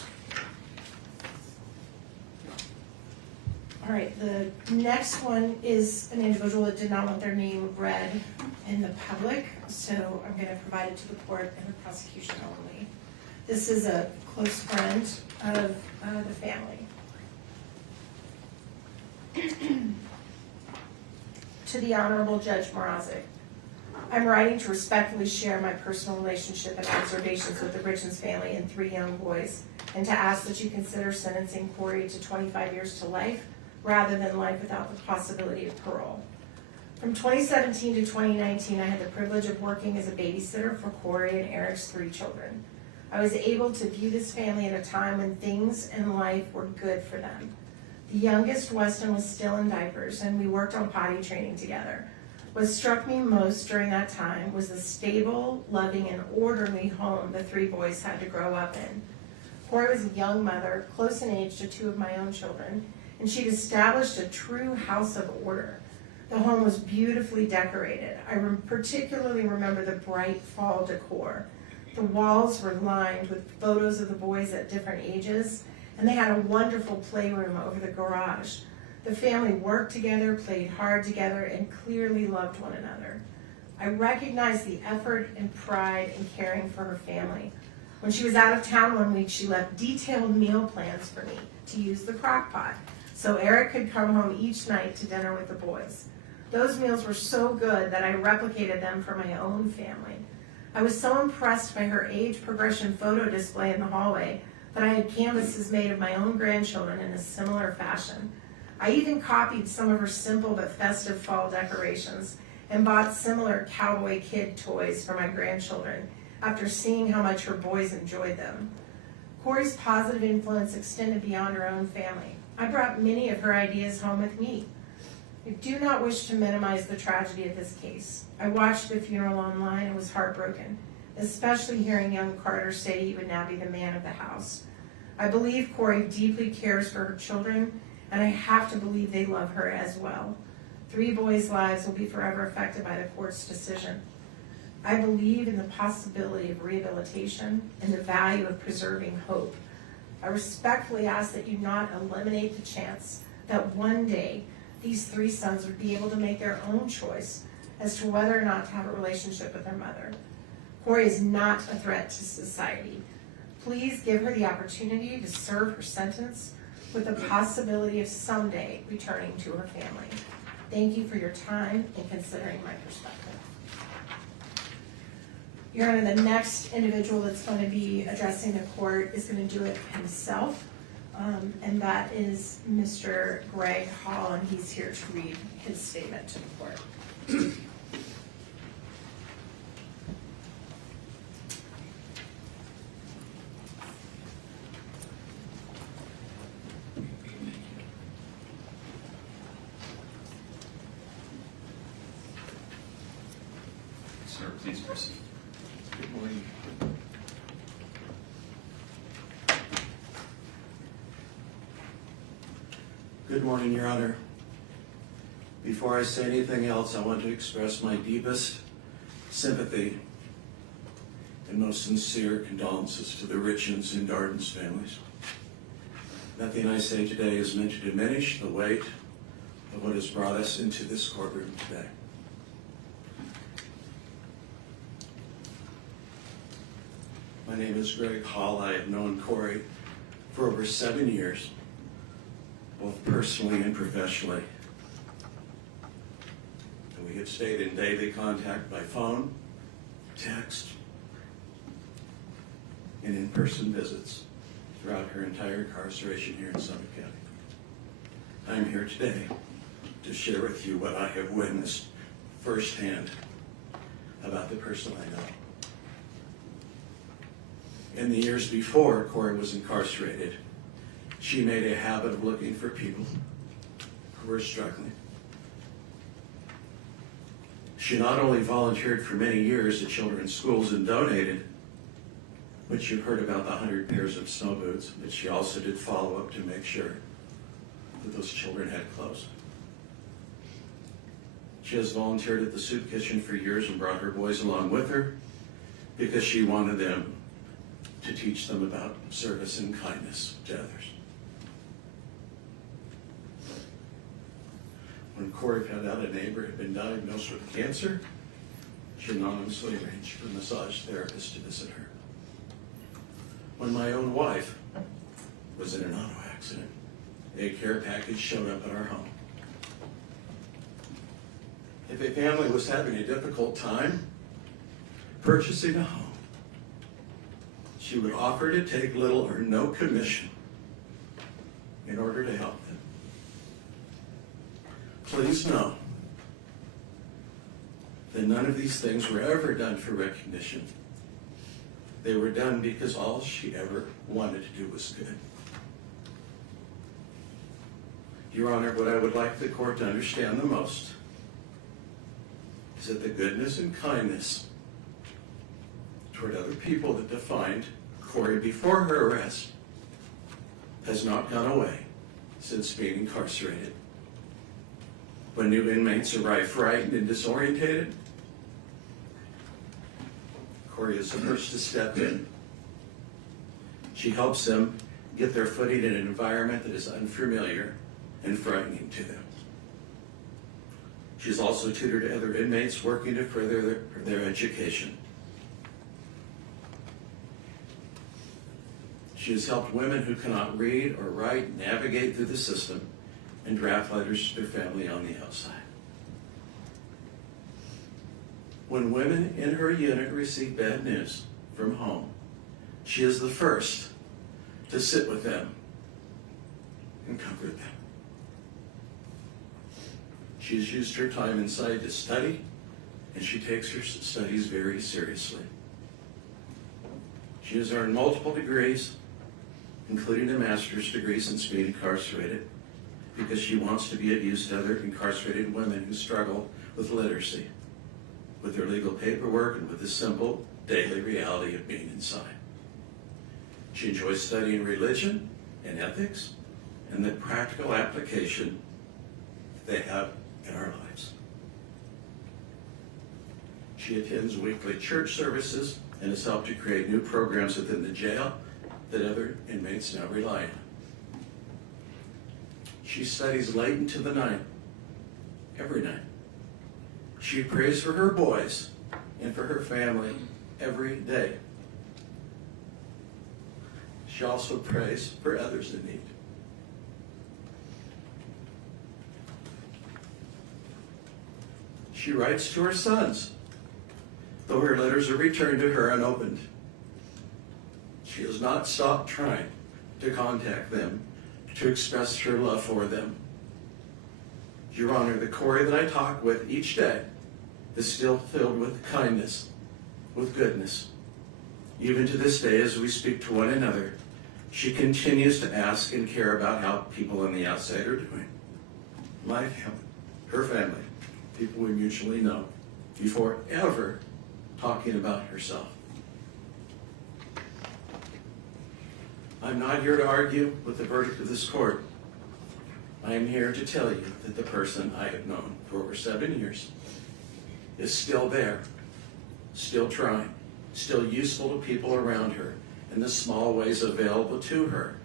All right, the next one is an individual that did not want their name read in the public, so I'm going to provide it to the court and the prosecution only. This is a close friend of the family. To the Honorable Judge Mrazek, I'm writing to respectfully share my personal relationship and observations with the Richins family and 3 young boys, and to ask that you consider sentencing Kouri to 25 years to life rather than life without the possibility of parole. From 2017 to 2019, I had the privilege of working as a babysitter for Kouri and Eric's 3 children. I was able to view this family at a time when things in life were good for them. The youngest, Weston, was still in diapers, and we worked on potty training together. What struck me most during that time was the stable, loving, and orderly home the 3 boys had to grow up in. Kouri was a young mother, close in age to 2 of my own children, and she'd established a true house of order. The home was beautifully decorated. I particularly remember the bright fall decor. The walls were lined with photos of the boys at different ages, and they had a wonderful playroom over the garage. The family worked together, played hard together, and clearly loved one another. I recognized the effort and pride in caring for her family. When she was out of town one week, she left detailed meal plans for me to use the crock pot so Eric could come home each night to dinner with the boys. Those meals were so good that I replicated them for my own family. I was so impressed by her age progression photo display in the hallway that I had canvases made of my own grandchildren in a similar fashion. I even copied some of her simple but festive fall decorations and bought similar cowboy kid toys for my grandchildren after seeing how much her boys enjoyed them. Kouri's positive influence extended beyond her own family. I brought many of her ideas home with me. I do not wish to minimize the tragedy of this case. I watched the funeral online and was heartbroken, especially hearing young Carter say he would now be the man of the house. I believe Kouri deeply cares for her children, and I have to believe they love her as well. 3 boys' lives will be forever affected by the court's decision. I believe in the possibility of rehabilitation and the value of preserving hope. I respectfully ask that you not eliminate the chance that one day these 3 sons would be able to make their own choice as to whether or not to have a relationship with their mother. Kouri is not a threat to society. Please give her the opportunity to serve her sentence with the possibility of someday returning to her family. Thank you for your time and considering my perspective. Your Honor, the next individual that's going to be addressing the court is going to do it himself, and that is Mr. Greg Hall, and he's here to read his statement to the court. Sir, please proceed. Good morning. Good morning, Your Honor. Before I say anything else, I want to express my deepest sympathy and most sincere condolences to the Richins and Darden's families. Nothing I say today is meant to diminish the weight of what has brought us into this courtroom today. My name is Greg Hall. I have known Kouri for over 7 years, both personally and professionally. And we have stayed in daily contact by phone, text, and in-person visits throughout her entire incarceration here in Summit County. I'm here today to share with you what I have witnessed firsthand about the person I know. In the years before Kouri was incarcerated, she made a habit of looking for people who were struggling. She not only volunteered for many years at children's schools and donated, but you've heard about the 100 pairs of snow boots, but she also did follow up to make sure that those children had clothes. She has volunteered at the soup kitchen for years and brought her boys along with her because she wanted them to teach them about service and kindness to others. When Kouri found out a neighbor had been diagnosed with cancer, she anonymously arranged for a massage therapist to visit her. When my own wife was in an auto accident, a care package showed up at our home. If a family was having a difficult time purchasing a home, she would offer to take little or no commission in order to help them. Please know that none of these things were ever done for recognition. They were done because all she ever wanted to do was good. Your Honor, what I would like the court to understand the most is that the goodness and kindness toward other people that defined Kouri before her arrest has not gone away since being incarcerated. When new inmates arrive frightened and disorientated, Kouri is the first to step in. She helps them get their footing in an environment that is unfamiliar and frightening to them. She's also tutored other inmates working to further their education. She has helped women who cannot read or write navigate through the system and draft letters to their family on the outside. When women in her unit receive bad news from home, she is the first to sit with them and comfort them. She has used her time inside to study, and she takes her studies very seriously. She has earned multiple degrees, including a master's degree since being incarcerated, because she wants to be of use to other incarcerated women who struggle with literacy, with their legal paperwork, and with the simple daily reality of being inside. She enjoys studying religion and ethics and the practical application they have in our lives. She attends weekly church services and has helped to create new programs within the jail that other inmates now rely on. She studies late into the night, every night. She prays for her boys and for her family every day. She also prays for others in need. She writes to her sons, though her letters are returned to her unopened. She has not stopped trying to contact them, to express her love for them. Your Honor, the Kouri that I talk with each day is still filled with kindness, with goodness. Even to this day, as we speak to one another, she continues to ask and care about how people on the outside are doing. My family, her family, people we mutually know, before ever talking about herself. I'm not here to argue with the verdict of this court. I am here to tell you that the person I have known for over 7 years is still there, still trying, still useful to people around her in the small ways available to her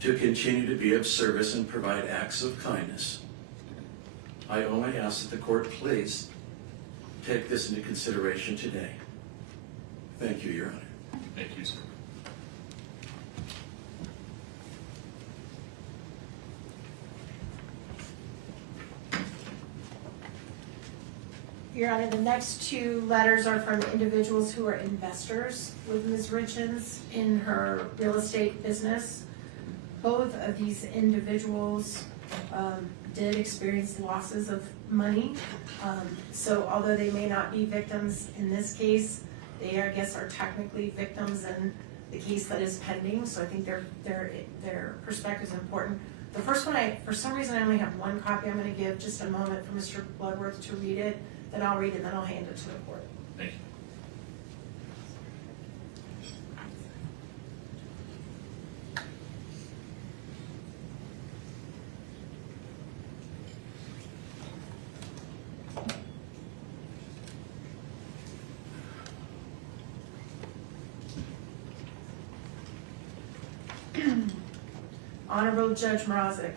to continue to be of service and provide acts of kindness. I only ask that the court please take this into consideration today. Thank you, Your Honor. Thank you, sir. Your Honor, the next two letters are from individuals who are investors with Ms. Richins in her real estate business. Both of these individuals did experience losses of money. So although they may not be victims in this case, they, I guess, are technically victims in the case that is pending. So I think their perspective is important. The first one, for some reason, I only have one copy. I'm going to give just a moment for Mr. Bloodworth to read it. Then I'll read it, and then I'll hand it to the court. Thank you. Honorable Judge Mrazek,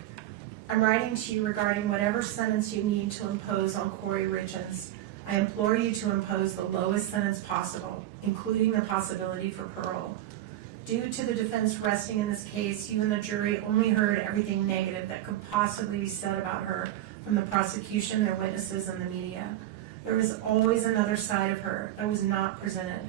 I'm writing to you regarding whatever sentence you need to impose on Kouri Richins. I implore you to impose the lowest sentence possible, including the possibility for parole. Due to the defense resting in this case, you and the jury only heard everything negative that could possibly be said about her from the prosecution, their witnesses, and the media. There was always another side of her that was not presented.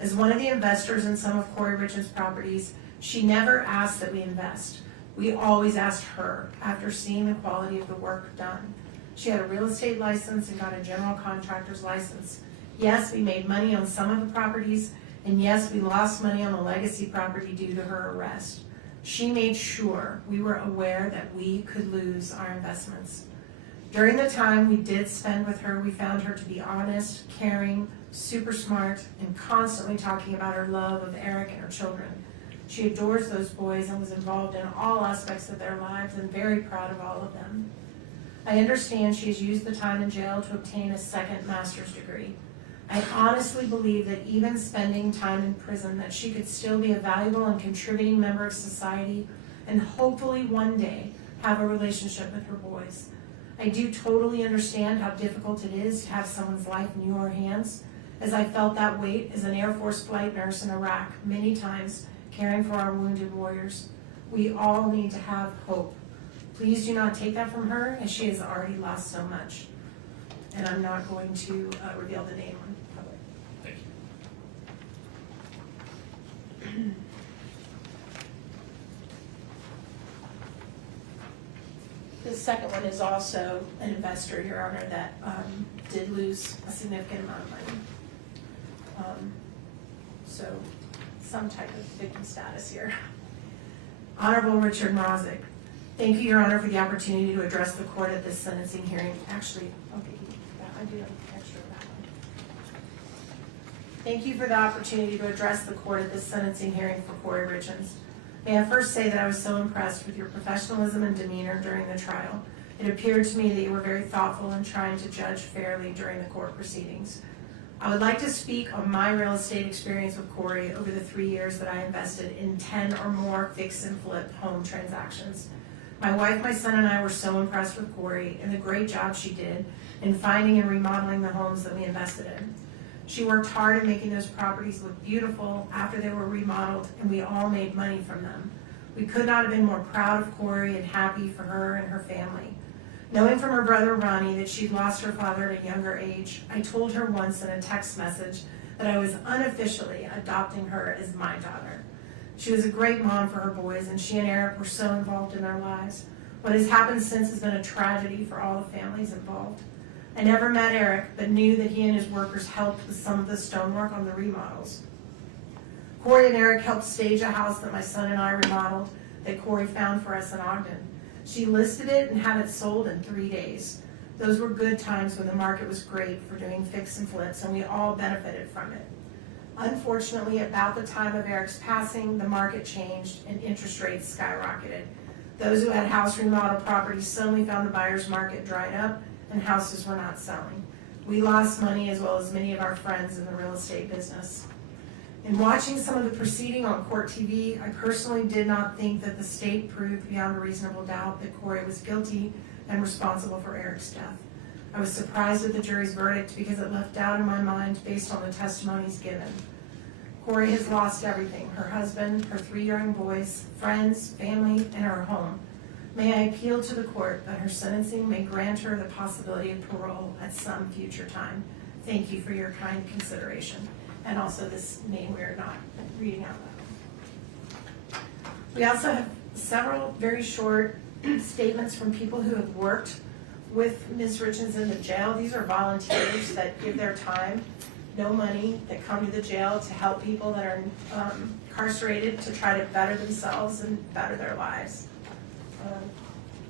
As one of the investors in some of Kouri Richins' properties, she never asked that we invest. We always asked her after seeing the quality of the work done. She had a real estate license and got a general contractor's license. Yes, we made money on some of the properties, and yes, we lost money on the legacy property due to her arrest. She made sure we were aware that we could lose our investments. During the time we did spend with her, we found her to be honest, caring, super smart, and constantly talking about her love of Eric and her children. She adores those boys and was involved in all aspects of their lives and very proud of all of them. I understand she has used the time in jail to obtain a second master's degree. I honestly believe that even spending time in prison, that she could still be a valuable and contributing member of society and hopefully one day have a relationship with her boys. I do totally understand how difficult it is to have someone's life in your hands, as I felt that weight as an Air Force flight nurse in Iraq many times, caring for our wounded warriors. We all need to have hope. Please do not take that from her, as she has already lost so much. And I'm not going to reveal the name on public. Thank you. The second one is also an investor, Your Honor, that did lose a significant amount of money. So some type of victim status here. Honorable Richard Mrozik. Thank you, Your Honor, for the opportunity to address the court at this sentencing hearing. Actually, okay, yeah, I do have an extra of that one. Thank you for the opportunity to address the court at this sentencing hearing for Kouri Richins. May I first say that I was so impressed with your professionalism and demeanor during the trial. It appeared to me that you were very thoughtful in trying to judge fairly during the court proceedings. I would like to speak on my real estate experience with Kouri over the 3 years that I invested in 10 or more fix and flip home transactions. My wife, my son, and I were so impressed with Kouri and the great job she did in finding and remodeling the homes that we invested in. She worked hard in making those properties look beautiful after they were remodeled, and we all made money from them. We could not have been more proud of Kouri and happy for her and her family. Knowing from her brother Ronnie that she'd lost her father at a younger age, I told her once in a text message that I was unofficially adopting her as my daughter. She was a great mom for her boys, and she and Eric were so involved in their lives. What has happened since has been a tragedy for all the families involved. I never met Eric, but knew that he and his workers helped with some of the stonework on the remodels. Kouri and Eric helped stage a house that my son and I remodeled that Kouri found for us in Ogden. She listed it and had it sold in 3 days. Those were good times when the market was great for doing fix and flips, and we all benefited from it. Unfortunately, about the time of Eric's passing, the market changed and interest rates skyrocketed. Those who had house remodel properties suddenly found the buyer's market dried up and houses were not selling. We lost money as well as many of our friends in the real estate business. In watching some of the proceeding on court TV, I personally did not think that the state proved beyond a reasonable doubt that Kouri was guilty and responsible for Eric's death. I was surprised at the jury's verdict because it left doubt in my mind based on the testimonies given. Kouri has lost everything: her husband, her 3 young boys, friends, family, and her home. May I appeal to the court that her sentencing may grant her the possibility of parole at some future time. Thank you for your kind consideration. And also this name we are not reading out loud. We also have several very short statements from people who have worked with Ms. Richins in the jail. These are volunteers that give their time, no money, that come to the jail to help people that are incarcerated to try to better themselves and better their lives.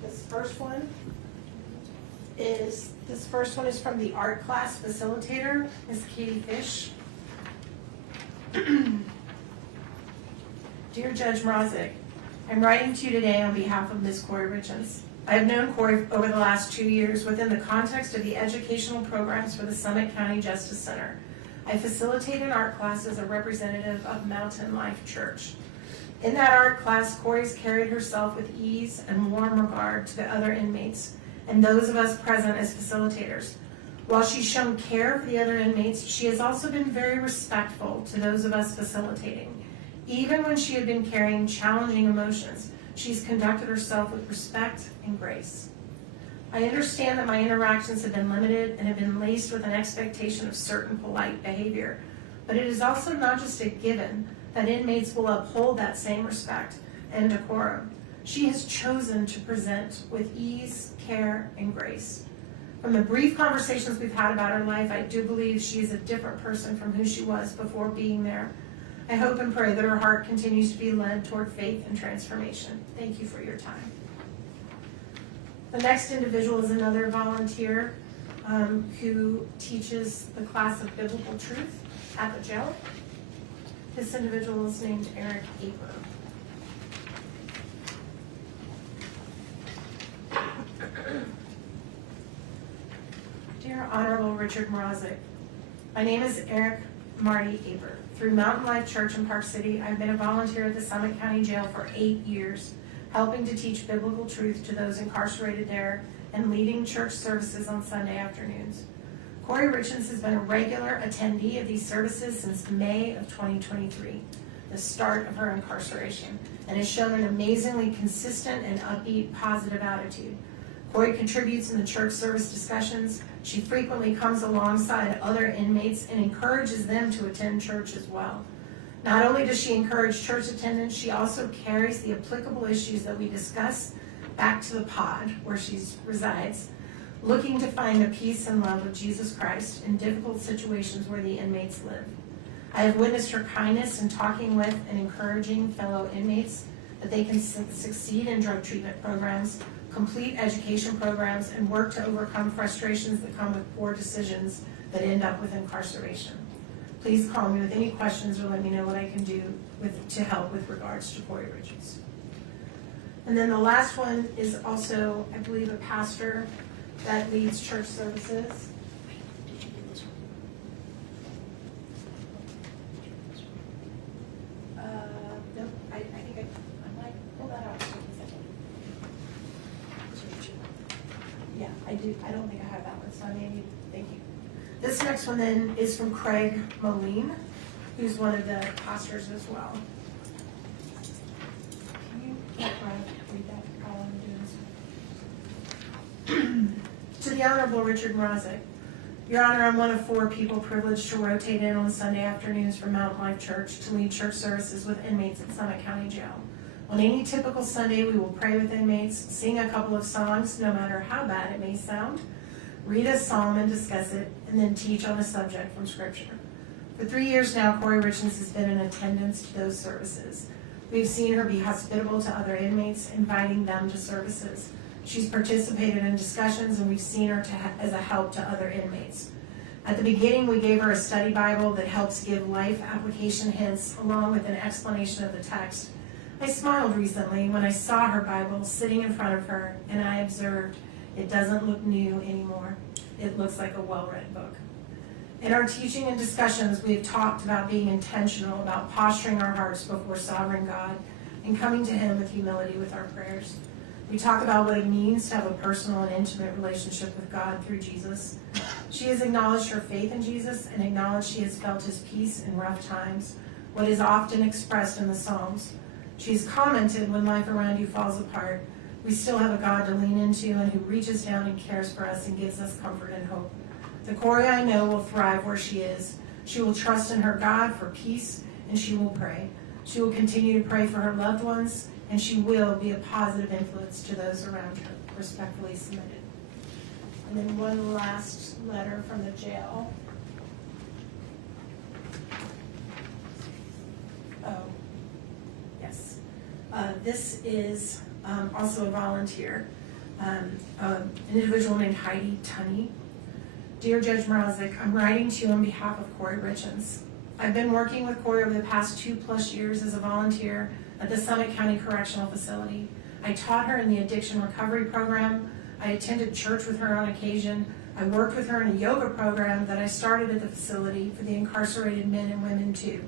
This first one is from the art class facilitator, Ms. Katie Fish. Dear Judge Mrozik, I'm writing to you today on behalf of Ms. Kouri Richins. I have known Kouri over the last 2 years within the context of the educational programs for the Summit County Justice Center. I facilitate an art class as a representative of Mountain Life Church. In that art class, Kouri's carried herself with ease and warm regard to the other inmates and those of us present as facilitators. While she's shown care for the other inmates, she has also been very respectful to those of us facilitating. Even when she had been carrying challenging emotions, she's conducted herself with respect and grace. I understand that my interactions have been limited and have been laced with an expectation of certain polite behavior, but it is also not just a given that inmates will uphold that same respect and decorum. She has chosen to present with ease, care, and grace. From the brief conversations we've had about her life, I do believe she is a different person from who she was before being there. I hope and pray that her heart continues to be led toward faith and transformation. Thank you for your time. The next individual is another volunteer who teaches the class of biblical truth at the jail. This individual is named Eric Aper. Dear Honorable Richard Mrozik, my name is Eric Marty Aper. Through Mountain Life Church in Park City, I've been a volunteer at the Summit County Jail for 8 years, helping to teach biblical truth to those incarcerated there and leading church services on Sunday afternoons. Kouri Richins has been a regular attendee of these services since May of 2023. the start of her incarceration, and has shown an amazingly consistent and upbeat, positive attitude. Kouri contributes in the church service discussions. She frequently comes alongside other inmates and encourages them to attend church as well. Not only does she encourage church attendance, she also carries the applicable issues that we discuss back to the pod where she resides, looking to find the peace and love of Jesus Christ in difficult situations where the inmates live. I have witnessed her kindness in talking with and encouraging fellow inmates that they can succeed in drug treatment programs, complete education programs, and work to overcome frustrations that come with poor decisions that end up with incarceration. Please call me with any questions or let me know what I can do to help with regards to Kouri Richins. And then the last one is also, I believe, a pastor that leads church services. No, I think I might pull that out. Yeah, I do. I don't think I have that one, so I may need, thank you. This next one then is from Craig Moline, who's one of the pastors as well. Can you read that while I'm doing this? To the Honorable Richard Mrazek, Your Honor, I'm one of 4 people privileged to rotate in on Sunday afternoons for Mountain Life Church to lead church services with inmates at Summit County Jail. On any typical Sunday, we will pray with inmates, sing a couple of songs, no matter how bad it may sound, read a psalm and discuss it, and then teach on a subject from Scripture. For 3 years now, Kouri Richins has been in attendance to those services. We've seen her be hospitable to other inmates, inviting them to services. She's participated in discussions, and we've seen her as a help to other inmates. At the beginning, we gave her a study Bible that helps give life application hints along with an explanation of the text. I smiled recently when I saw her Bible sitting in front of her, and I observed it doesn't look new anymore. It looks like a well-read book. In our teaching and discussions, we have talked about being intentional about posturing our hearts before sovereign God and coming to Him with humility with our prayers. We talk about what it means to have a personal and intimate relationship with God through Jesus. She has acknowledged her faith in Jesus and acknowledged she has felt His peace in rough times, what is often expressed in the Psalms. She's commented, when life around you falls apart, we still have a God to lean into and who reaches down and cares for us and gives us comfort and hope. The Kouri I know will thrive where she is. She will trust in her God for peace, and she will pray. She will continue to pray for her loved ones, and she will be a positive influence to those around her. Respectfully submitted. And then one last letter from the jail. Oh, yes. This is also a volunteer, an individual named Heidi Tunney. Dear Judge Mrazek, I'm writing to you on behalf of Kouri Richins. I've been working with Kouri over the past 2+ years as a volunteer at the Summit County Correctional Facility. I taught her in the addiction recovery program. I attended church with her on occasion. I worked with her in a yoga program that I started at the facility for the incarcerated men and women too.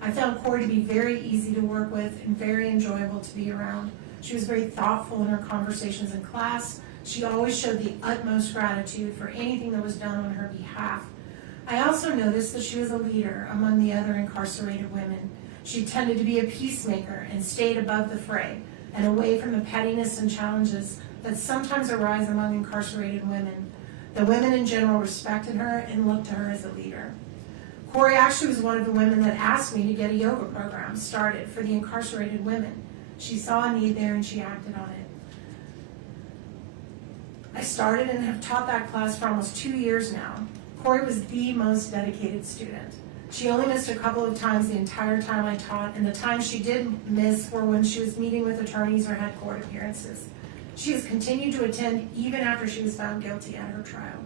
I found Kouri to be very easy to work with and very enjoyable to be around. She was very thoughtful in her conversations in class. She always showed the utmost gratitude for anything that was done on her behalf. I also noticed that she was a leader among the other incarcerated women. She tended to be a peacemaker and stayed above the fray and away from the pettiness and challenges that sometimes arise among incarcerated women. The women in general respected her and looked to her as a leader. Kouri actually was one of the women that asked me to get a yoga program started for the incarcerated women. She saw a need there and she acted on it. I started and have taught that class for almost 2 years now. Kouri was the most dedicated student. She only missed a couple of times the entire time I taught, and the times she did miss were when she was meeting with attorneys or had court appearances. She has continued to attend even after she was found guilty at her trial.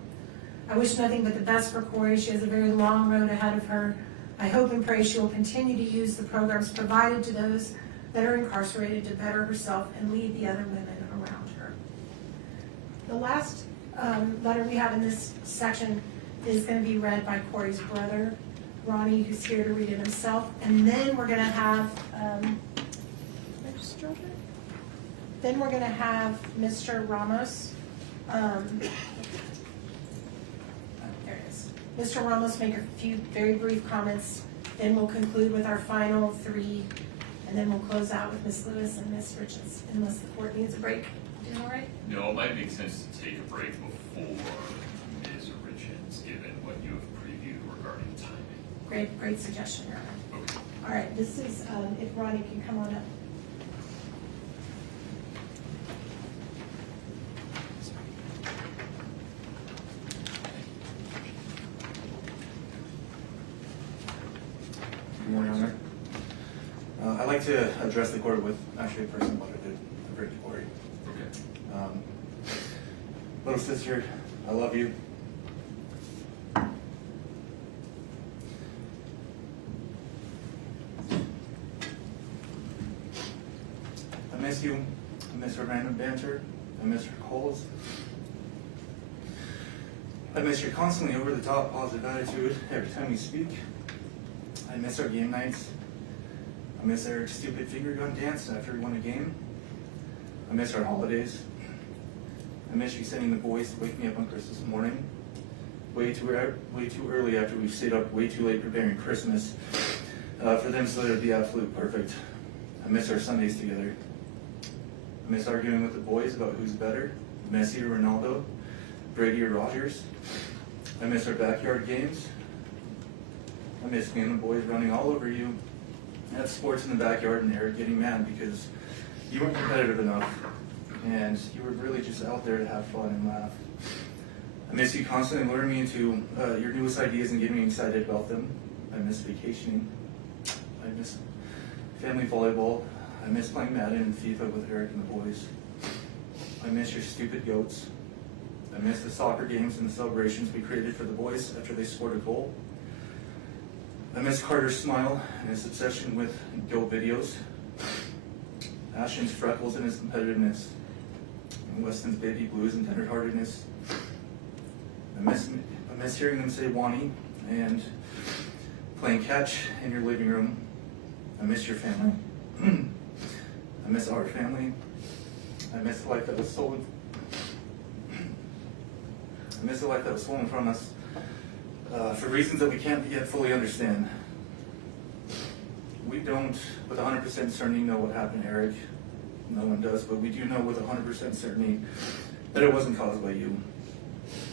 I wish nothing but the best for Kouri. She has a very long road ahead of her. I hope and pray she will continue to use the programs provided to those that are incarcerated to better herself and lead the other women around her. The last letter we have in this section is going to be read by Kouri's brother, Ronnie, who's here to read it himself. And then we're going to have Mr. Ramos. There it is. Mr. Ramos make a few very brief comments Then we'll conclude with our final three, and then we'll close out with Ms. Lewis and Ms. Richins, unless the court needs a break. Doing all right? No, it might make sense to take a break before Ms. Richins, given what you have previewed regarding timing. Great suggestion, Your Honor. Okay. All right, this is, if Ronnie can come on up. Good morning, Honor. I'd like to address the court with actually a personal letter to bring to Kouri. Okay. Little sister, I love you. I miss you. I miss our random banter. I miss your calls. I miss your constantly over-the-top positive attitude every time we speak. I miss our game nights. I miss our stupid finger gun dance after we won a game. I miss our holidays. I miss you sending the boys to wake me up on Christmas morning, way too early after we've stayed up way too late preparing Christmas for them so that it would be absolutely perfect. I miss our Sundays together. I miss arguing with the boys about who's better, Messi or Ronaldo, Brady or Rogers. I miss our backyard games. I miss me and the boys running all over you at sports in the backyard and Eric getting mad because you weren't competitive enough and you were really just out there to have fun and laugh. I miss you constantly luring me into your newest ideas and getting me excited about them. I miss vacationing. I miss family volleyball. I miss playing Madden and FIFA with Eric and the boys. I miss your stupid goats. I miss the soccer games and the celebrations we created for the boys after they scored a goal. I miss Carter's smile and his obsession with goat videos. Ashton's freckles and his competitiveness. And Weston's baby blues and tenderheartedness. I miss hearing them say Wani and playing catch in your living room. I miss your family. I miss our family. I miss the life that was stolen. I miss the life that was stolen from us for reasons that we can't yet fully understand. We don't, with 100% certainty, know what happened to Eric. No one does, but we do know with 100% certainty that it wasn't caused by you.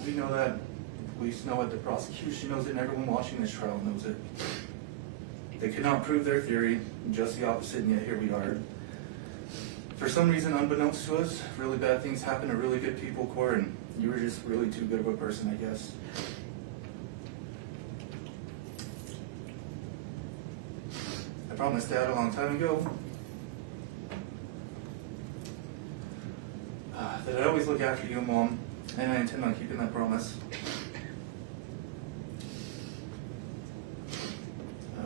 We know that, the police know it, the prosecution knows it, and everyone watching this trial knows it. They could not prove their theory, just the opposite, and yet here we are. For some reason, unbeknownst to us, really bad things happen to really good people, Kouri, and you were just really too good of a person, I guess. I promised Dad a long time ago that I'd always look after you, Mom, and I intend on keeping that promise.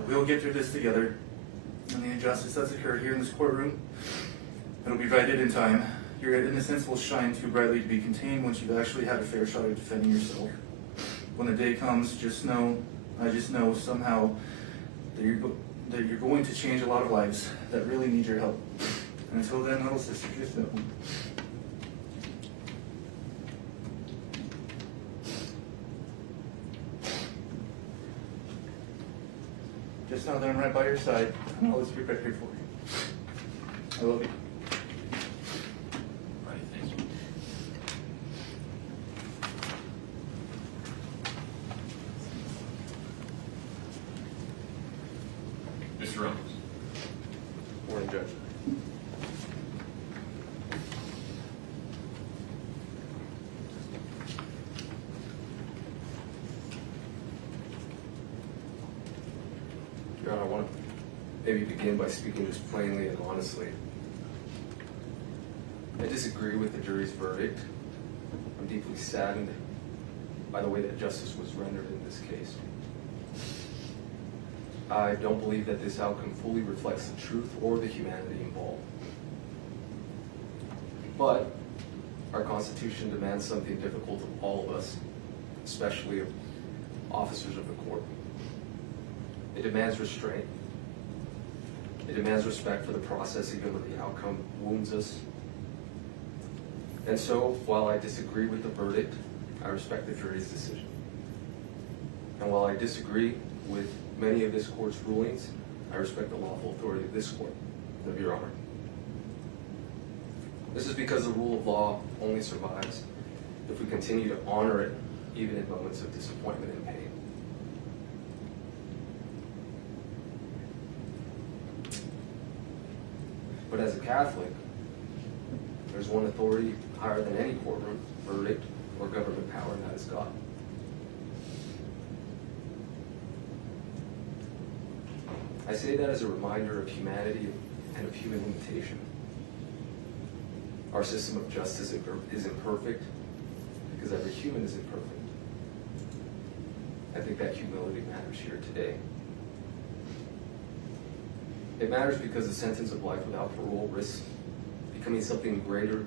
We'll get through this together, and the injustice that's occurred here in this courtroom, it'll be righted in time. Your innocence will shine too brightly to be contained once you've actually had a fair shot at defending yourself. When the day comes, I just know somehow that you're going to change a lot of lives that really need your help. And until then, little sister, just know. Just know that I'm right by your side, and I'll always be right here for you. I love you. Right, thank you. Mr. Ramos. Morning, Judge. Your Honor, I want to maybe begin by speaking just plainly and honestly. I disagree with the jury's verdict. I'm deeply saddened by the way that justice was rendered in this case. I don't believe that this outcome fully reflects the truth or the humanity involved. But our Constitution demands something difficult of all of us, especially of officers of the court. It demands restraint. It demands respect for the process even when the outcome wounds us. And so, while I disagree with the verdict, I respect the jury's decision. And while I disagree with many of this court's rulings, I respect the lawful authority of this court, and of Your Honor. This is because the rule of law only survives if we continue to honor it, even in moments of disappointment and pain. But as a Catholic, there's one authority higher than any courtroom, verdict, or government power, and that is God. I say that as a reminder of humanity and of human limitation. Our system of justice is imperfect because every human is imperfect. I think that humility matters here today. It matters because the sentence of life without parole risks becoming something greater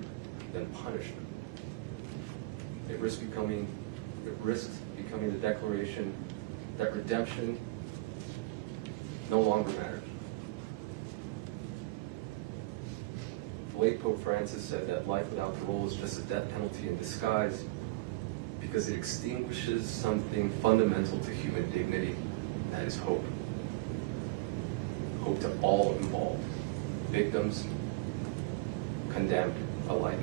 than punishment. It risks becoming the declaration that redemption no longer matters. The late Pope Francis said that life without parole is just a death penalty in disguise because it extinguishes something fundamental to human dignity, and that is hope. Hope to all involved, victims, condemned alike.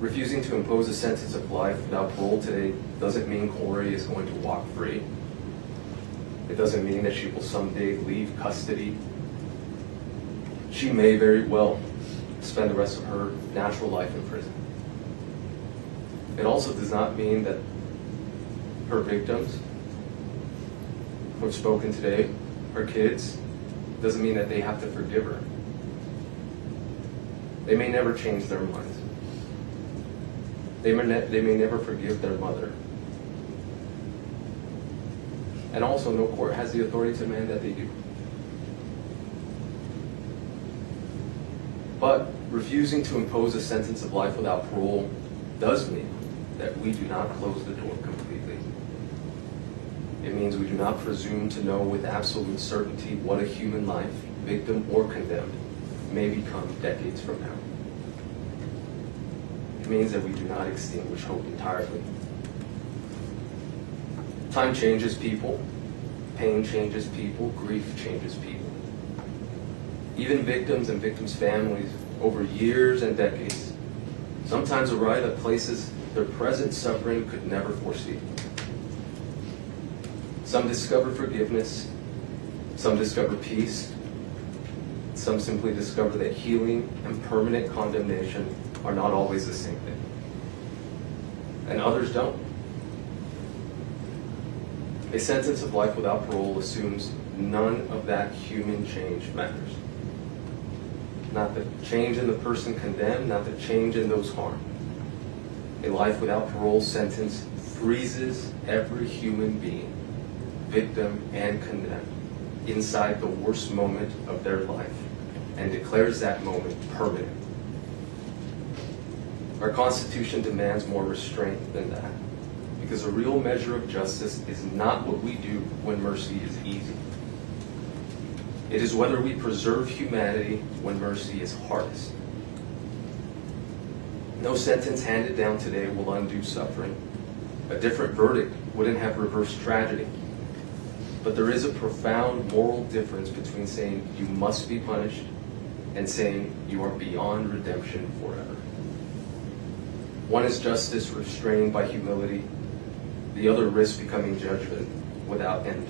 Refusing to impose a sentence of life without parole today doesn't mean Kouri is going to walk free. It doesn't mean that she will someday leave custody. She may very well spend the rest of her natural life in prison. It also does not mean that her victims who have spoken today, her kids, doesn't mean that they have to forgive her. They may never change their minds. They may never forgive their mother. And also, no court has the authority to demand that they do. But refusing to impose a sentence of life without parole does mean that we do not close the door completely. It means we do not presume to know with absolute certainty what a human life, victim or condemned, may become decades from now. It means that we do not extinguish hope entirely. Time changes people, pain changes people, grief changes people. Even victims and victims' families, over years and decades, sometimes arrive at places their present suffering could never foresee. Some discover forgiveness, some discover peace, some simply discover that healing and permanent condemnation are not always the same thing. And others don't. A sentence of life without parole assumes none of that human change matters. Not the change in the person condemned, not the change in those harmed. A life without parole sentence freezes every human being, victim and condemned, inside the worst moment of their life and declares that moment permanent. Our Constitution demands more restraint than that, because a real measure of justice is not what we do when mercy is easy. It is whether we preserve humanity when mercy is hardest. No sentence handed down today will undo suffering. A different verdict wouldn't have reversed tragedy. But there is a profound moral difference between saying you must be punished and saying you are beyond redemption forever. One is justice restrained by humility. The other risks becoming judgment without end.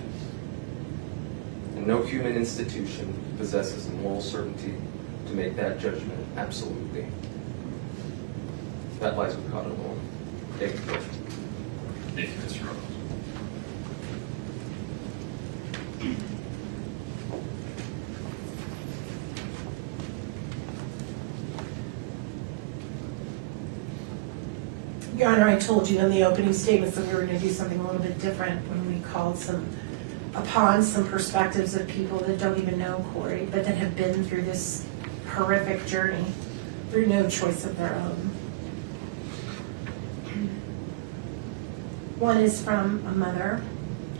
And no human institution possesses the moral certainty to make that judgment absolutely. That lies with God alone. Thank you, Judge. Thank you, Mr. Rose. Your Honor, I told you in the opening statements that we were going to do something a little bit different when we called upon some perspectives of people that don't even know Kouri, but that have been through this horrific journey through no choice of their own. One is from a mother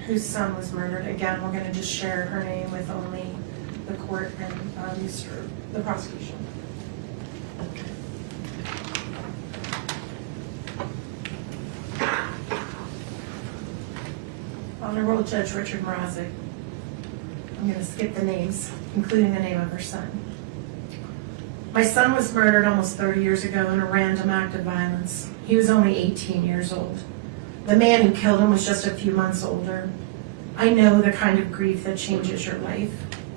whose son was murdered. Again, we're going to just share her name with only the court and the prosecution. Honorable Judge Richard Mrazek. I'm going to skip the names, including the name of her son. My son was murdered almost 30 years ago in a random act of violence. He was only 18 years old. The man who killed him was just a few months older. I know the kind of grief that changes your life.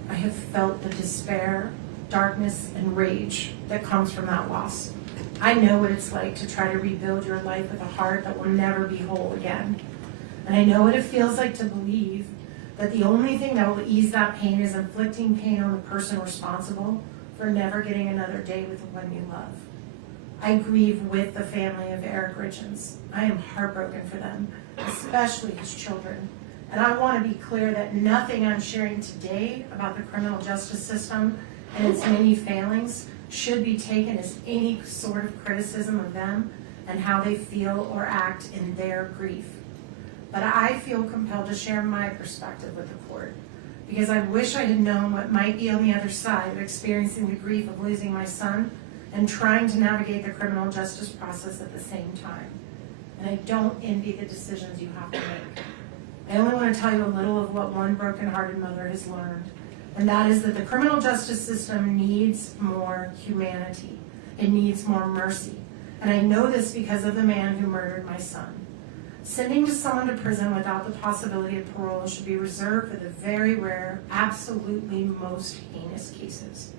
I have felt the despair, darkness, and rage that comes from that loss. I know what it's like to try to rebuild your life with a heart that will never be whole again. And I know what it feels like to believe that the only thing that will ease that pain is inflicting pain on the person responsible for never getting another day with the one you love. I grieve with the family of Eric Richins. I am heartbroken for them, especially his children. And I want to be clear that nothing I'm sharing today about the criminal justice system and its many failings should be taken as any sort of criticism of them and how they feel or act in their grief. But I feel compelled to share my perspective with the court because I wish I had known what might be on the other side of experiencing the grief of losing my son and trying to navigate the criminal justice process at the same time. And I don't envy the decisions you have to make. I only want to tell you a little of what one broken-hearted mother has learned, and that is that the criminal justice system needs more humanity. It needs more mercy. And I know this because of the man who murdered my son. Sending someone to prison without the possibility of parole should be reserved for the very rare, absolutely most heinous cases.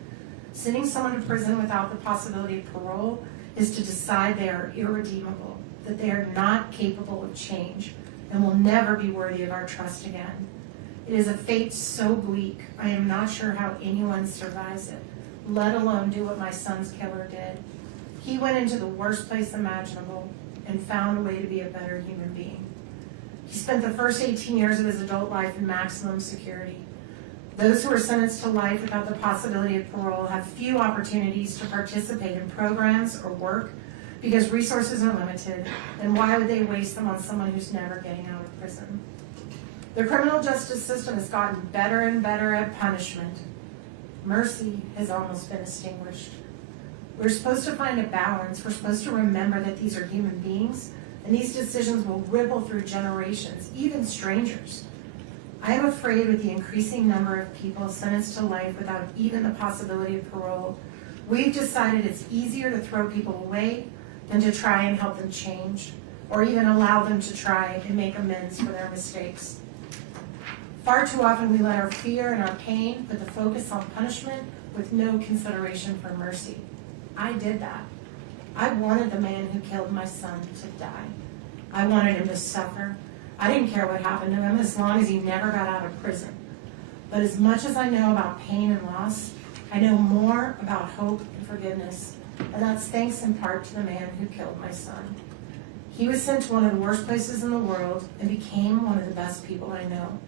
Sending someone to prison without the possibility of parole is to decide they are irredeemable, that they are not capable of change, and will never be worthy of our trust again. It is a fate so bleak, I am not sure how anyone survives it, let alone do what my son's killer did. He went into the worst place imaginable and found a way to be a better human being. He spent the first 18 years of his adult life in maximum security. Those who are sentenced to life without the possibility of parole have few opportunities to participate in programs or work because resources are limited, and why would they waste them on someone who's never getting out of prison? The criminal justice system has gotten better and better at punishment. Mercy has almost been extinguished. We're supposed to find a balance. We're supposed to remember that these are human beings, and these decisions will ripple through generations, even strangers. I am afraid with the increasing number of people sentenced to life without even the possibility of parole, we've decided it's easier to throw people away than to try and help them change, or even allow them to try and make amends for their mistakes. Far too often we let our fear and our pain put the focus on punishment with no consideration for mercy. I did that. I wanted the man who killed my son to die. I wanted him to suffer. I didn't care what happened to him as long as he never got out of prison. But as much as I know about pain and loss, I know more about hope and forgiveness, and that's thanks in part to the man who killed my son. He was sent to one of the worst places in the world and became one of the best people I know.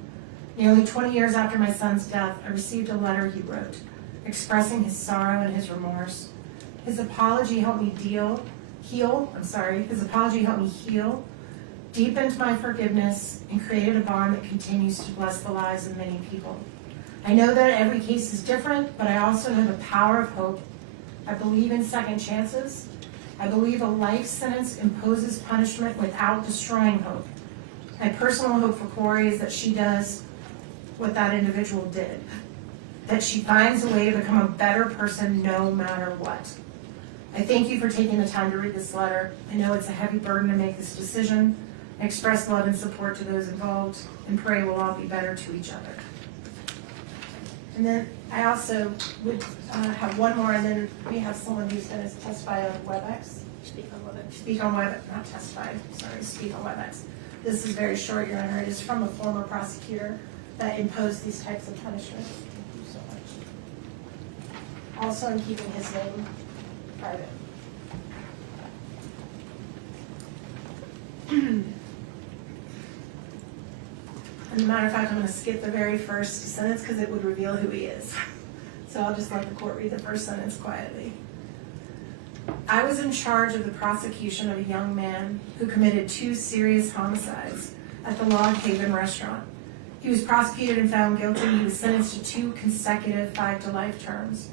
Nearly 20 years after my son's death, I received a letter he wrote, expressing his sorrow and his remorse. His apology helped me heal, deepened my forgiveness, and created a bond that continues to bless the lives of many people. I know that every case is different, but I also know the power of hope. I believe in second chances. I believe a life sentence imposes punishment without destroying hope. My personal hope for Kouri is that she does what that individual did, that she finds a way to become a better person no matter what. I thank you for taking the time to read this letter. I know it's a heavy burden to make this decision. I express love and support to those involved and pray we'll all be better to each other. And then I also would have one more, and then we have someone who's going to testify on WebEx. Speak on WebEx, not testify, sorry, speak on WebEx. This is very short, Your Honor. It is from a former prosecutor that imposed these types of punishments. Thank you so much. Also, I'm keeping his name private. As a matter of fact, I'm going to skip the very first sentence because it would reveal who he is. So I'll just let the court read the first sentence quietly. I was in charge of the prosecution of a young man who committed 2 serious homicides at the Log Haven restaurant. He was prosecuted and found guilty. He was sentenced to 2 consecutive 5-to-life terms.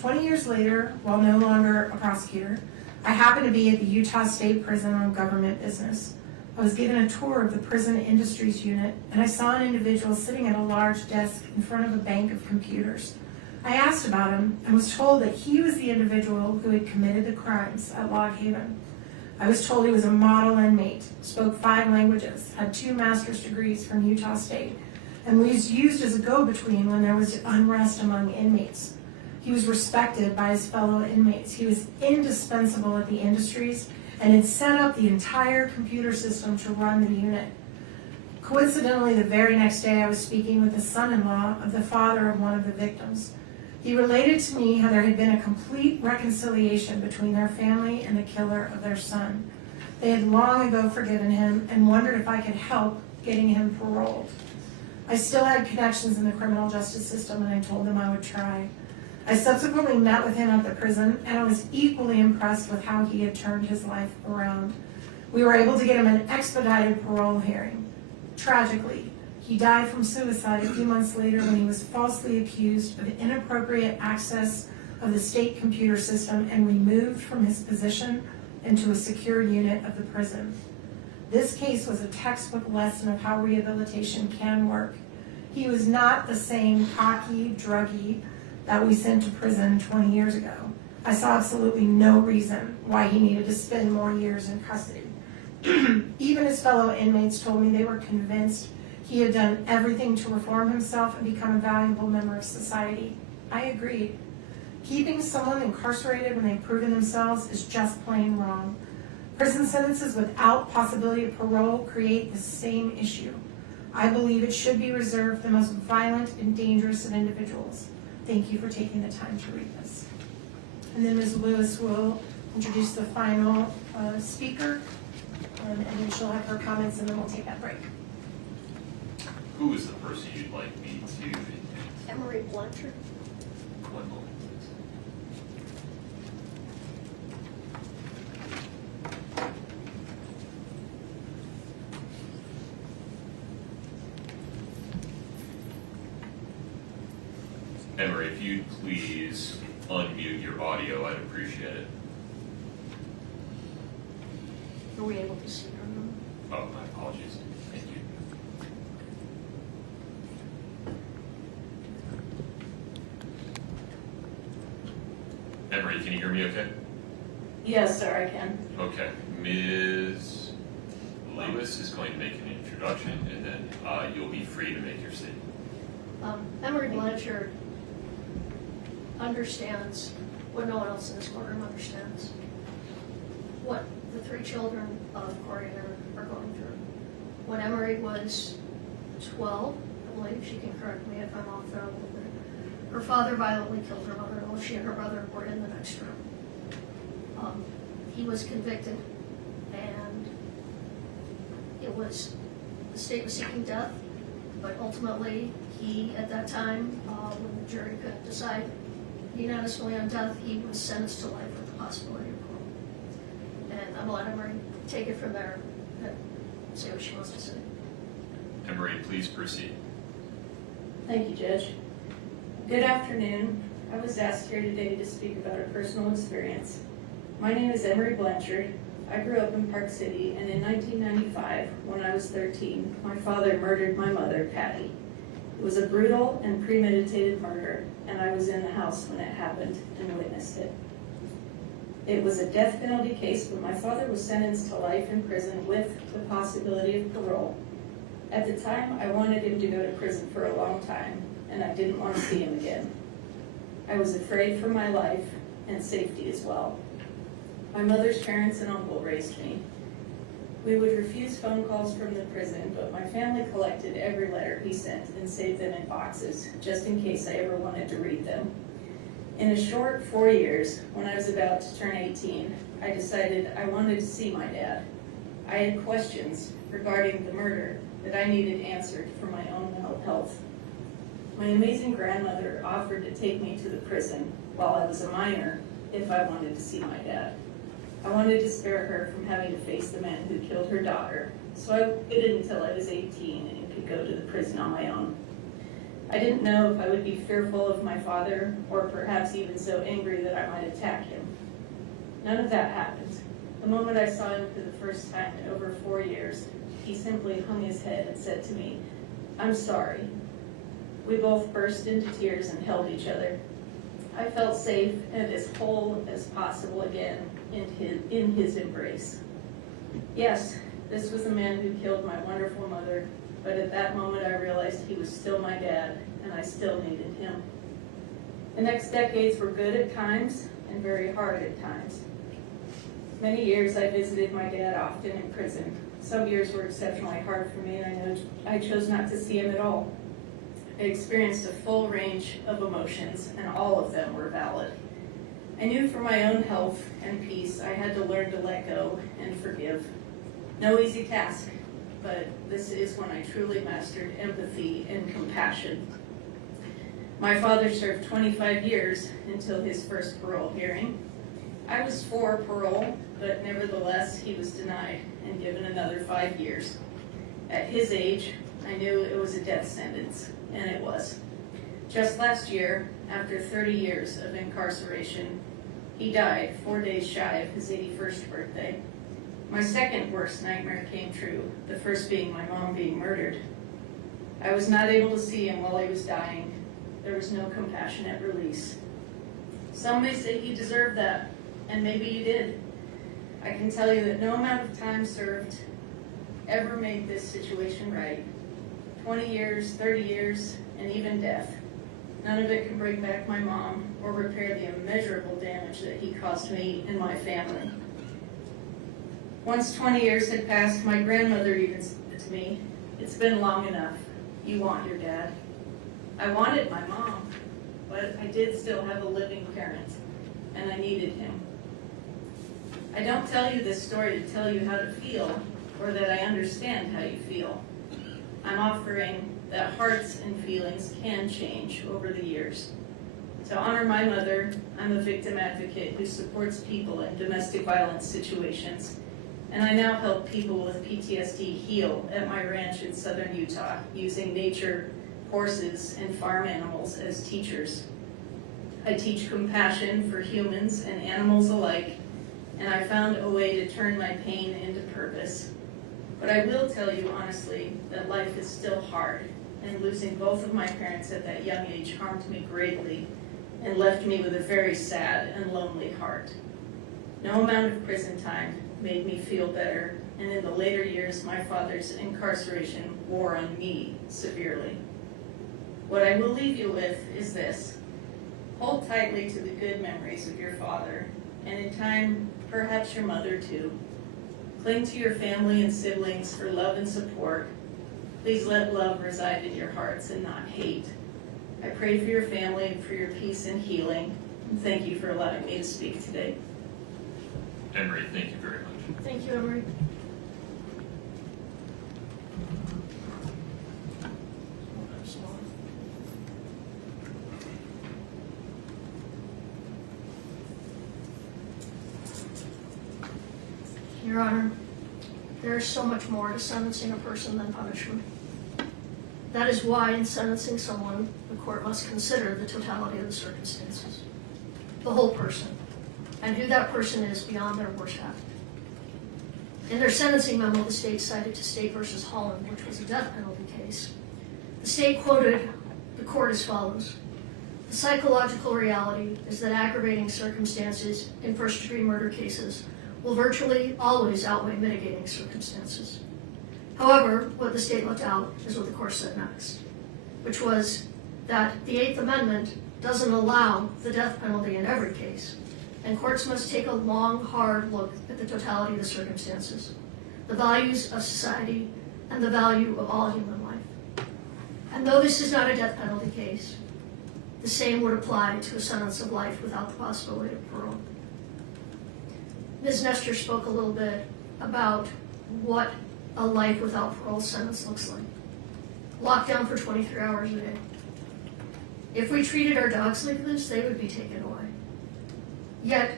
20 years later, while no longer a prosecutor, I happened to be at the Utah State Prison on government business. I was given a tour of the prison industries unit, and I saw an individual sitting at a large desk in front of a bank of computers. I asked about him and was told that he was the individual who had committed the crimes at Log Haven. I was told he was a model inmate, spoke 5 languages, had 2 master's degrees from Utah State, and was used as a go-between when there was unrest among inmates. He was respected by his fellow inmates. He was indispensable at the industries and had set up the entire computer system to run the unit. Coincidentally, the very next day I was speaking with the son-in-law of the father of one of the victims. He related to me how there had been a complete reconciliation between their family and the killer of their son. They had long ago forgiven him and wondered if I could help getting him paroled. I still had connections in the criminal justice system, and I told them I would try. I subsequently met with him at the prison, and I was equally impressed with how he had turned his life around. We were able to get him an expedited parole hearing. Tragically, he died from suicide a few months later when he was falsely accused of inappropriate access of the state computer system and removed from his position into a secure unit of the prison. This case was a textbook lesson of how rehabilitation can work. He was not the same cocky druggie that we sent to prison 20 years ago. I saw absolutely no reason why he needed to spend more years in custody. Even his fellow inmates told me they were convinced he had done everything to reform himself and become a valuable member of society. I agreed. Keeping someone incarcerated when they've proven themselves is just plain wrong. Prison sentences without possibility of parole create the same issue. I believe it should be reserved for the most violent and dangerous of individuals. Thank you for taking the time to read this. And then Ms. Lewis will introduce the final speaker, and then she'll have her comments, and then we'll take that break. Who is the person you'd like me to? Emery Blanchard. One moment, please. Emery, if you'd please unmute your audio, I'd appreciate it. Are we able to see her? Oh, my apologies. Thank you. Emery, can you hear me okay? Yes, sir, I can. Okay. Ms. Lewis is going to make an introduction, and then you'll be free to make your statement. Emery Blanchard understands what no one else in this courtroom understands. What the 3 children of Kouri and Eric are going through. When Emery was 12, I believe, she can correct me if I'm off there a little bit, her father violently killed her mother while she and her brother were in the next room. He was convicted, and the state was seeking death, but ultimately he, at that time, when the jury couldn't decide unanimously on death, he was sentenced to life with the possibility of parole. And I'm going to let Emery take it from there and see what she wants to say. Emery, please proceed. Thank you, Judge. Good afternoon. I was asked here today to speak about a personal experience. My name is Emery Blanchard. I grew up in Park City, and in 1995, when I was 13, my father murdered my mother, Patty. It was a brutal and premeditated murder, and I was in the house when it happened and witnessed it. It was a death penalty case, but my father was sentenced to life in prison with the possibility of parole. At the time, I wanted him to go to prison for a long time, and I didn't want to see him again. I was afraid for my life and safety as well. My mother's parents and uncle raised me. We would refuse phone calls from the prison, but my family collected every letter he sent and saved them in boxes, just in case I ever wanted to read them. In a short 4 years, when I was about to turn 18, I decided I wanted to see my dad. I had questions regarding the murder that I needed answered for my own mental health. My amazing grandmother offered to take me to the prison while I was a minor if I wanted to see my dad. I wanted to spare her from having to face the man who killed her daughter, so I waited until I was 18 and could go to the prison on my own. I didn't know if I would be fearful of my father, or perhaps even so angry that I might attack him. None of that happened. The moment I saw him for the first time in over 4 years, he simply hung his head and said to me, "I'm sorry." We both burst into tears and held each other. I felt safe and as whole as possible again in his embrace. Yes, this was the man who killed my wonderful mother, but at that moment I realized he was still my dad, and I still needed him. The next decades were good at times and very hard at times. Many years I visited my dad often in prison. Some years were exceptionally hard for me, and I chose not to see him at all. I experienced a full range of emotions, and all of them were valid. I knew for my own health and peace I had to learn to let go and forgive. No easy task, but this is when I truly mastered empathy and compassion. My father served 25 years until his first parole hearing. I was for parole, but nevertheless he was denied and given another 5 years. At his age, I knew it was a death sentence, and it was. Just last year, after 30 years of incarceration, he died 4 days shy of his 81st birthday. My second worst nightmare came true, the first being my mom being murdered. I was not able to see him while he was dying. There was no compassionate release. Some may say he deserved that, and maybe he did. I can tell you that no amount of time served ever made this situation right. 20 years, 30 years, and even death. None of it can bring back my mom or repair the immeasurable damage that he caused me and my family. Once 20 years had passed, my grandmother even said to me, "It's been long enough. You want your dad." I wanted my mom, but I did still have a living parent, and I needed him. I don't tell you this story to tell you how to feel or that I understand how you feel. I'm offering that hearts and feelings can change over the years. To honor my mother, I'm a victim advocate who supports people in domestic violence situations, and I now help people with PTSD heal at my ranch in southern Utah using nature, horses, and farm animals as teachers. I teach compassion for humans and animals alike, and I found a way to turn my pain into purpose. But I will tell you honestly that life is still hard, and losing both of my parents at that young age harmed me greatly and left me with a very sad and lonely heart. No amount of prison time made me feel better, and in the later years, my father's incarceration wore on me severely. What I will leave you with is this: hold tightly to the good memories of your father, and in time, perhaps your mother too. Cling to your family and siblings for love and support. Please let love reside in your hearts and not hate. I pray for your family and for your peace and healing, and thank you for allowing me to speak today. Emery, thank you very much. Thank you, Emery. Your Honor, there is so much more to sentencing a person than punishment. That is why in sentencing someone, the court must consider the totality of the circumstances, the whole person, and who that person is beyond their worst act. In their sentencing memo, the state cited to State v. Holland, which was a death penalty case. The state quoted the court as follows: "The psychological reality is that aggravating circumstances in first-degree murder cases will virtually always outweigh mitigating circumstances." However, what the state left out is what the court said next, which was that the Eighth Amendment doesn't allow the death penalty in every case, and courts must take a long, hard look at the totality of the circumstances, the values of society, and the value of all human life. And though this is not a death penalty case, the same would apply to a sentence of life without the possibility of parole. Ms. Nestor spoke a little bit about what a life without parole sentence looks like. Locked down for 23 hours a day. If we treated our dogs like this, they would be taken away. Yet,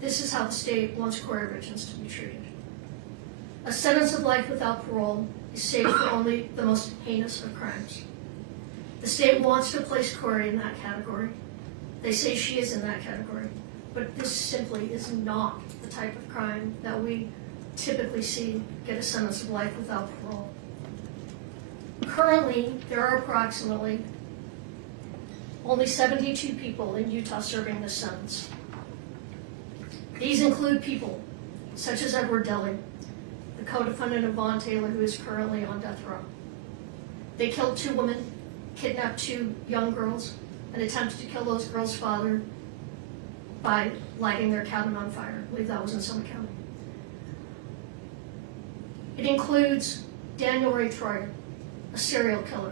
this is how the state wants Kouri Richins to be treated. A sentence of life without parole is safe for only the most heinous of crimes. The state wants to place Kouri in that category. They say she is in that category. but this simply is not the type of crime that we typically see get a sentence of life without parole. Currently, there are approximately only 72 people in Utah serving this sentence. These include people such as Edward Deli, the co-defendant of Vaughn Taylor, who is currently on death row. They killed 2 women, kidnapped 2 young girls, and attempted to kill those girls' father by lighting their cabin on fire. I believe that was in Summit County. It includes Daniel Ray Troyer, a serial killer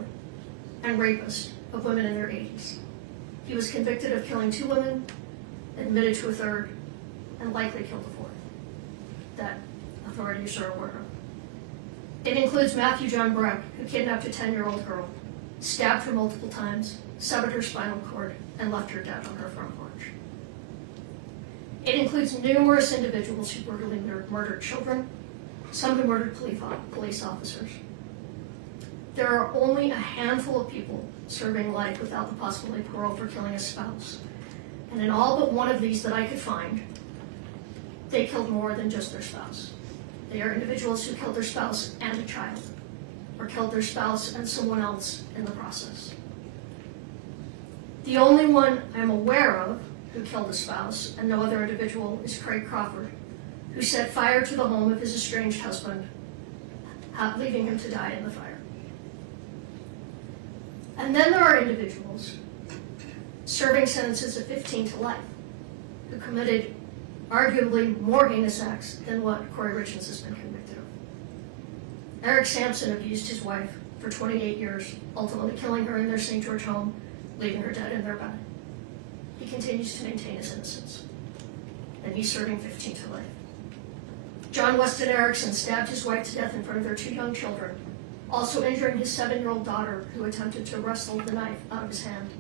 and rapist of women in their 80s. He was convicted of killing 2 women, admitted to a 3rd, and likely killed a 4th. That authorities are aware of. It includes Matthew John Breck, who kidnapped a 10-year-old girl, stabbed her multiple times, severed her spinal cord, and left her dead on her front porch. It includes numerous individuals who brutally murdered children, some who murdered police officers. There are only a handful of people serving life without the possibility of parole for killing a spouse. And in all but one of these that I could find, they killed more than just their spouse. They are individuals who killed their spouse and a child, or killed their spouse and someone else in the process. The only one I'm aware of who killed a spouse and no other individual is Craig Crawford, who set fire to the home of his estranged husband, leaving him to die in the fire. And then there are individuals serving sentences of 15 to life who committed arguably more heinous acts than what Kouri Richins has been convicted of. Eric Sampson abused his wife for 28 years, ultimately killing her in their St. George home, leaving her dead in their bed. He continues to maintain his innocence, and he's serving 15 to life. John Weston Erickson stabbed his wife to death in front of their 2 young children, also injuring his 7-year-old daughter, who attempted to wrestle the knife out of his hand,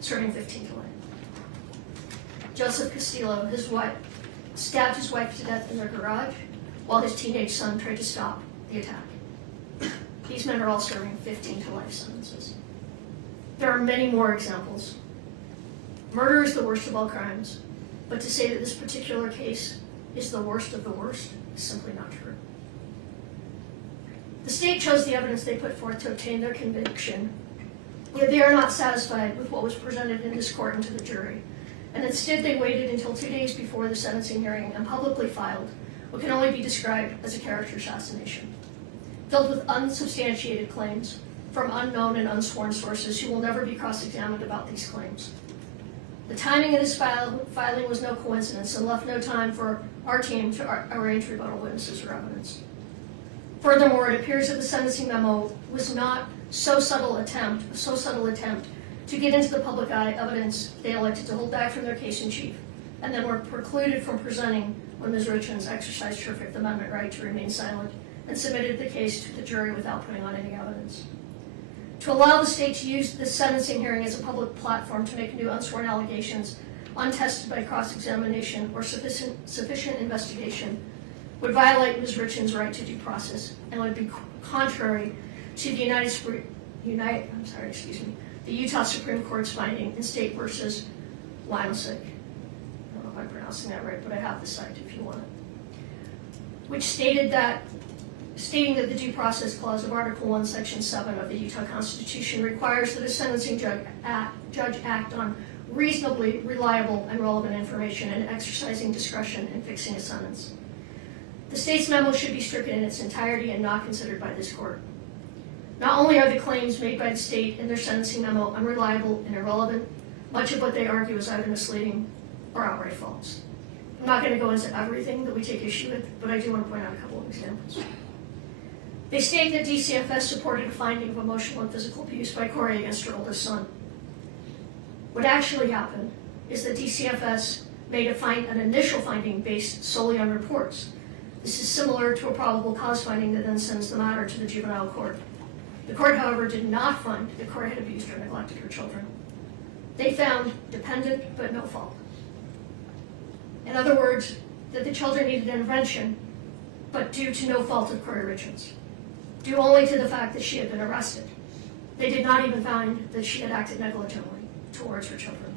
serving 15 to life. Joseph Castillo, his wife, stabbed his wife to death in their garage while his teenage son tried to stop the attack. These men are all serving 15 to life sentences. There are many more examples. Murder is the worst of all crimes, but to say that this particular case is the worst of the worst is simply not true. The state chose the evidence they put forth to obtain their conviction, yet they are not satisfied with what was presented in this court and to the jury, and instead they waited until 2 days before the sentencing hearing and publicly filed what can only be described as a character assassination, filled with unsubstantiated claims from unknown and unsworn sources who will never be cross-examined about these claims. The timing of this filing was no coincidence and left no time for our team to arrange rebuttal witnesses or evidence. Furthermore, it appears that the sentencing memo was not a so subtle attempt to get into the public eye evidence they elected to hold back from their case in chief, and then were precluded from presenting when Ms. Richins exercised her Fifth Amendment right to remain silent and submitted the case to the jury without putting on any evidence. To allow the state to use this sentencing hearing as a public platform to make new unsworn allegations untested by cross-examination or sufficient investigation would violate Ms. Richins' right to due process and would be contrary to the Utah Supreme Court's finding in State versus Limesick. I don't know if I'm pronouncing that right, but I have the cite if you want it. Which stating that the Due Process Clause of Article 1, Section 7 of the Utah Constitution requires that a sentencing judge act on reasonably reliable and relevant information and exercising discretion in fixing a sentence. The state's memo should be stricken in its entirety and not considered by this court. Not only are the claims made by the state in their sentencing memo unreliable and irrelevant, much of what they argue is either misleading or outright false. I'm not going to go into everything that we take issue with, but I do want to point out a couple of examples. They state that DCFS supported a finding of emotional and physical abuse by Kouri against her oldest son. What actually happened is that DCFS made an initial finding based solely on reports. This is similar to a probable cause finding that then sends the matter to the juvenile court. The court, however, did not find that Kouri had abused or neglected her children. They found dependent but no fault. In other words, that the children needed intervention, but due to no fault of Kouri Richins, due only to the fact that she had been arrested. They did not even find that she had acted negligently towards her children.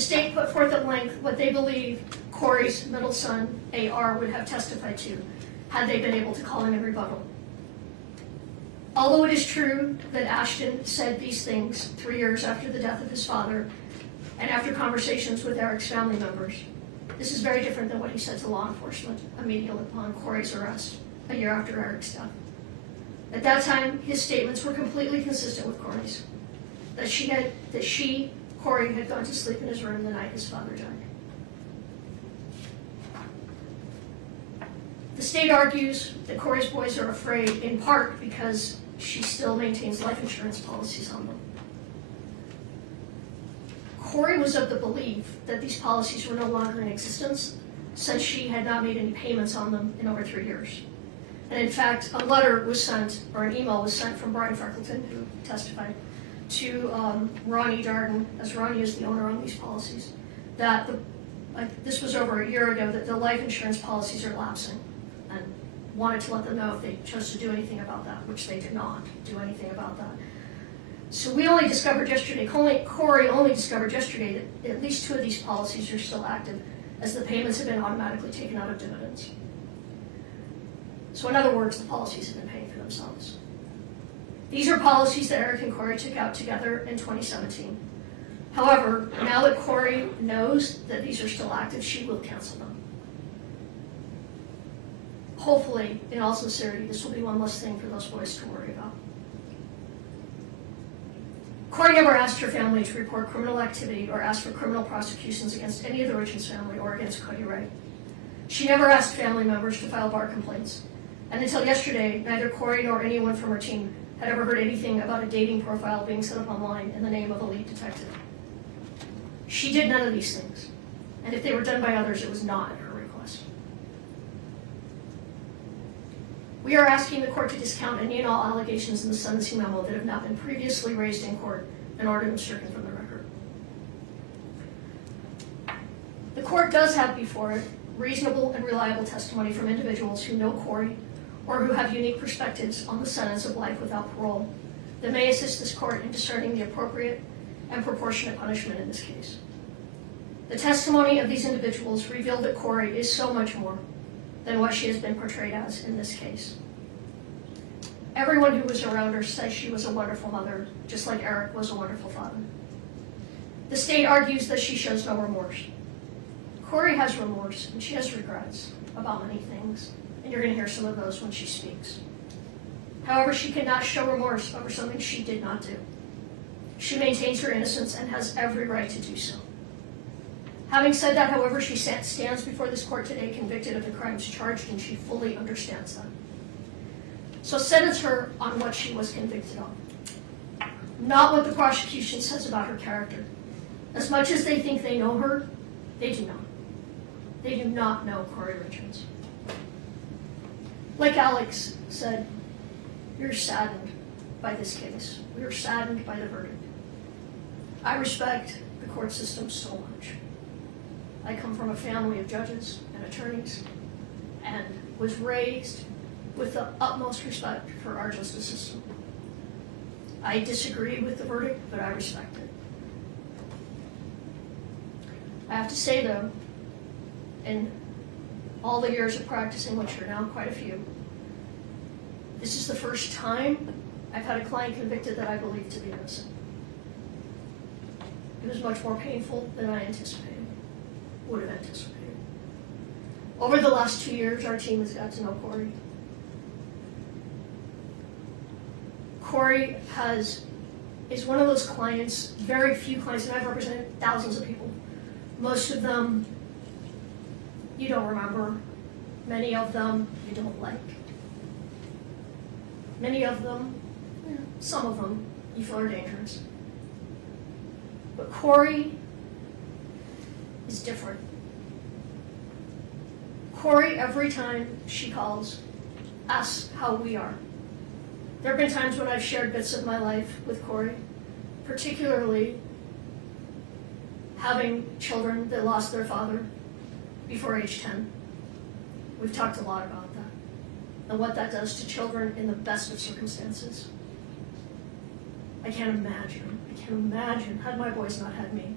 The state put forth at length what they believe Kouri's middle son, AR, would have testified to had they been able to call him in rebuttal. Although it is true that Ashton said these things 3 years after the death of his father and after conversations with Eric's family members, this is very different than what he said to law enforcement immediately upon Kouri's arrest a year after Eric's death. At that time, his statements were completely consistent with Kouri's, that Kouri, had gone to sleep in his room the night his father died. The state argues that Kouri's boys are afraid in part because she still maintains life insurance policies on them. Kouri was of the belief that these policies were no longer in existence since she had not made any payments on them in over 3 years. And in fact, a letter was sent, or an email was sent from Brian Freckleton, who testified, to Ronnie Darden, as Ronnie is the owner on these policies, that this was over a year ago, that the life insurance policies are lapsing, and wanted to let them know if they chose to do anything about that, which they did not do anything about that. So we only discovered yesterday, Kouri only discovered yesterday that at least 2 of these policies are still active, as the payments have been automatically taken out of dividends. So in other words, the policies have been paying for themselves. These are policies that Eric and Kouri took out together in 2017. However, now that Kouri knows that these are still active, she will cancel them. Hopefully, in all sincerity, this will be one less thing for those boys to worry about. Kouri never asked her family to report criminal activity or asked for criminal prosecutions against any of the Richins family or against Cody Ray. She never asked family members to file bar complaints. And until yesterday, neither Kouri nor anyone from her team had ever heard anything about a dating profile being set up online in the name of a lead detective. She did none of these things. And if they were done by others, it was not at her request. We are asking the court to discount any and all allegations in the sentencing memo that have not been previously raised in court in order to be stricken from the record. The court does have before it reasonable and reliable testimony from individuals who know Kouri or who have unique perspectives on the sentence of life without parole that may assist this court in discerning the appropriate and proportionate punishment in this case. The testimony of these individuals revealed that Kouri is so much more than what she has been portrayed as in this case. Everyone who was around her says she was a wonderful mother, just like Eric was a wonderful father. The state argues that she shows no remorse. Kouri has remorse, and she has regrets about many things, and you're going to hear some of those when she speaks. However, she cannot show remorse over something she did not do. She maintains her innocence and has every right to do so. Having said that, however, she stands before this court today convicted of the crimes charged, and she fully understands them. So sentence her on what she was convicted on, not what the prosecution says about her character. As much as they think they know her, they do not. They do not know Kouri Richins. Like Alex said, we're saddened by this case. We are saddened by the verdict. I respect the court system so much. I come from a family of judges and attorneys and was raised with the utmost respect for our justice system. I disagree with the verdict, but I respect it. I have to say, though, in all the years of practicing, which are now quite a few, this is the first time I've had a client convicted that I believe to be innocent. It was much more painful than I would have anticipated. Over the last 2 years, our team has got to know Kouri. Kouri is one of those clients, very few clients, and I've represented thousands of people. Most of them you don't remember. Many of them you don't like. Many of them, some of them, you feel are dangerous. But Kouri is different. Kouri, every time she calls, asks how we are. There have been times when I've shared bits of my life with Kouri, particularly having children that lost their father before age 10. We've talked a lot about that and what that does to children in the best of circumstances. I can't imagine had my boys not had me.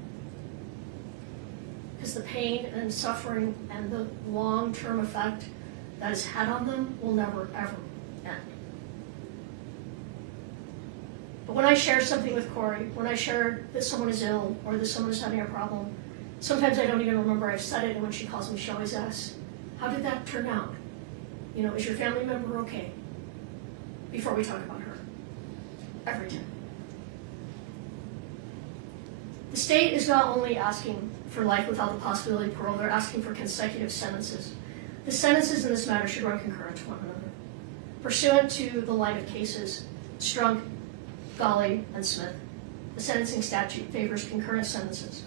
because the pain and suffering and the long-term effect that it's had on them will never, ever end. But when I share something with Kouri, when I share that someone is ill or that someone is having a problem, sometimes I don't even remember I've said it, and when she calls me, she always asks, how did that turn out? You know, is your family member okay? Before we talk about her. Every time. The state is not only asking for life without the possibility of parole, they're asking for consecutive sentences. The sentences in this matter should run concurrent to one another. Pursuant to the line of cases, Strunk, Golly, and Smith, the sentencing statute favors concurrent sentences.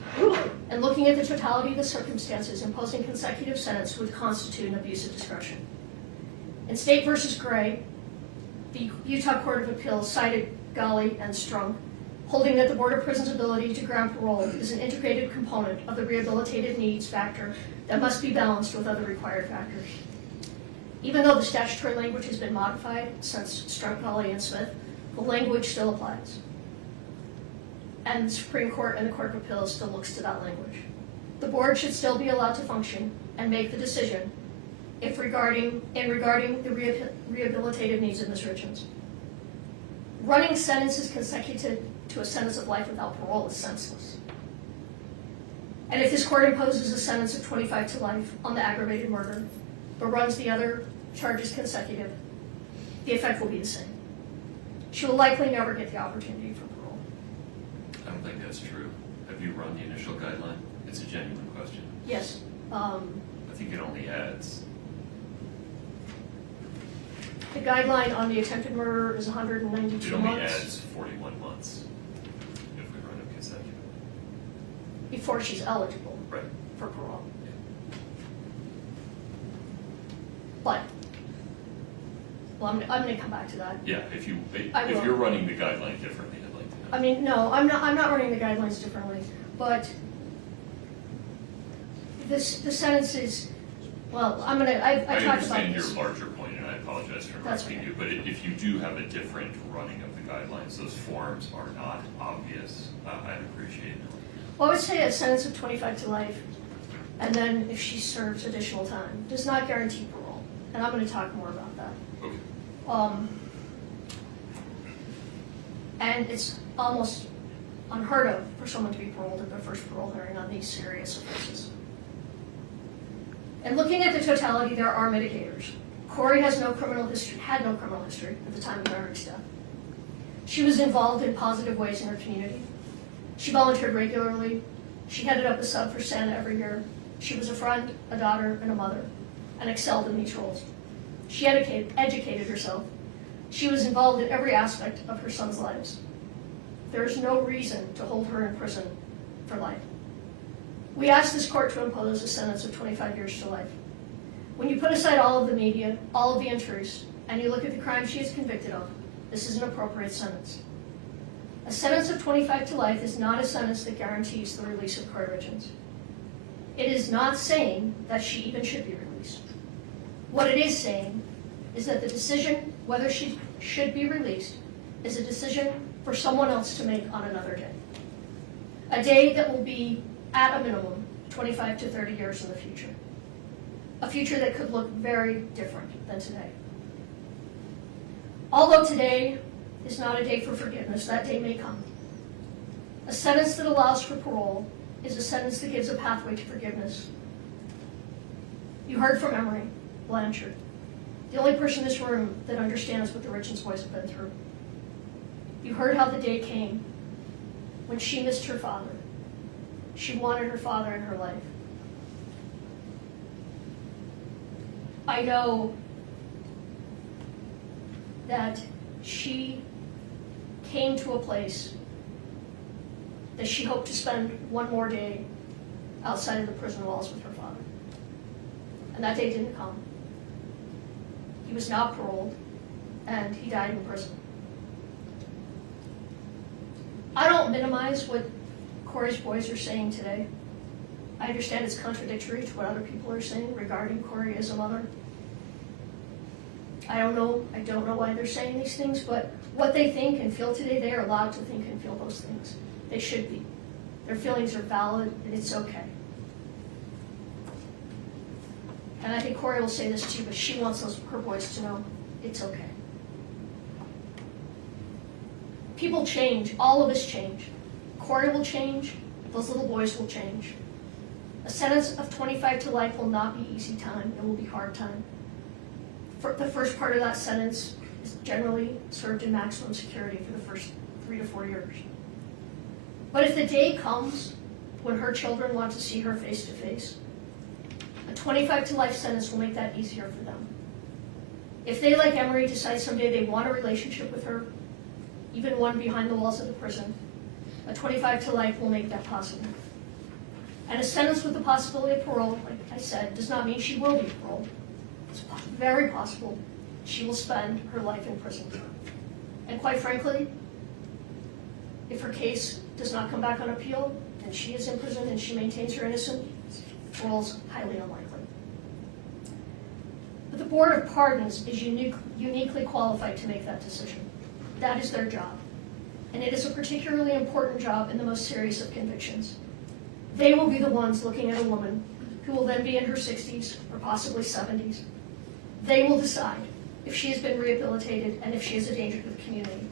And looking at the totality of the circumstances, imposing consecutive sentence would constitute an abuse of discretion. In State v. Gray, the Utah Court of Appeals cited Golly and Strunk, holding that the Board of Prisons' ability to grant parole is an integrated component of the rehabilitative needs factor that must be balanced with other required factors. Even though the statutory language has been modified since Strunk, Golly, and Smith, the language still applies. And the Supreme Court and the Court of Appeals still looks to that language. The board should still be allowed to function and make the decision if regarding the rehabilitative needs of Ms. Richins. Running sentences consecutive to a sentence of life without parole is senseless. And if this court imposes a sentence of 25 to life on the aggravated murder, but runs the other charges consecutive, the effect will be the same. She will likely never get the opportunity for parole. I don't think that's true. Have you run the initial guideline? It's a genuine question. Yes. I think it only adds. The guideline on the attempted murder is 192 months. It only adds 41 months if we run it consecutive. Before she's eligible Right. for parole. But, well, I'm going to come back to that. Yeah, if I will. you're running the guideline differently, I'd like to know. I mean, no, I'm not running the guidelines differently, but the sentence is, well, I talked about understand this. your larger point, and I apologize for That's interrupting you, but if you do have a different running of the guidelines, those forms are not obvious, I'd appreciate it. Well, I would say a sentence of 25 to life, and then if she serves additional time, does not guarantee parole, and I'm going to talk more about that. Okay. And it's almost unheard of for someone to be paroled at their first parole hearing on these serious offenses. And looking at the totality, there are mitigators. Kouri had no criminal history at the time of Mary's death. She was involved in positive ways in her community. She volunteered regularly. She headed up a sub for Santa every year. She was a friend, a daughter, and a mother, and excelled in these roles. She educated herself. She was involved in every aspect of her son's lives. There is no reason to hold her in prison for life. We asked this court to impose a sentence of 25 years to life. When you put aside all of the media, all of the intrusives, and you look at the crime she is convicted of, this is an appropriate sentence. A sentence of 25 to life is not a sentence that guarantees the release of Kouri Richins. It is not saying that she even should be released. What it is saying is that the decision whether she should be released is a decision for someone else to make on another day. A day that will be, at a minimum, 25 to 30 years in the future. A future that could look very different than today. Although today is not a day for forgiveness, that day may come. A sentence that allows for parole is a sentence that gives a pathway to forgiveness. You heard from Emery Blanchard, the only person in this room that understands what the Richins boys have been through. You heard how the day came when she missed her father. She wanted her father in her life. I know that she came to a place that she hoped to spend one more day outside of the prison walls with her father. And that day didn't come. He was not paroled, and he died in prison. I don't minimize what Kouri's boys are saying today. I understand it's contradictory to what other people are saying regarding Kouri as a mother. I don't know why they're saying these things, but what they think and feel today, they are allowed to think and feel those things. They should be. Their feelings are valid, and it's okay. and I think Kouri will say this too, but she wants her boys to know it's okay. People change, all of us change. Kouri will change, those little boys will change. A sentence of 25 to life will not be easy time, it will be hard time. The first part of that sentence is generally served in maximum security for the first 3 to 4 years. But if the day comes when her children want to see her face to face, a 25 to life sentence will make that easier for them. If they, like Emery, decide someday they want a relationship with her, even one behind the walls of the prison, a 25 to life will make that possible. And a sentence with the possibility of parole, like I said, does not mean she will be paroled. It's very possible she will spend her life in prison. And quite frankly, if her case does not come back on appeal, and she is in prison and she maintains her innocence, parole's highly unlikely. But the Board of Pardons is uniquely qualified to make that decision. That is their job. And it is a particularly important job in the most serious of convictions. They will be the ones looking at a woman who will then be in her 60s or possibly 70s. They will decide if she has been rehabilitated and if she is a danger to the community.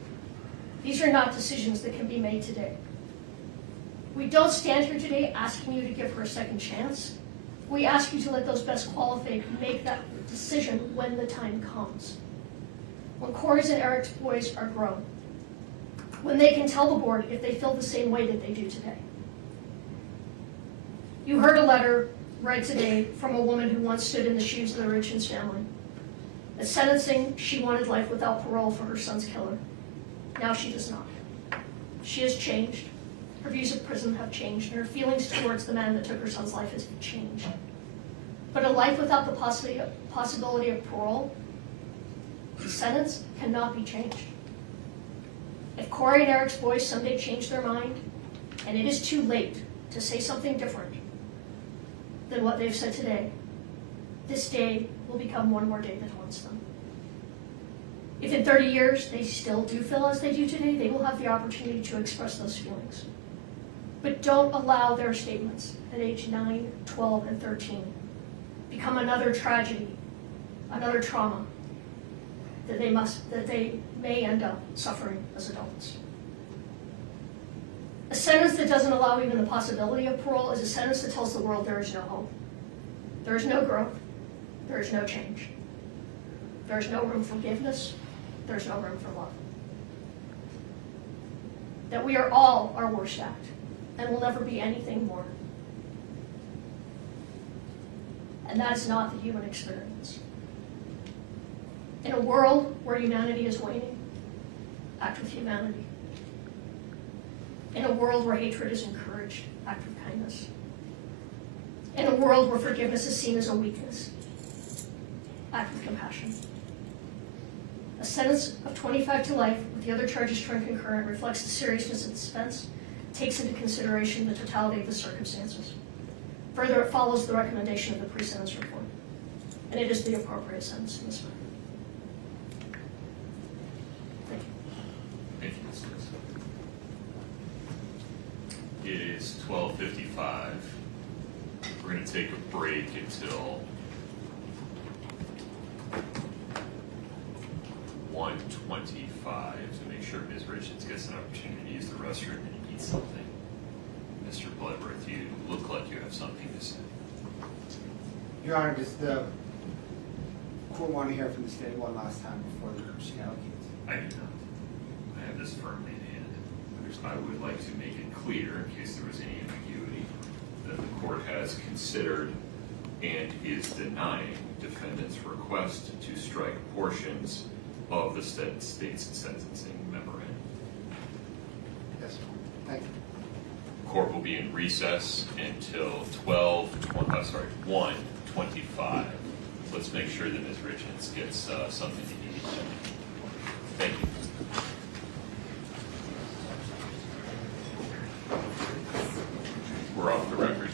These are not decisions that can be made today. We don't stand here today asking you to give her a second chance. We ask you to let those best qualified make that decision when the time comes. When Kouri's and Eric's boys are grown. When they can tell the board if they feel the same way that they do today. You heard a letter read today from a woman who once stood in the shoes of the Richins family. At sentencing, she wanted life without parole for her son's killer. Now she does not. She has changed. Her views of prison have changed, and her feelings towards the man that took her son's life has changed. But a life without the possibility of parole, the sentence cannot be changed. If Kouri and Eric's boys someday change their mind, and it is too late to say something different than what they've said today, this day will become one more day that haunts them. If in 30 years they still do feel as they do today, they will have the opportunity to express those feelings. But don't allow their statements at age 9, 12, and 13 become another tragedy, another trauma that they may end up suffering as adults. A sentence that doesn't allow even the possibility of parole is a sentence that tells the world there is no hope. There is no growth. There is no change. There is no room for forgiveness. There is no room for love. That we are all our worst act and will never be anything more. And that is not the human experience. In a world where humanity is waning, act with humanity. In a world where hatred is encouraged, act with kindness. In a world where forgiveness is seen as a weakness, act with compassion. A sentence of 25 to life with the other charges turned concurrent reflects the seriousness of this offense, takes into consideration the totality of the circumstances. Further, it follows the recommendation of the pre-sentence report, and it is the appropriate sentence in this matter. Thank you. Thank you, Ms. Smith. It is 12:55. We're going to take a break until 1:25 to make sure Ms. Richins gets an opportunity to use the restroom and eat something. Mr. Blevereth, you look like you have something to say. Your Honor, does the court want to hear from the state one last time before she allocates? I do not. I have this firmly in hand. I would like to make it clear, in case there was any ambiguity, that the court has considered and is denying defendant's request to strike portions of the state's sentencing memorandum. Yes, sir. Thank you. Court will be in recess until 1:25. Let's make sure that Ms. Richins gets something to eat. Thank you. We're off the record.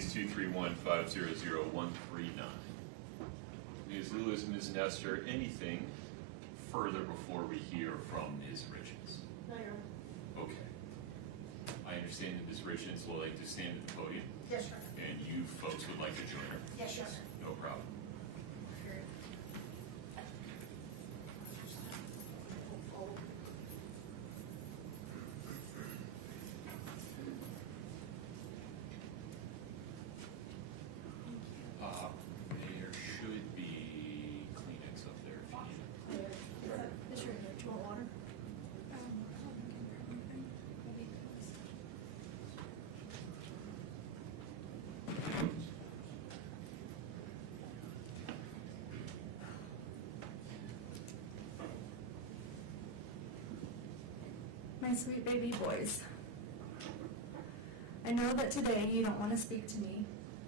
case 231-500-139. Ms. Lewis, Ms. Nestor, anything further before we hear from Ms. Richins? No, Your Honor. Okay. I understand that Ms. Richins will like to stand at the podium. Yes, Your Honor. And you folks would like to join her? Yes, Your Honor. No problem. There should be Kleenex up there if you need it. Is your do you want water? My sweet baby boys, I know that today you don't want to speak to me,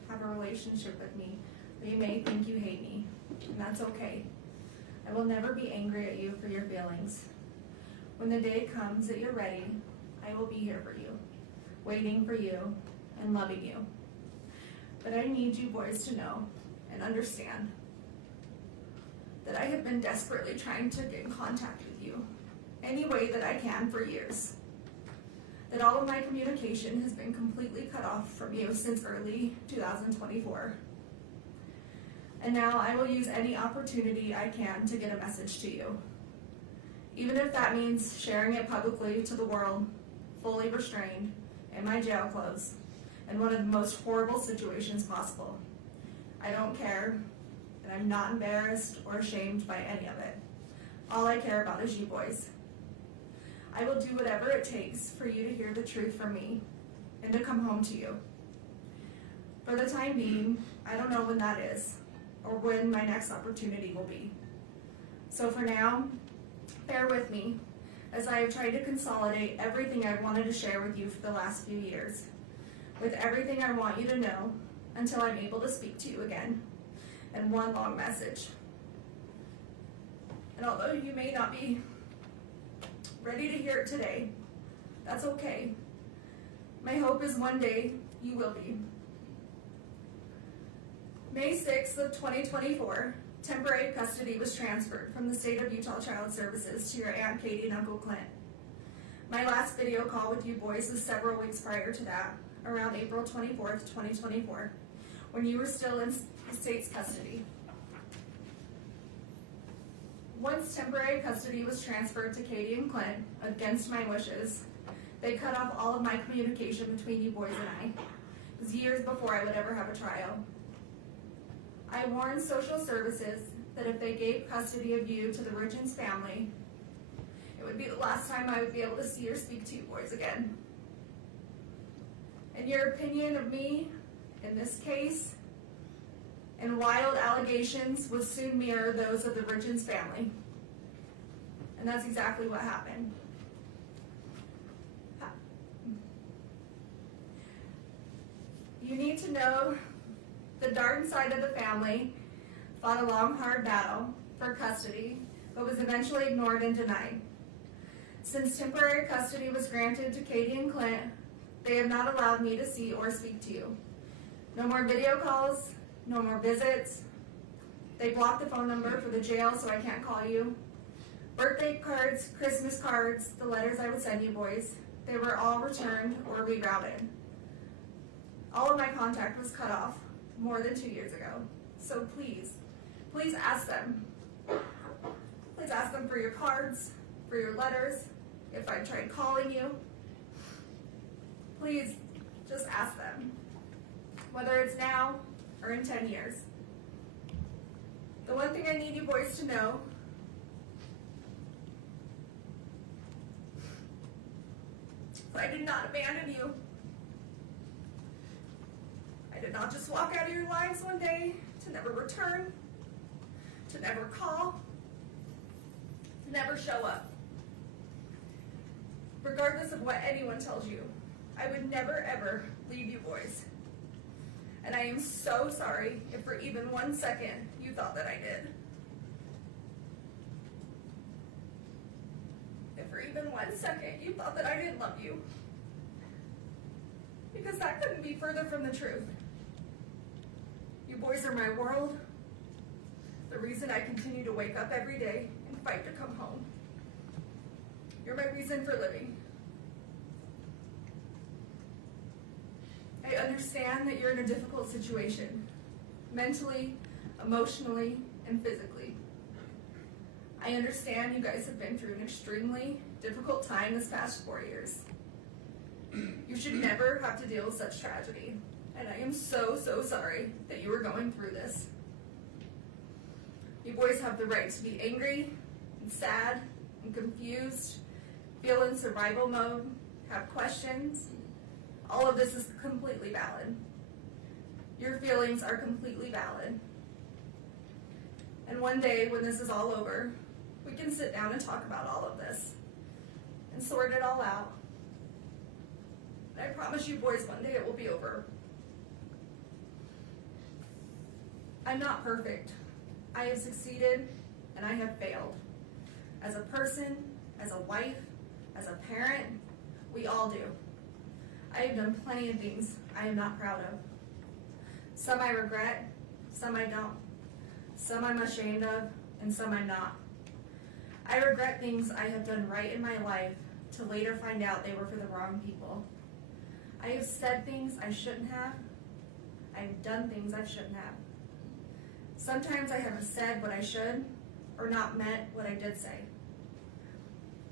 have a relationship with me, but you may think you hate me, and that's okay. I will never be angry at you for your feelings. When the day comes that you're ready, I will be here for you, waiting for you, and loving you. But I need you boys to know and understand that I have been desperately trying to get in contact with you any way that I can for years. That all of my communication has been completely cut off from you since early 2024. And now I will use any opportunity I can to get a message to you. Even if that means sharing it publicly to the world, fully restrained, in my jail clothes, in one of the most horrible situations possible. I don't care, and I'm not embarrassed or ashamed by any of it. All I care about is you boys. I will do whatever it takes for you to hear the truth from me and to come home to you. For the time being, I don't know when that is or when my next opportunity will be. So for now, bear with me as I have tried to consolidate everything I've wanted to share with you for the last few years, with everything I want you to know until I'm able to speak to you again, and one long message. And although you may not be ready to hear it today, that's okay. My hope is one day you will be. May 6th of 2024, temporary custody was transferred from the state of Utah Child Services to your Aunt Katie and Uncle Clint. My last video call with you boys was several weeks prior to that, around April 24th, 2024, when you were still in the state's custody. Once temporary custody was transferred to Katie and Clint, against my wishes, they cut off all of my communication between you boys and I. It was years before I would ever have a trial. I warned social services that if they gave custody of you to the Richins family, it would be the last time I would be able to see or speak to you boys again. And your opinion of me in this case and wild allegations would soon mirror those of the Richins family. And that's exactly what happened. You need to know the Darden side of the family fought a long, hard battle for custody, but was eventually ignored and denied. Since temporary custody was granted to Katie and Clint, they have not allowed me to see or speak to you. No more video calls, no more visits. They blocked the phone number for the jail so I can't call you. Birthday cards, Christmas cards, the letters I would send you boys, they were all returned or rerouted. All of my contact was cut off more than 2 years ago. So please, please ask them. Please ask them for your cards, for your letters, if I tried calling you. Please, just ask them. Whether it's now or in 10 years. The one thing I need you boys to know is I did not abandon you. I did not just walk out of your lives one day to never return, to never call, to never show up. Regardless of what anyone tells you, I would never ever leave you boys. And I am so sorry if for even 1 second you thought that I did. If for even 1 second you thought that I didn't love you. Because that couldn't be further from the truth. You boys are my world, the reason I continue to wake up every day and fight to come home. You're my reason for living. I understand that you're in a difficult situation, mentally, emotionally, and physically. I understand you guys have been through an extremely difficult time this past 4 years. You should never have to deal with such tragedy, and I am so, so sorry that you are going through this. You boys have the right to be angry, and sad, and confused, feel in survival mode, have questions. All of this is completely valid. Your feelings are completely valid. And one day, when this is all over, we can sit down and talk about all of this and sort it all out. And I promise you boys, one day it will be over. I'm not perfect. I have succeeded and I have failed. As a person, as a wife, as a parent, we all do. I have done plenty of things I am not proud of. Some I regret, some I don't. Some I'm ashamed of, and some I'm not. I regret things I have done right in my life to later find out they were for the wrong people. I have said things I shouldn't have. I have done things I shouldn't have. Sometimes I haven't said what I should, or not meant what I did say.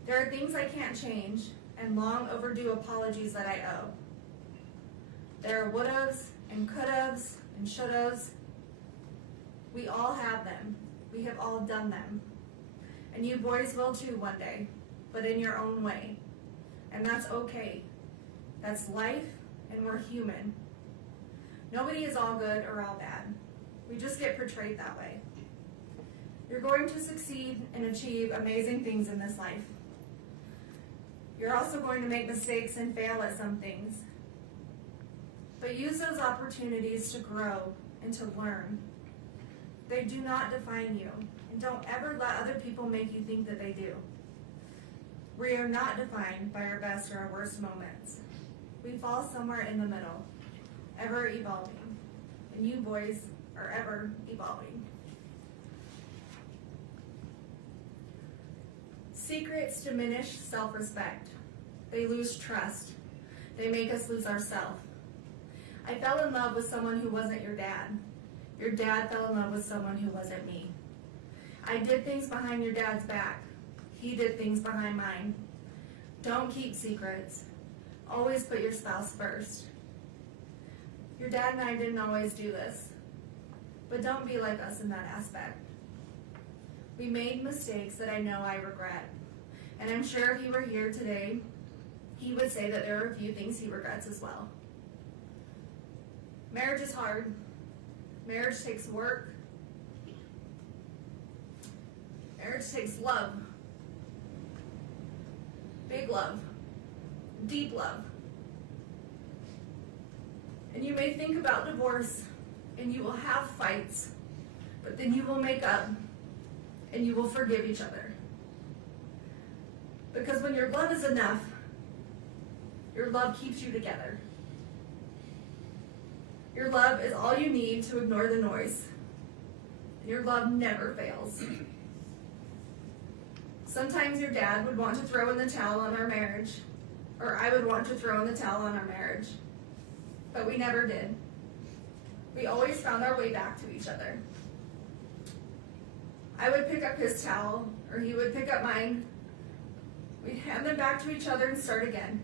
There are things I can't change, and long overdue apologies that I owe. There are would'ves, and could'ves, and should'ves. We all have them. We have all done them. And you boys will too one day, but in your own way. And that's okay. That's life, and we're human. Nobody is all good or all bad. We just get portrayed that way. You're going to succeed and achieve amazing things in this life. You're also going to make mistakes and fail at some things. But use those opportunities to grow and to learn. They do not define you, and don't ever let other people make you think that they do. We are not defined by our best or our worst moments. We fall somewhere in the middle, ever evolving. And you boys are ever evolving. Secrets diminish self-respect. They lose trust. They make us lose ourselves. I fell in love with someone who wasn't your dad. Your dad fell in love with someone who wasn't me. I did things behind your dad's back. He did things behind mine. Don't keep secrets. Always put your spouse first. Your dad and I didn't always do this, but don't be like us in that aspect. We made mistakes that I know I regret, and I'm sure if he were here today, he would say that there are a few things he regrets as well. Marriage is hard. Marriage takes work. Marriage takes love. Big love. Deep love. And you may think about divorce, and you will have fights, but then you will make up, and you will forgive each other. Because when your love is enough, your love keeps you together. Your love is all you need to ignore the noise. And your love never fails. Sometimes your dad would want to throw in the towel on our marriage, or I would want to throw in the towel on our marriage. But we never did. We always found our way back to each other. I would pick up his towel, or he would pick up mine. We'd hand them back to each other and start again.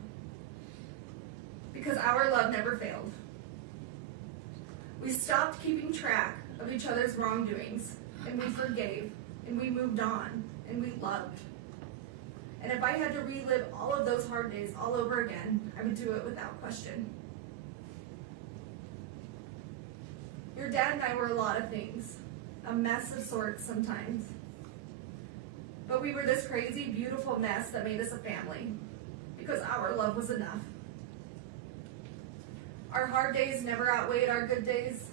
Because our love never failed. We stopped keeping track of each other's wrongdoings, and we forgave, and we moved on, and we loved. And if I had to relive all of those hard days all over again, I would do it without question. Your dad and I were a lot of things, a mess of sorts sometimes. But we were this crazy, beautiful mess that made us a family, because our love was enough. Our hard days never outweighed our good days.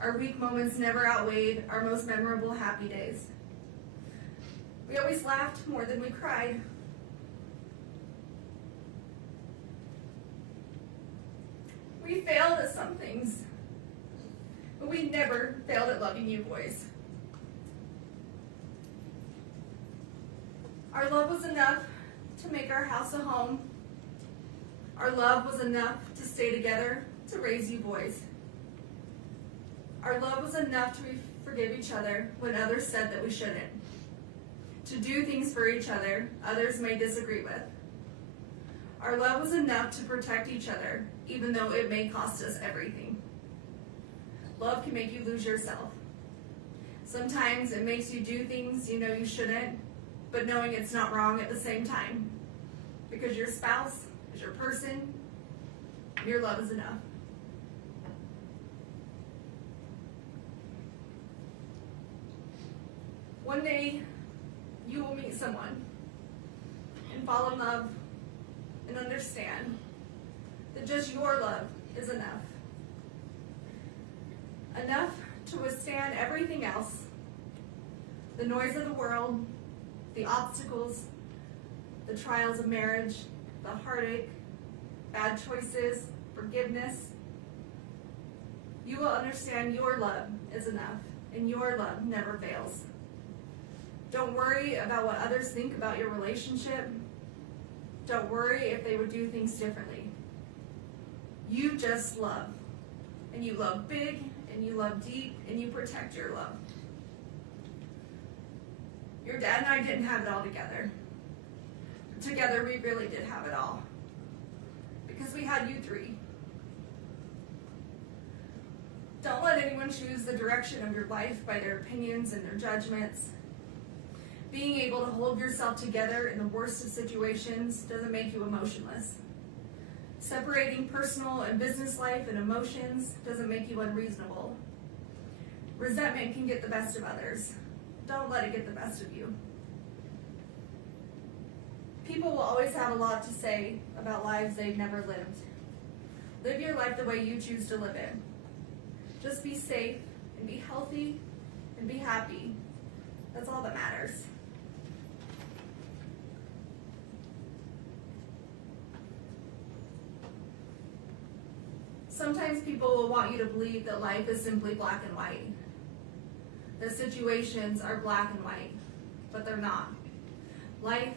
Our weak moments never outweighed our most memorable happy days. We always laughed more than we cried. We failed at some things, but we never failed at loving you boys. Our love was enough to make our house a home. Our love was enough to stay together to raise you boys. Our love was enough to forgive each other when others said that we shouldn't. To do things for each other others may disagree with. Our love was enough to protect each other, even though it may cost us everything. Love can make you lose yourself. Sometimes it makes you do things you know you shouldn't, but knowing it's not wrong at the same time. Because your spouse is your person, and your love is enough. One day, you will meet someone and fall in love and understand that just your love is enough. Enough to withstand everything else, the noise of the world, the obstacles, the trials of marriage, the heartache, bad choices, forgiveness. You will understand your love is enough, and your love never fails. Don't worry about what others think about your relationship. Don't worry if they would do things differently. You just love. And you love big, and you love deep, and you protect your love. Your dad and I didn't have it all together. Together we really did have it all. Because we had you three. Don't let anyone choose the direction of your life by their opinions and their judgments. Being able to hold yourself together in the worst of situations doesn't make you emotionless. Separating personal and business life and emotions doesn't make you unreasonable. Resentment can get the best of others. Don't let it get the best of you. People will always have a lot to say about lives they've never lived. Live your life the way you choose to live it. Just be safe and be healthy and be happy. That's all that matters. Sometimes people will want you to believe that life is simply black and white. That situations are black and white, but they're not. Life,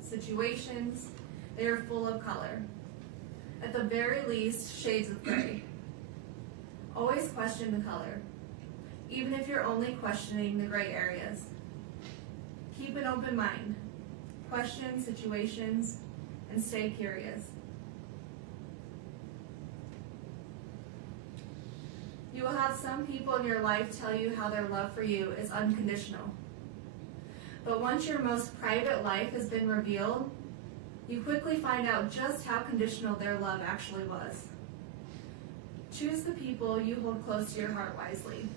situations, they are full of color. At the very least, shades of gray. Always question the color, even if you're only questioning the gray areas. Keep an open mind. Question situations and stay curious. You will have some people in your life tell you how their love for you is unconditional. But once your most private life has been revealed, you quickly find out just how conditional their love actually was. Choose the people you hold close to your heart wisely.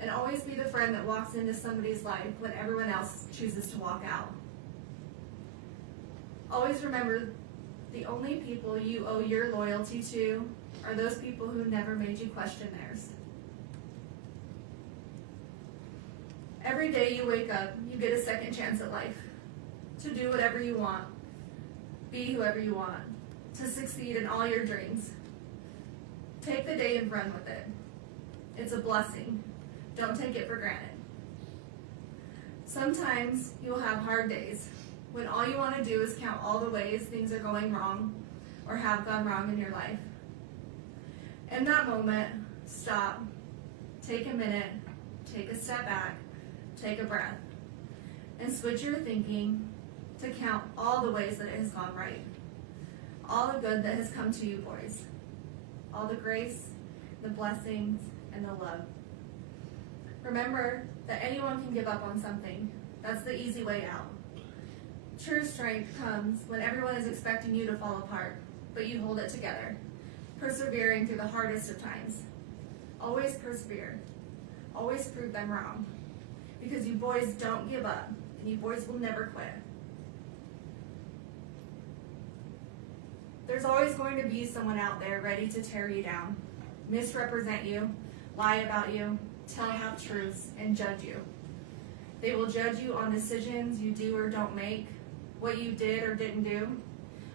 And always be the friend that walks into somebody's life when everyone else chooses to walk out. Always remember, the only people you owe your loyalty to are those people who never made you question theirs. Every day you wake up, you get a second chance at life. To do whatever you want, be whoever you want, to succeed in all your dreams. Take the day and run with it. It's a blessing. Don't take it for granted. Sometimes you'll have hard days when all you want to do is count all the ways things are going wrong or have gone wrong in your life. In that moment, stop, take a minute, take a step back, take a breath, and switch your thinking to count all the ways that it has gone right. All the good that has come to you, boys. All the grace, the blessings, and the love. Remember that anyone can give up on something. That's the easy way out. True strength comes when everyone is expecting you to fall apart, but you hold it together, persevering through the hardest of times. Always persevere. Always prove them wrong. Because you boys don't give up, and you boys will never quit. There's always going to be someone out there ready to tear you down, misrepresent you, lie about you, tell half-truths, and judge you. They will judge you on decisions you do or don't make, what you did or didn't do,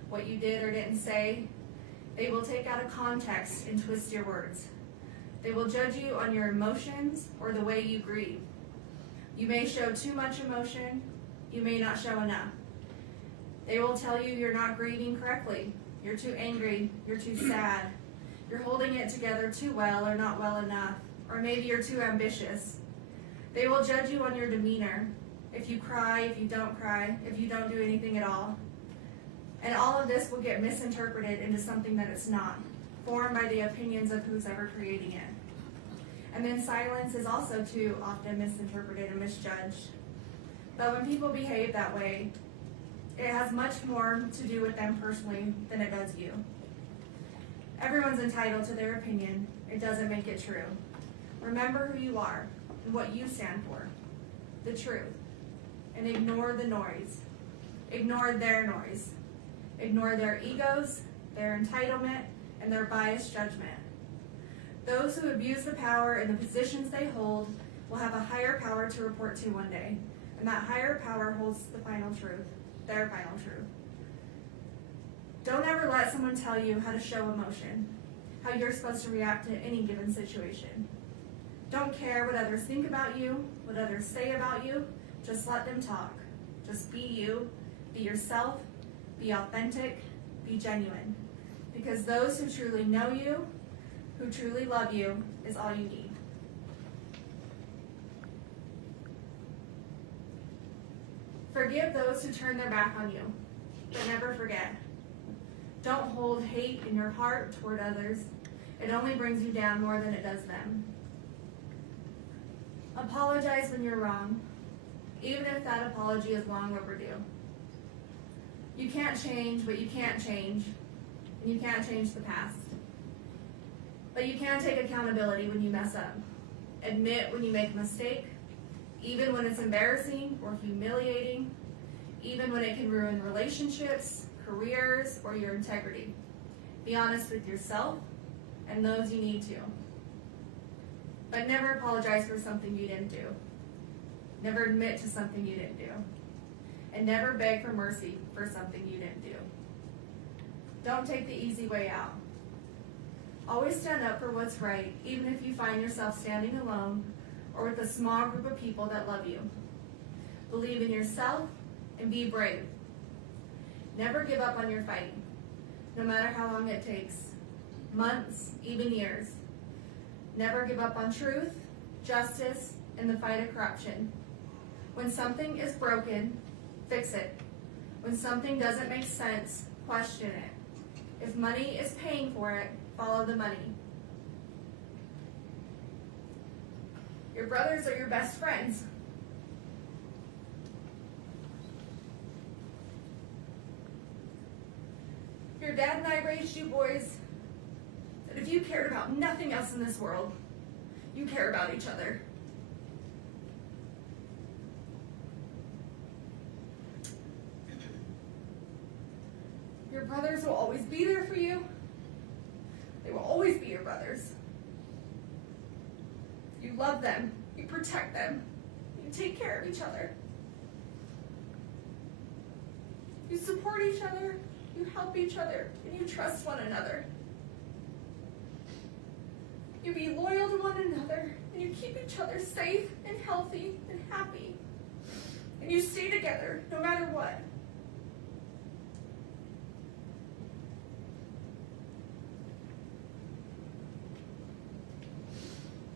what you did or didn't say. They will take out of context and twist your words. They will judge you on your emotions or the way you grieve. You may show too much emotion, you may not show enough. They will tell you you're not grieving correctly, you're too angry, you're too sad, you're holding it together too well or not well enough, or maybe you're too ambitious. They will judge you on your demeanor, if you cry, if you don't cry, if you don't do anything at all. And all of this will get misinterpreted into something that it's not, formed by the opinions of who's ever creating it. And then silence is also too often misinterpreted and misjudged. But when people behave that way, it has much more to do with them personally than it does you. Everyone's entitled to their opinion. It doesn't make it true. Remember who you are and what you stand for, the truth, and ignore the noise. Ignore their noise. Ignore their egos, their entitlement, and their biased judgment. Those who abuse the power and the positions they hold will have a higher power to report to one day, and that higher power holds the final truth, their final truth. Don't ever let someone tell you how to show emotion, how you're supposed to react to any given situation. Don't care what others think about you, what others say about you, just let them talk. Just be you, be yourself, be authentic, be genuine. Because those who truly know you, who truly love you, is all you need. Forgive those who turn their back on you, but never forget. Don't hold hate in your heart toward others. It only brings you down more than it does them. Apologize when you're wrong, even if that apology is long overdue. You can't change what you can't change, and you can't change the past. But you can take accountability when you mess up. Admit when you make a mistake, even when it's embarrassing or humiliating, even when it can ruin relationships, careers, or your integrity. Be honest with yourself and those you need to. But never apologize for something you didn't do. Never admit to something you didn't do. And never beg for mercy for something you didn't do. Don't take the easy way out. Always stand up for what's right, even if you find yourself standing alone or with a small group of people that love you. Believe in yourself and be brave. Never give up on your fight, no matter how long it takes, months, even years. Never give up on truth, justice, and the fight of corruption. When something is broken, fix it. When something doesn't make sense, question it. If money is paying for it, follow the money. Your brothers are your best friends. Your dad and I raised you boys that if you cared about nothing else in this world, you care about each other. Your brothers will always be there for you. They will always be your brothers. You love them, you protect them, you take care of each other. You support each other, you help each other, and you trust one another. You be loyal to one another, and you keep each other safe and healthy and happy. And you stay together no matter what.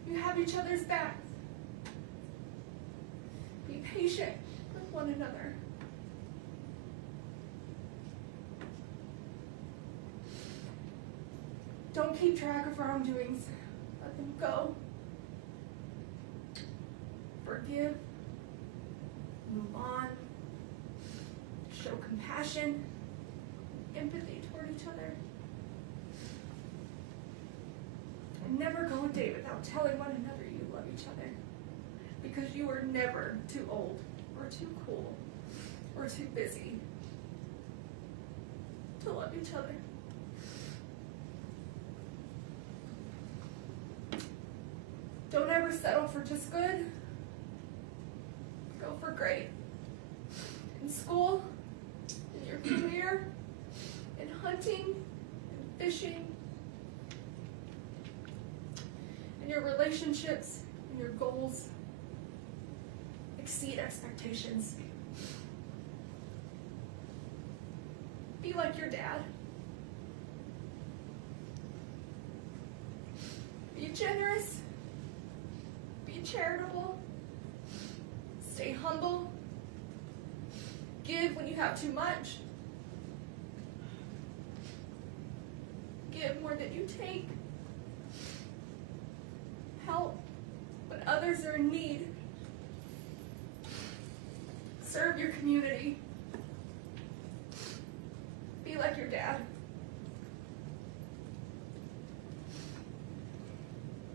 You have each other's backs. Be patient with one another. Don't keep track of wrongdoings. Let them go. Forgive. Move on. Show compassion, empathy toward each other. And never go a day without telling one another you love each other. Because you are never too old, or too cool, or too busy to love each other. Don't ever settle for just good. Go for great. In school, in your career, in hunting, in fishing, your relationships and your goals exceed expectations. Be like your dad. Be generous. Be charitable. Stay humble. Give when you have too much. Give more than you take. Help when others are in need. Serve your community. Be like your dad.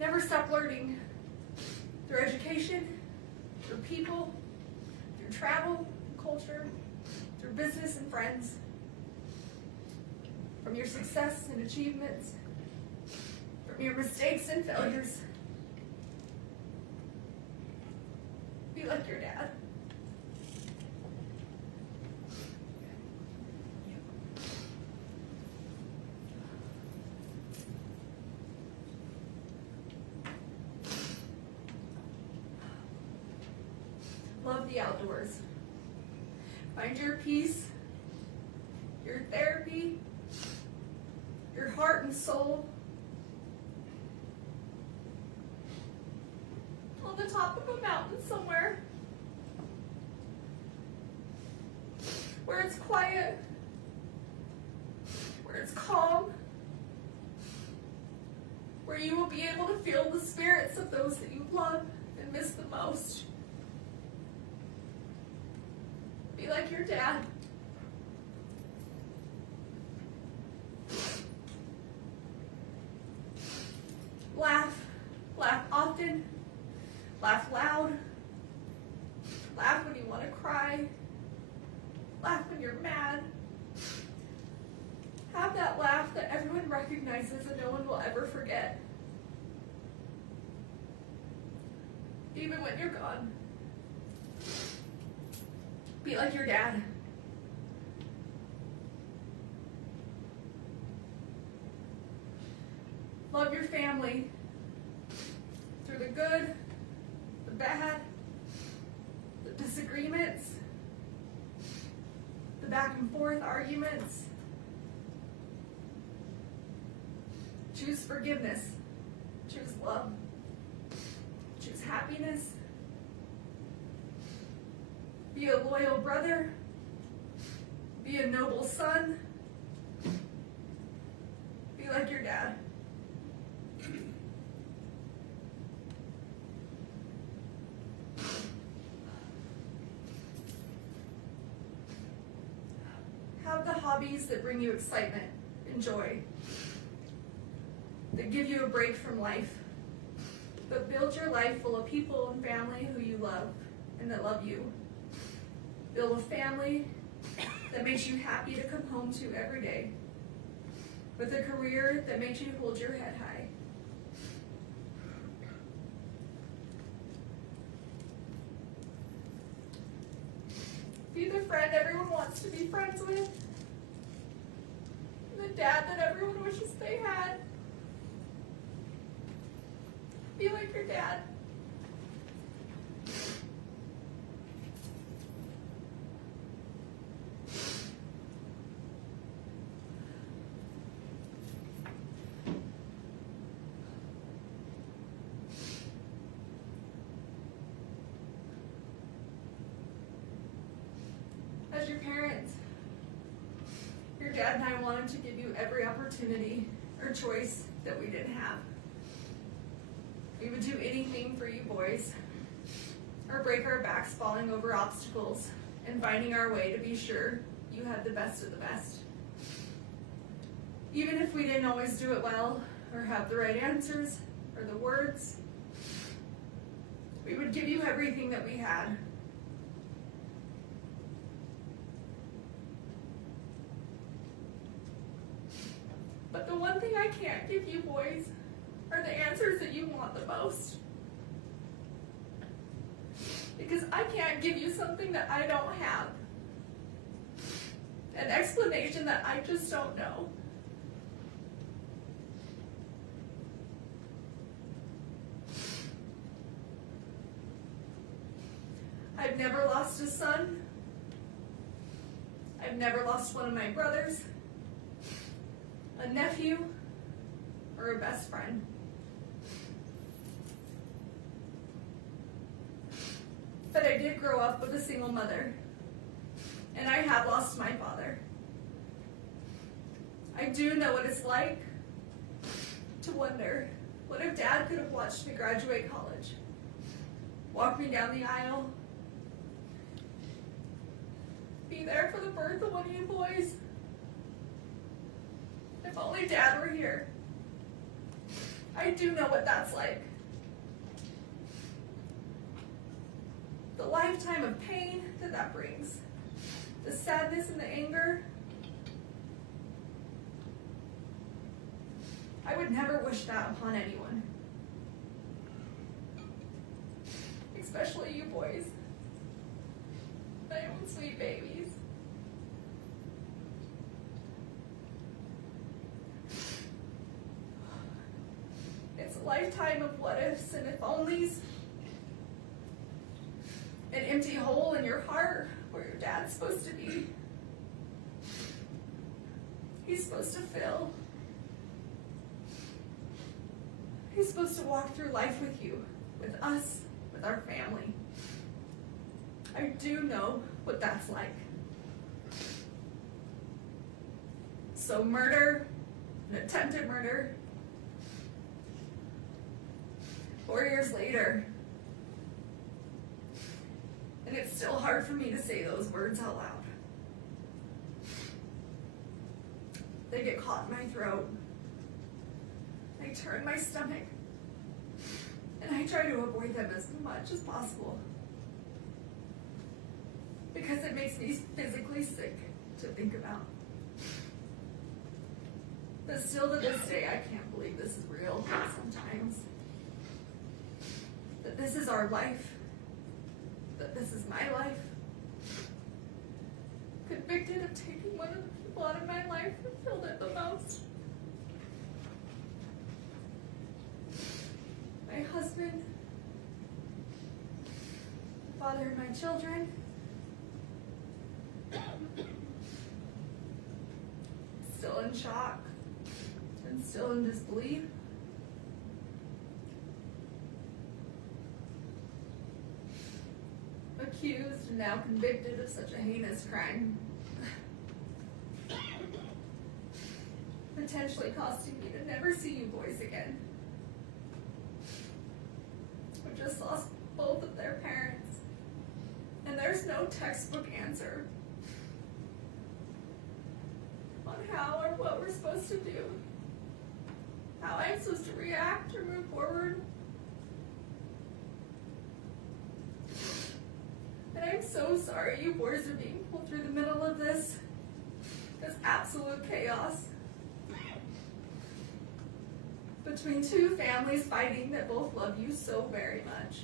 Never stop learning through education, through people, through travel, culture, through business and friends, from your success and achievements, from your mistakes and failures. Be like your dad. Love the outdoors. Find your peace, your therapy, your heart and soul on the top of a mountain somewhere where it's quiet, where it's calm, where you will be able to feel the spirits of those that you love and miss the most. Be like your dad. Laugh. Laugh often. Laugh loud. Laugh when you want to cry. Laugh when you're mad. Have that laugh that everyone recognizes and no one will ever forget. Even when you're gone. Be like your dad. Love your family through the good, the bad, the disagreements, the back and forth arguments. Choose forgiveness. Choose love. Choose happiness. Be a loyal brother. Be a noble son. Be like your dad. Have the hobbies that bring you excitement and joy, that give you a break from life, but build your life full of people and family who you love and that love you. Build a family that makes you happy to come home to every day, with a career that makes you hold your head high. Be the friend everyone wants to be friends with, the dad that everyone wishes they had. Be like your dad. As your parents, your dad and I wanted to give you every opportunity or choice that we didn't have. We would do anything for you boys, or break our backs falling over obstacles and finding our way to be sure you had the best of the best. Even if we didn't always do it well, or have the right answers, or the words, we would give you everything that we had. But the one thing I can't give you boys are the answers that you want the most. Because I can't give you something that I don't have. An explanation that I just don't know. lost one of my brothers, a nephew, or a best friend. But I did grow up with a single mother, and I have lost my father. I do know what it's like to wonder, what if Dad could have watched me graduate college, walk me down the aisle, be there for the birth of one of you boys? If only Dad were here. I do know what that's like. The lifetime of pain that brings, the sadness and the anger. I would never wish that upon anyone, especially you boys, my own sweet babies. It's a lifetime of what ifs and if onlys. An empty hole in your heart where your dad's supposed to be. He's supposed to fill. He's supposed to walk through life with you, with us, with our family. I do know what that's like. So murder, an attempted murder, 4 years later, and it's still hard for me to say those words out loud. They get caught in my throat. I turn my stomach, and I try to avoid them as much as possible, because it makes me physically sick to think about. But still to this day, I can't believe this is real sometimes. That this is our life. That this is my life. Convicted of taking one of the people out of my life who filled it the most. My husband, the father of my children, still in shock and still in disbelief. Accused and now convicted of such a heinous crime. Potentially costing me to never see you boys again. I just lost both of their parents, and there's no textbook answer on how or what we're supposed to do, how I'm supposed to react or move forward. And I'm so sorry you boys are being pulled through the middle of this absolute chaos. Between two families fighting that both love you so very much.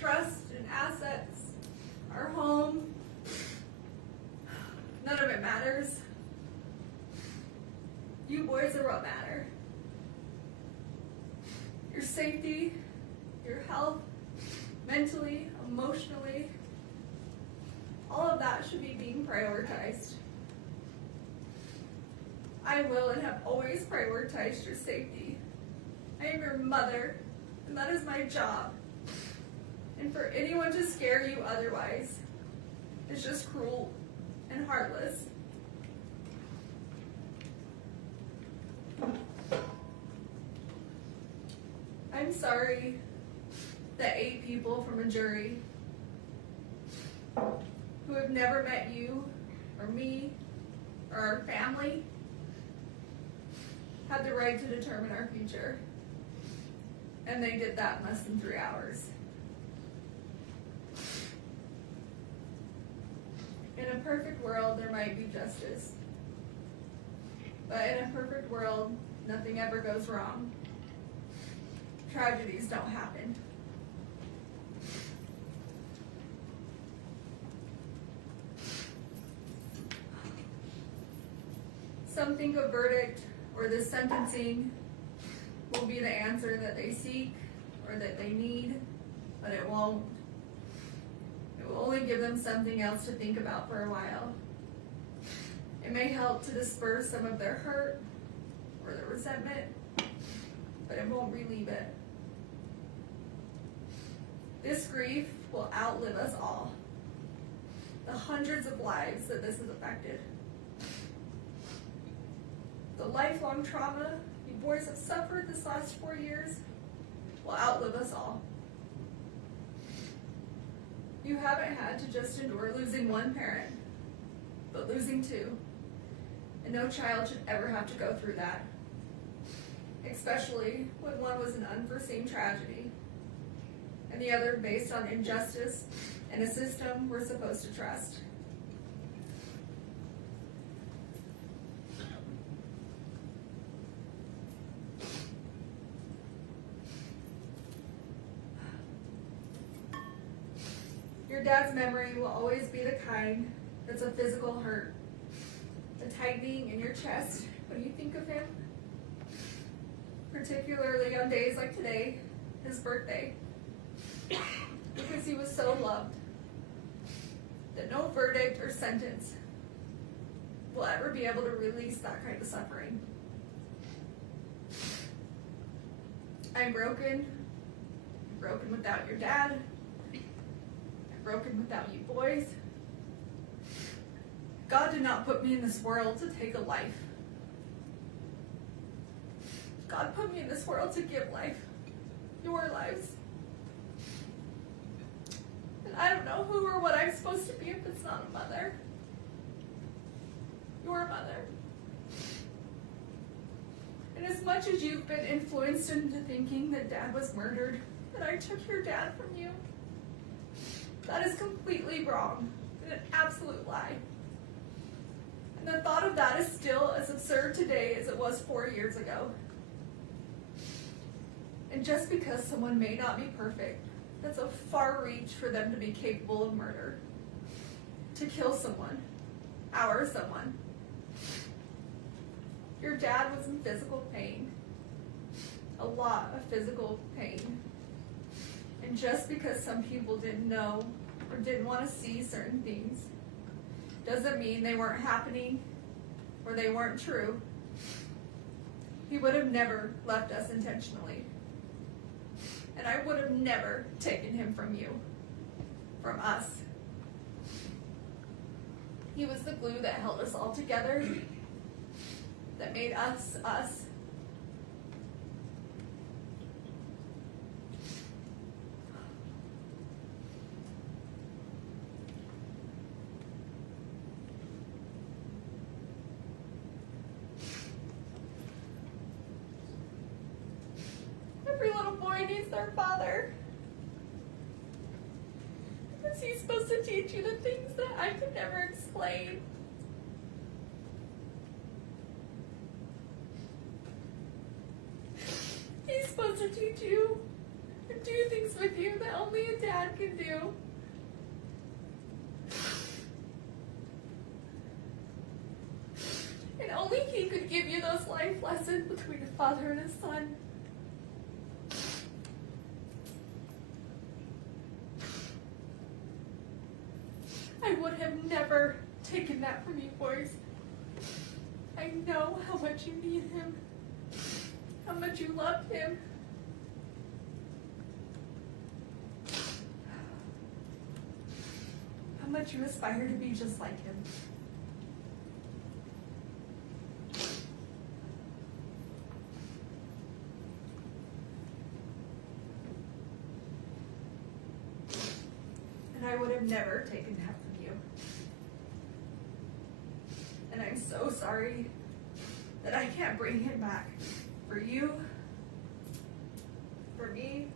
Trust and assets, our home, none of it matters. You boys are what matter. Your safety, your health, mentally, emotionally, all of that should be being prioritized. I will and have always prioritized your safety. I am your mother, and that is my job. And for anyone to scare you otherwise is just cruel and heartless. I'm sorry that 8 people from a jury who have never met you or me or our family had the right to determine our future. And they did that in less than 3 hours. In a perfect world, there might be justice. But in a perfect world, nothing ever goes wrong. Tragedies don't happen. Some think a verdict or the sentencing will be the answer that they seek or that they need, but it won't. It will only give them something else to think about for a while. It may help to disperse some of their hurt or their resentment, but it won't relieve it. This grief will outlive us all. The hundreds of lives that this has affected. The lifelong trauma you boys have suffered this last 4 years will outlive us all. You haven't had to just endure losing one parent, but losing two. And no child should ever have to go through that, especially when one was an unforeseen tragedy and the other based on injustice and a system we're supposed to trust. Your dad's memory will always be the kind that's a physical hurt, the tightening in your chest when you think of him, particularly on days like today, his birthday, because he was so loved that no verdict or sentence will ever be able to release that kind of suffering. I'm broken without your dad, broken without you boys. God did not put me in this world to take a life. God put me in this world to give life, your lives. And I don't know who or what I'm supposed to be if it's not a mother. Your mother. And as much as you've been influenced into thinking that Dad was murdered, that I took your dad from you, that is completely wrong and an absolute lie. And the thought of that is still as absurd today as it was 4 years ago. And just because someone may not be perfect, that's a far reach for them to be capable of murder. To kill someone, our someone. Your dad was in physical pain. A lot of physical pain. And just because some people didn't know or didn't want to see certain things doesn't mean they weren't happening or they weren't true. He would have never left us intentionally. And I would have never taken him from you, from us. He was the glue that held us all together, that made us, us. Every little boy needs their father. Because he's supposed to teach you the things that I could never explain. He's supposed to teach you and do things with you that only a dad can do. And only he could give you those life lessons between a father and a son. I would have never taken that from you boys. I know how much you need him, how much you loved him. How much you aspire to be just like him. And I would have never taken that from you. And I'm so sorry that I can't bring him back. For you, for me,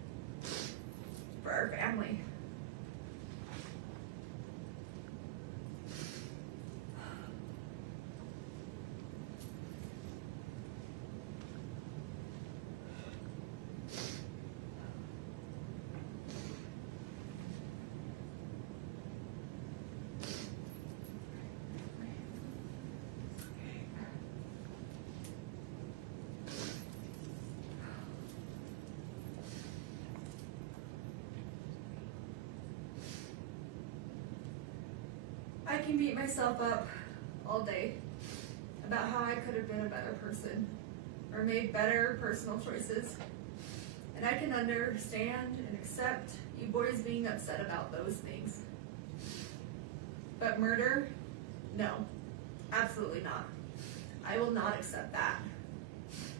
for our family. I can beat myself up all day about how I could have been a better person or made better personal choices. And I can understand and accept you boys being upset about those things. But murder? No, absolutely not. I will not accept that.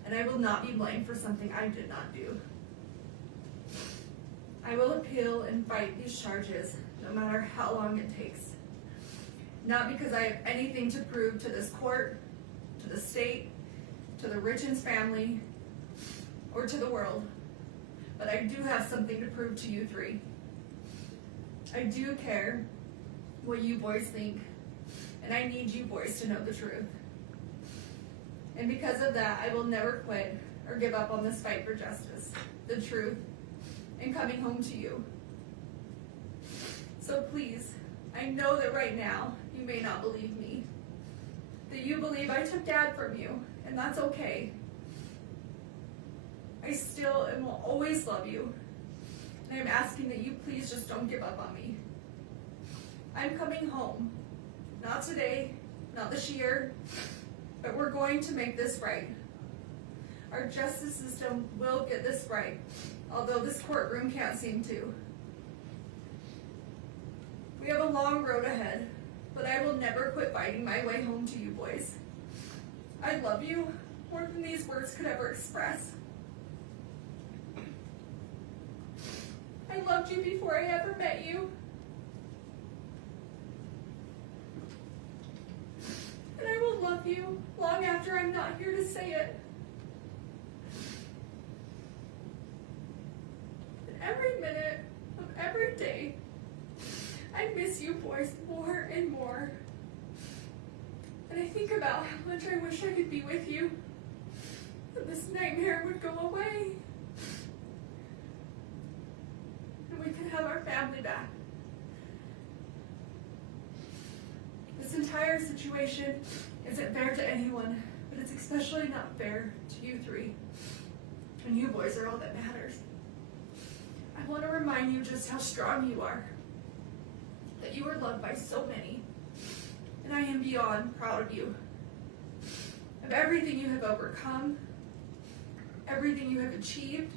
And I will not be blamed for something I did not do. I will appeal and fight these charges no matter how long it takes. Not because I have anything to prove to this court, to the state, to the Richins family, or to the world. But I do have something to prove to you three. I do care what you boys think, and I need you boys to know the truth. And because of that, I will never quit or give up on this fight for justice, the truth, and coming home to you. So please, I know that right now you may not believe me, that you believe I took Dad from you, and that's okay. I still and will always love you, and I'm asking that you please just don't give up on me. I'm coming home, not today, not this year, but we're going to make this right. Our justice system will get this right, although this courtroom can't seem to. We have a long road ahead, but I will never quit fighting my way home to you boys. I love you more than these words could ever express. I loved you before I ever met you. And I will love you long after I'm not here to say it. And every minute of every day, I miss you boys more and more. And I think about how much I wish I could be with you, and this nightmare would go away, and we could have our family back. This entire situation isn't fair to anyone, but it's especially not fair to you three. And you boys are all that matters. I want to remind you just how strong you are, that you are loved by so many, and I am beyond proud of you, of everything you have overcome, everything you have achieved,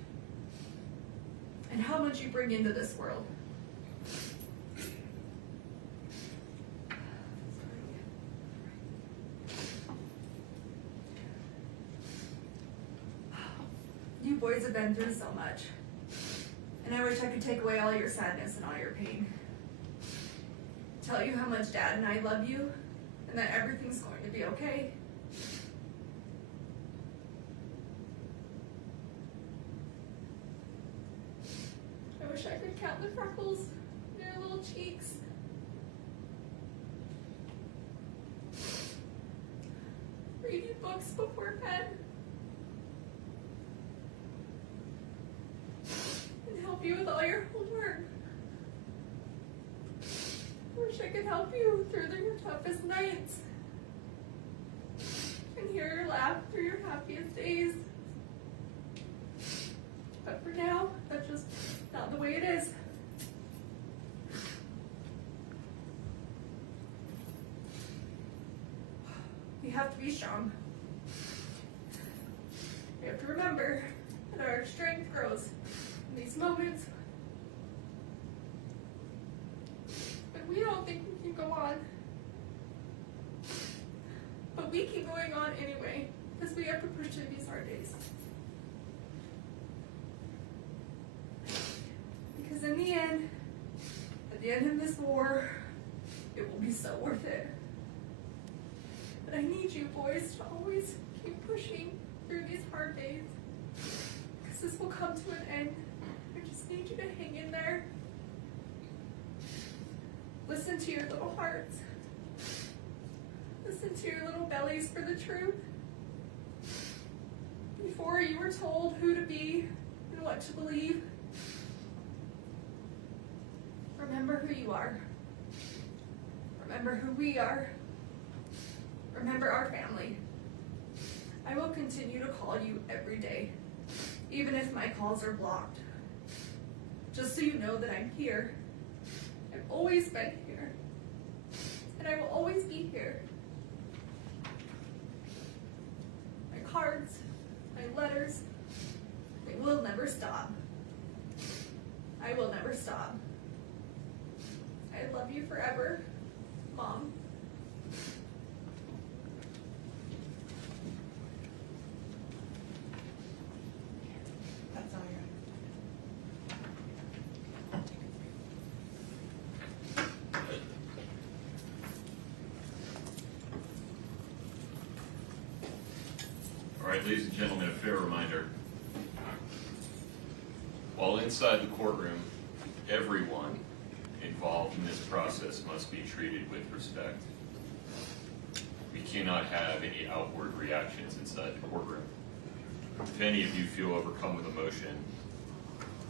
and how much you bring into this world. You boys have been through so much, and I wish I could take away all your sadness and all your pain. Tell you how much Dad and I love you, and that everything's going to be okay. I wish I could count the freckles in your little cheeks. Read you books before bed. And help you with all your homework. I wish I could help you through your toughest nights and hear your laugh through your happiest days. But for now, that's just not the way it is. We have to be strong. We have to remember that our strength grows in these moments. We don't think we can go on. But we keep going on anyway, because we have to push through these hard days. Because in the end, at the end of this war, it will be so worth it. But I need you boys to always keep pushing through these hard days, because this will come to an end. I just need you to hang in there. Listen to your little hearts. Listen to your little bellies for the truth. Before you were told who to be and what to believe, remember who you are. Remember who we are. Remember our family. I will continue to call you every day, even if my calls are blocked. Just so you know that I'm here. I've always been here, and I right, ladies and gentlemen, a fair reminder. While inside the courtroom, everyone involved in this process must be treated with respect. We cannot have any outward reactions inside the courtroom. If any of you feel overcome with emotion,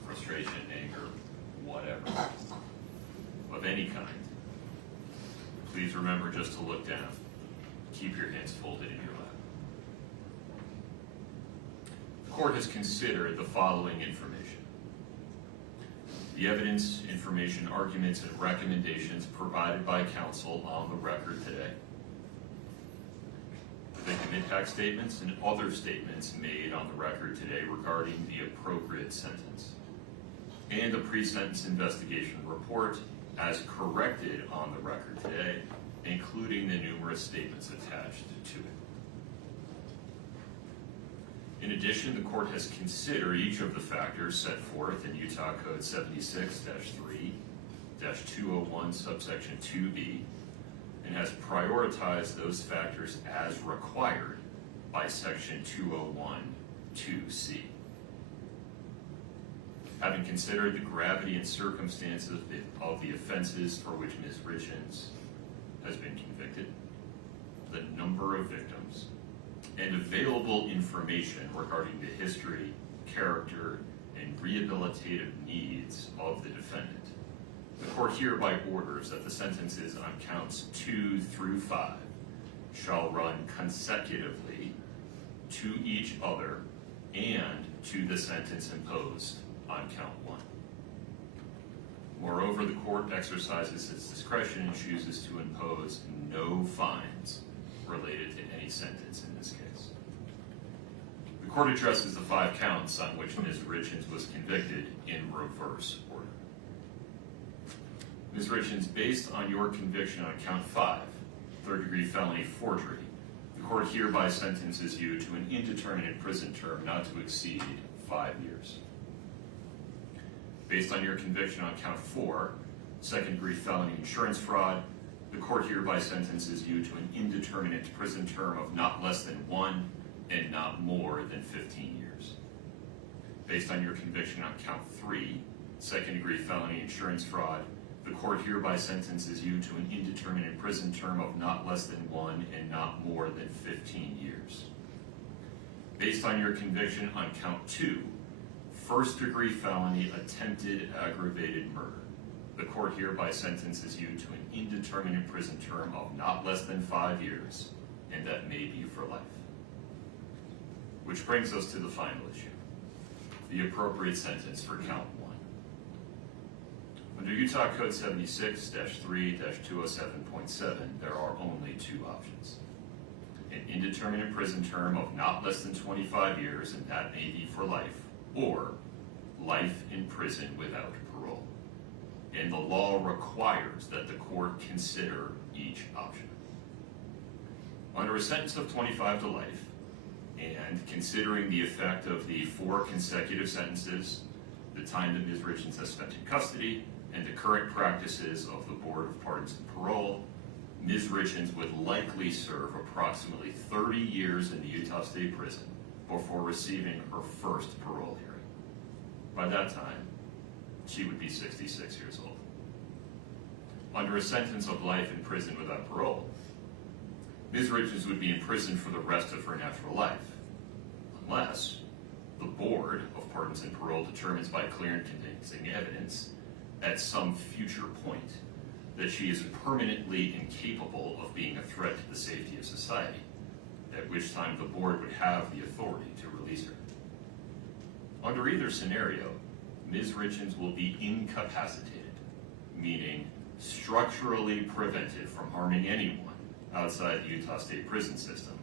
frustration, anger, whatever, of any kind, please remember just to look down. Keep your hands folded in your lap. The court has considered the following information: the evidence, information, arguments, and recommendations provided by counsel on the record today, the victim impact statements and other statements made on the record today regarding the appropriate sentence, and the pre-sentence investigation report as corrected on the record today, including the numerous statements attached to it. In addition, the court has considered each of the factors set forth in Utah Code 76-3-201 subsection 2B and has prioritized those factors as required by section 201-2C. Having considered the gravity and circumstances of the offenses for which Ms. Richins has been convicted, the number of victims, and available information regarding the history, character, and rehabilitative needs of the defendant, the court hereby orders that the sentences on counts 2 through 5 shall run consecutively to each other and to the sentence imposed on count 1. Moreover, the court exercises its discretion and chooses to impose no fines related to any sentence in this case. The court addresses the 5 counts on which Ms. Richins was convicted in reverse order. Ms. Richins, based on your conviction on count 5, third-degree felony forgery, the court hereby sentences you to an indeterminate prison term not to exceed 5 years. Based on your conviction on count 4, second-degree felony insurance fraud, the court hereby sentences you to an indeterminate prison term of not less than 1 and not more than 15 years. Based on your conviction on count 3, second-degree felony insurance fraud, the court hereby sentences you to an indeterminate prison term of not less than 1 and not more than 15 years. Based on your conviction on count 2, first-degree felony attempted aggravated murder, the court hereby sentences you to an indeterminate prison term of not less than 5 years, and that may be for life. Which brings us to the final issue, the appropriate sentence for count 1. Under Utah Code 76-3-207.7, there are only 2 options: an indeterminate prison term of not less than 25 years, and that may be for life, or life in prison without parole. And the law requires that the court consider each option. Under a sentence of 25 to life, and considering the effect of the 4 consecutive sentences, the time that Ms. Richins has spent in custody, and the current practices of the Board of Pardons and Parole, Ms. Richins would likely serve approximately 30 years in the Utah State Prison before receiving her first parole hearing. By that time, she would be 66 years old. Under a sentence of life in prison without parole, Ms. Richins would be in prison for the rest of her natural life, unless the Board of Pardons and Parole determines by clear and convincing evidence at some future point that she is permanently incapable of being a threat to the safety of society, at which time the board would have the authority to release her. Under either scenario, Ms. Richins will be incapacitated, meaning structurally prevented from harming anyone outside the Utah State prison system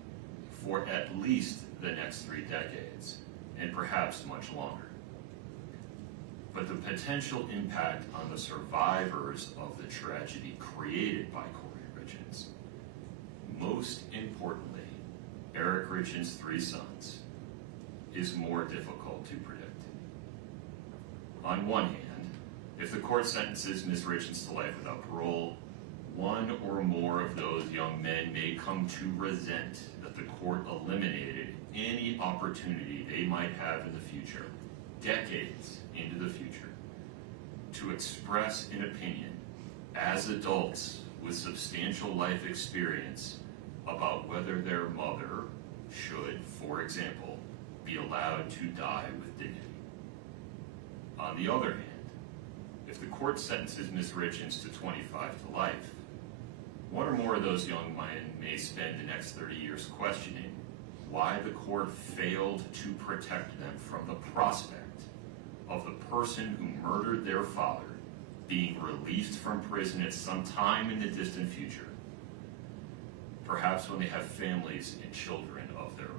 for at least the next 3 decades, and perhaps much longer. But the potential impact on the survivors of the tragedy created by Kouri Richins, most importantly, Eric Richins' 3 sons, is more difficult to predict. On one hand, if the court sentences Ms. Richins to life without parole, one or more of those young men may come to resent that the court eliminated any opportunity they might have in the future, decades into the future, to express an opinion as adults with substantial life experience about whether their mother should, for example, be allowed to die with dignity. On the other hand, if the court sentences Ms. Richins to 25 to life, one or more of those young men may spend the next 30 years questioning why the court failed to protect them from the prospect of the person who murdered their father being released from prison at some time in the distant future, perhaps when they have families and children of their own.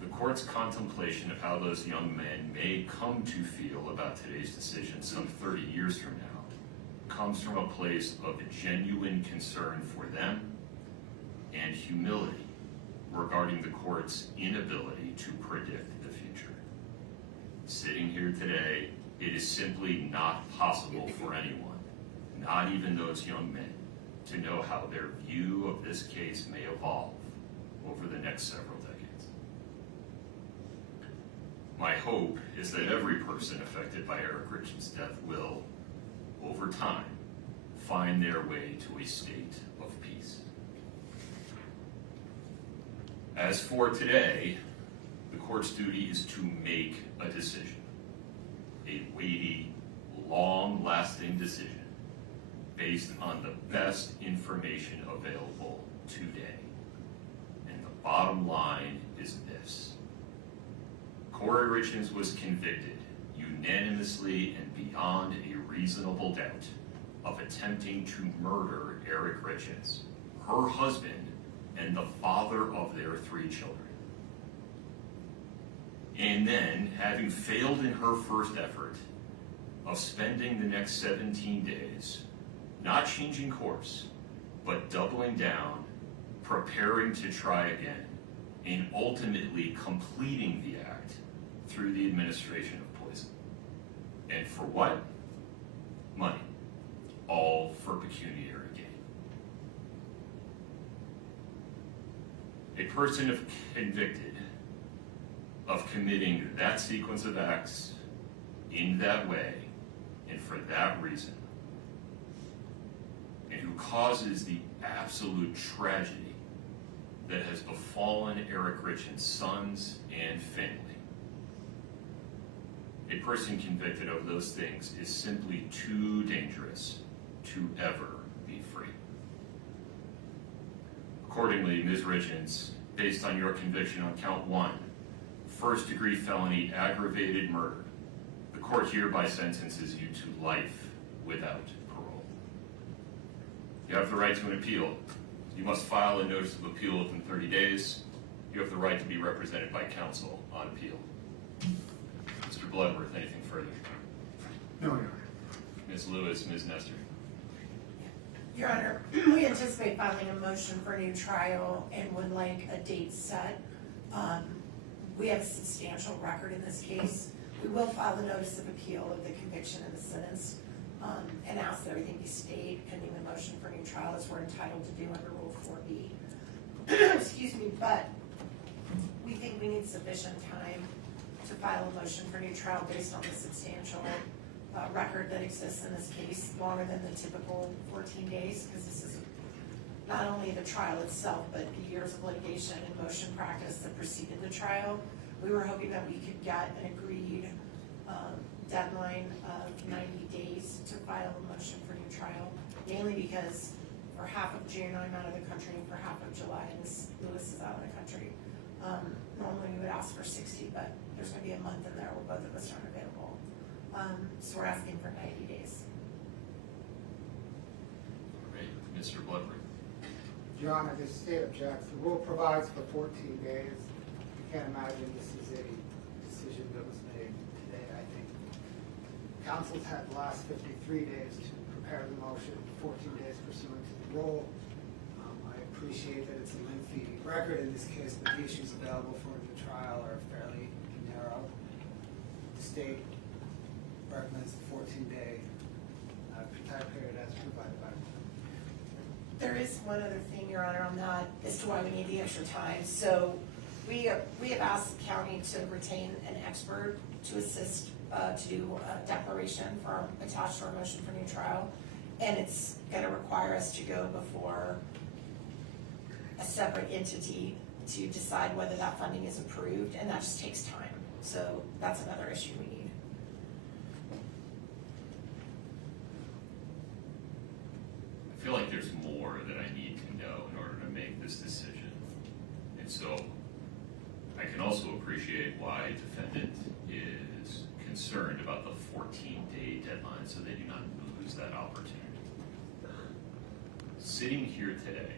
The court's contemplation of how those young men may come to feel about today's decision some 30 years from now comes from a place of genuine concern for them and humility regarding the court's inability to predict the future. Sitting here today, it is simply not possible for anyone, not even those young men, to know how their view of this case may evolve over the next several decades. My hope is that every person affected by Eric Richins' death will, over time, find their way to a state of peace. As for today, the court's duty is to make a decision, a weighty, long-lasting decision based on the best information available today. And the bottom line is this: Kouri Richins was convicted unanimously and beyond a reasonable doubt of attempting to murder Eric Richins, her husband, and the father of their 3 children. And then, having failed in her first effort of spending the next 17 days not changing course, but doubling down, preparing to try again, and ultimately completing the act through the administration of poison. And for what? Money. All for pecuniary gain. A person convicted of committing that sequence of acts in that way and for that reason, and who causes the absolute tragedy that has befallen Eric Richins' sons and family. A person convicted of those things is simply too dangerous to ever be free. Accordingly, Ms. Richins, based on your conviction on count 1, first-degree felony aggravated murder, the court hereby sentences you to life without parole. You have the right to an appeal. You must file a notice of appeal within 30 days. You have the right to be represented by counsel on appeal. Mr. Bloodworth, anything further? No, Your Honor. Ms. Lewis, Ms. Nestor. Your Honor, we anticipate filing a motion for new trial and would like a date set. We have a substantial record in this case. We will file a notice of appeal of the conviction and the sentence and ask that everything be stayed pending the motion for new trial, as we're entitled to do under Rule 4B. Excuse me, but we think we need sufficient time to file a motion for new trial based on the substantial record that exists in this case, longer than the typical 14 days, because this is not only the trial itself, but the years of litigation and motion practice that preceded the trial. We were hoping that we could get an agreed deadline of 90 days to file a motion for new trial, mainly because for half of June I'm out of the country and for half of July Ms. Lewis is out of the country. Normally we would ask for 60, but there's going to be a month in there where both of us aren't available. So we're asking for 90 days. All right, Mr. Bloodworth. Your Honor, the state objects. The rule provides for 14 days. You can't imagine this is a decision that was made today, I think. Council's had the last 53 days to prepare the motion, 14 days pursuant to the rule. I appreciate that it's a lengthy record in this case, but the issues available for the trial are fairly narrow. The state recommends the 14-day entire period as provided by. There is one other thing, Your Honor, on that, as to why we need the extra time. So we have asked the county to retain an expert to assist to do a declaration for attached to our motion for new trial. And it's going to require us to go before a separate entity to decide whether that funding is approved, and that just takes time. So that's another issue we need. I feel like there's more that I need to know in order to make this decision. And so I can also appreciate why defendant is concerned about the 14-day deadline so they do not lose that opportunity. Sitting here today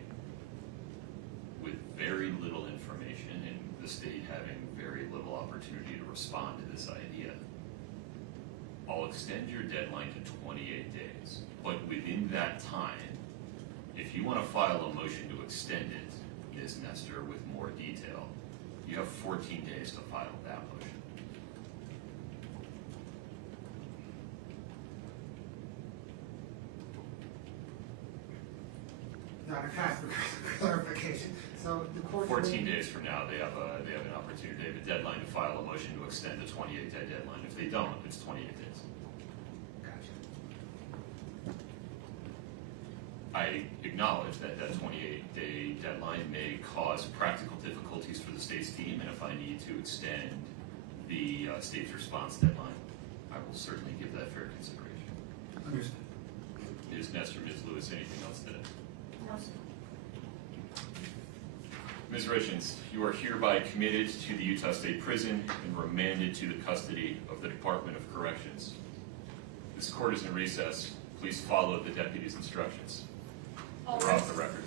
with very little information and the state having very little opportunity to respond to this idea, I'll extend your deadline to 28 days. But within that time, if you want to file a motion to extend it, Ms. Nestor, with more detail, you have 14 days to file that motion. Your Honor, can I ask for clarification? So the court. 14 days from now, they have an opportunity. They have a deadline to file a motion to extend the 28-day deadline. If they don't, it's 28 days. Gotcha. I acknowledge that that 28-day deadline may cause practical difficulties for the state's team, and if I need to extend the state's response deadline, I will certainly give that fair consideration. Understood. Ms. Nestor, Ms. Lewis, anything else today? No, sir. Ms. Richins, you are hereby committed to the Utah State Prison and remanded to the custody of the Department of Corrections. This court is in recess. Please follow the deputy's instructions. We're off the record.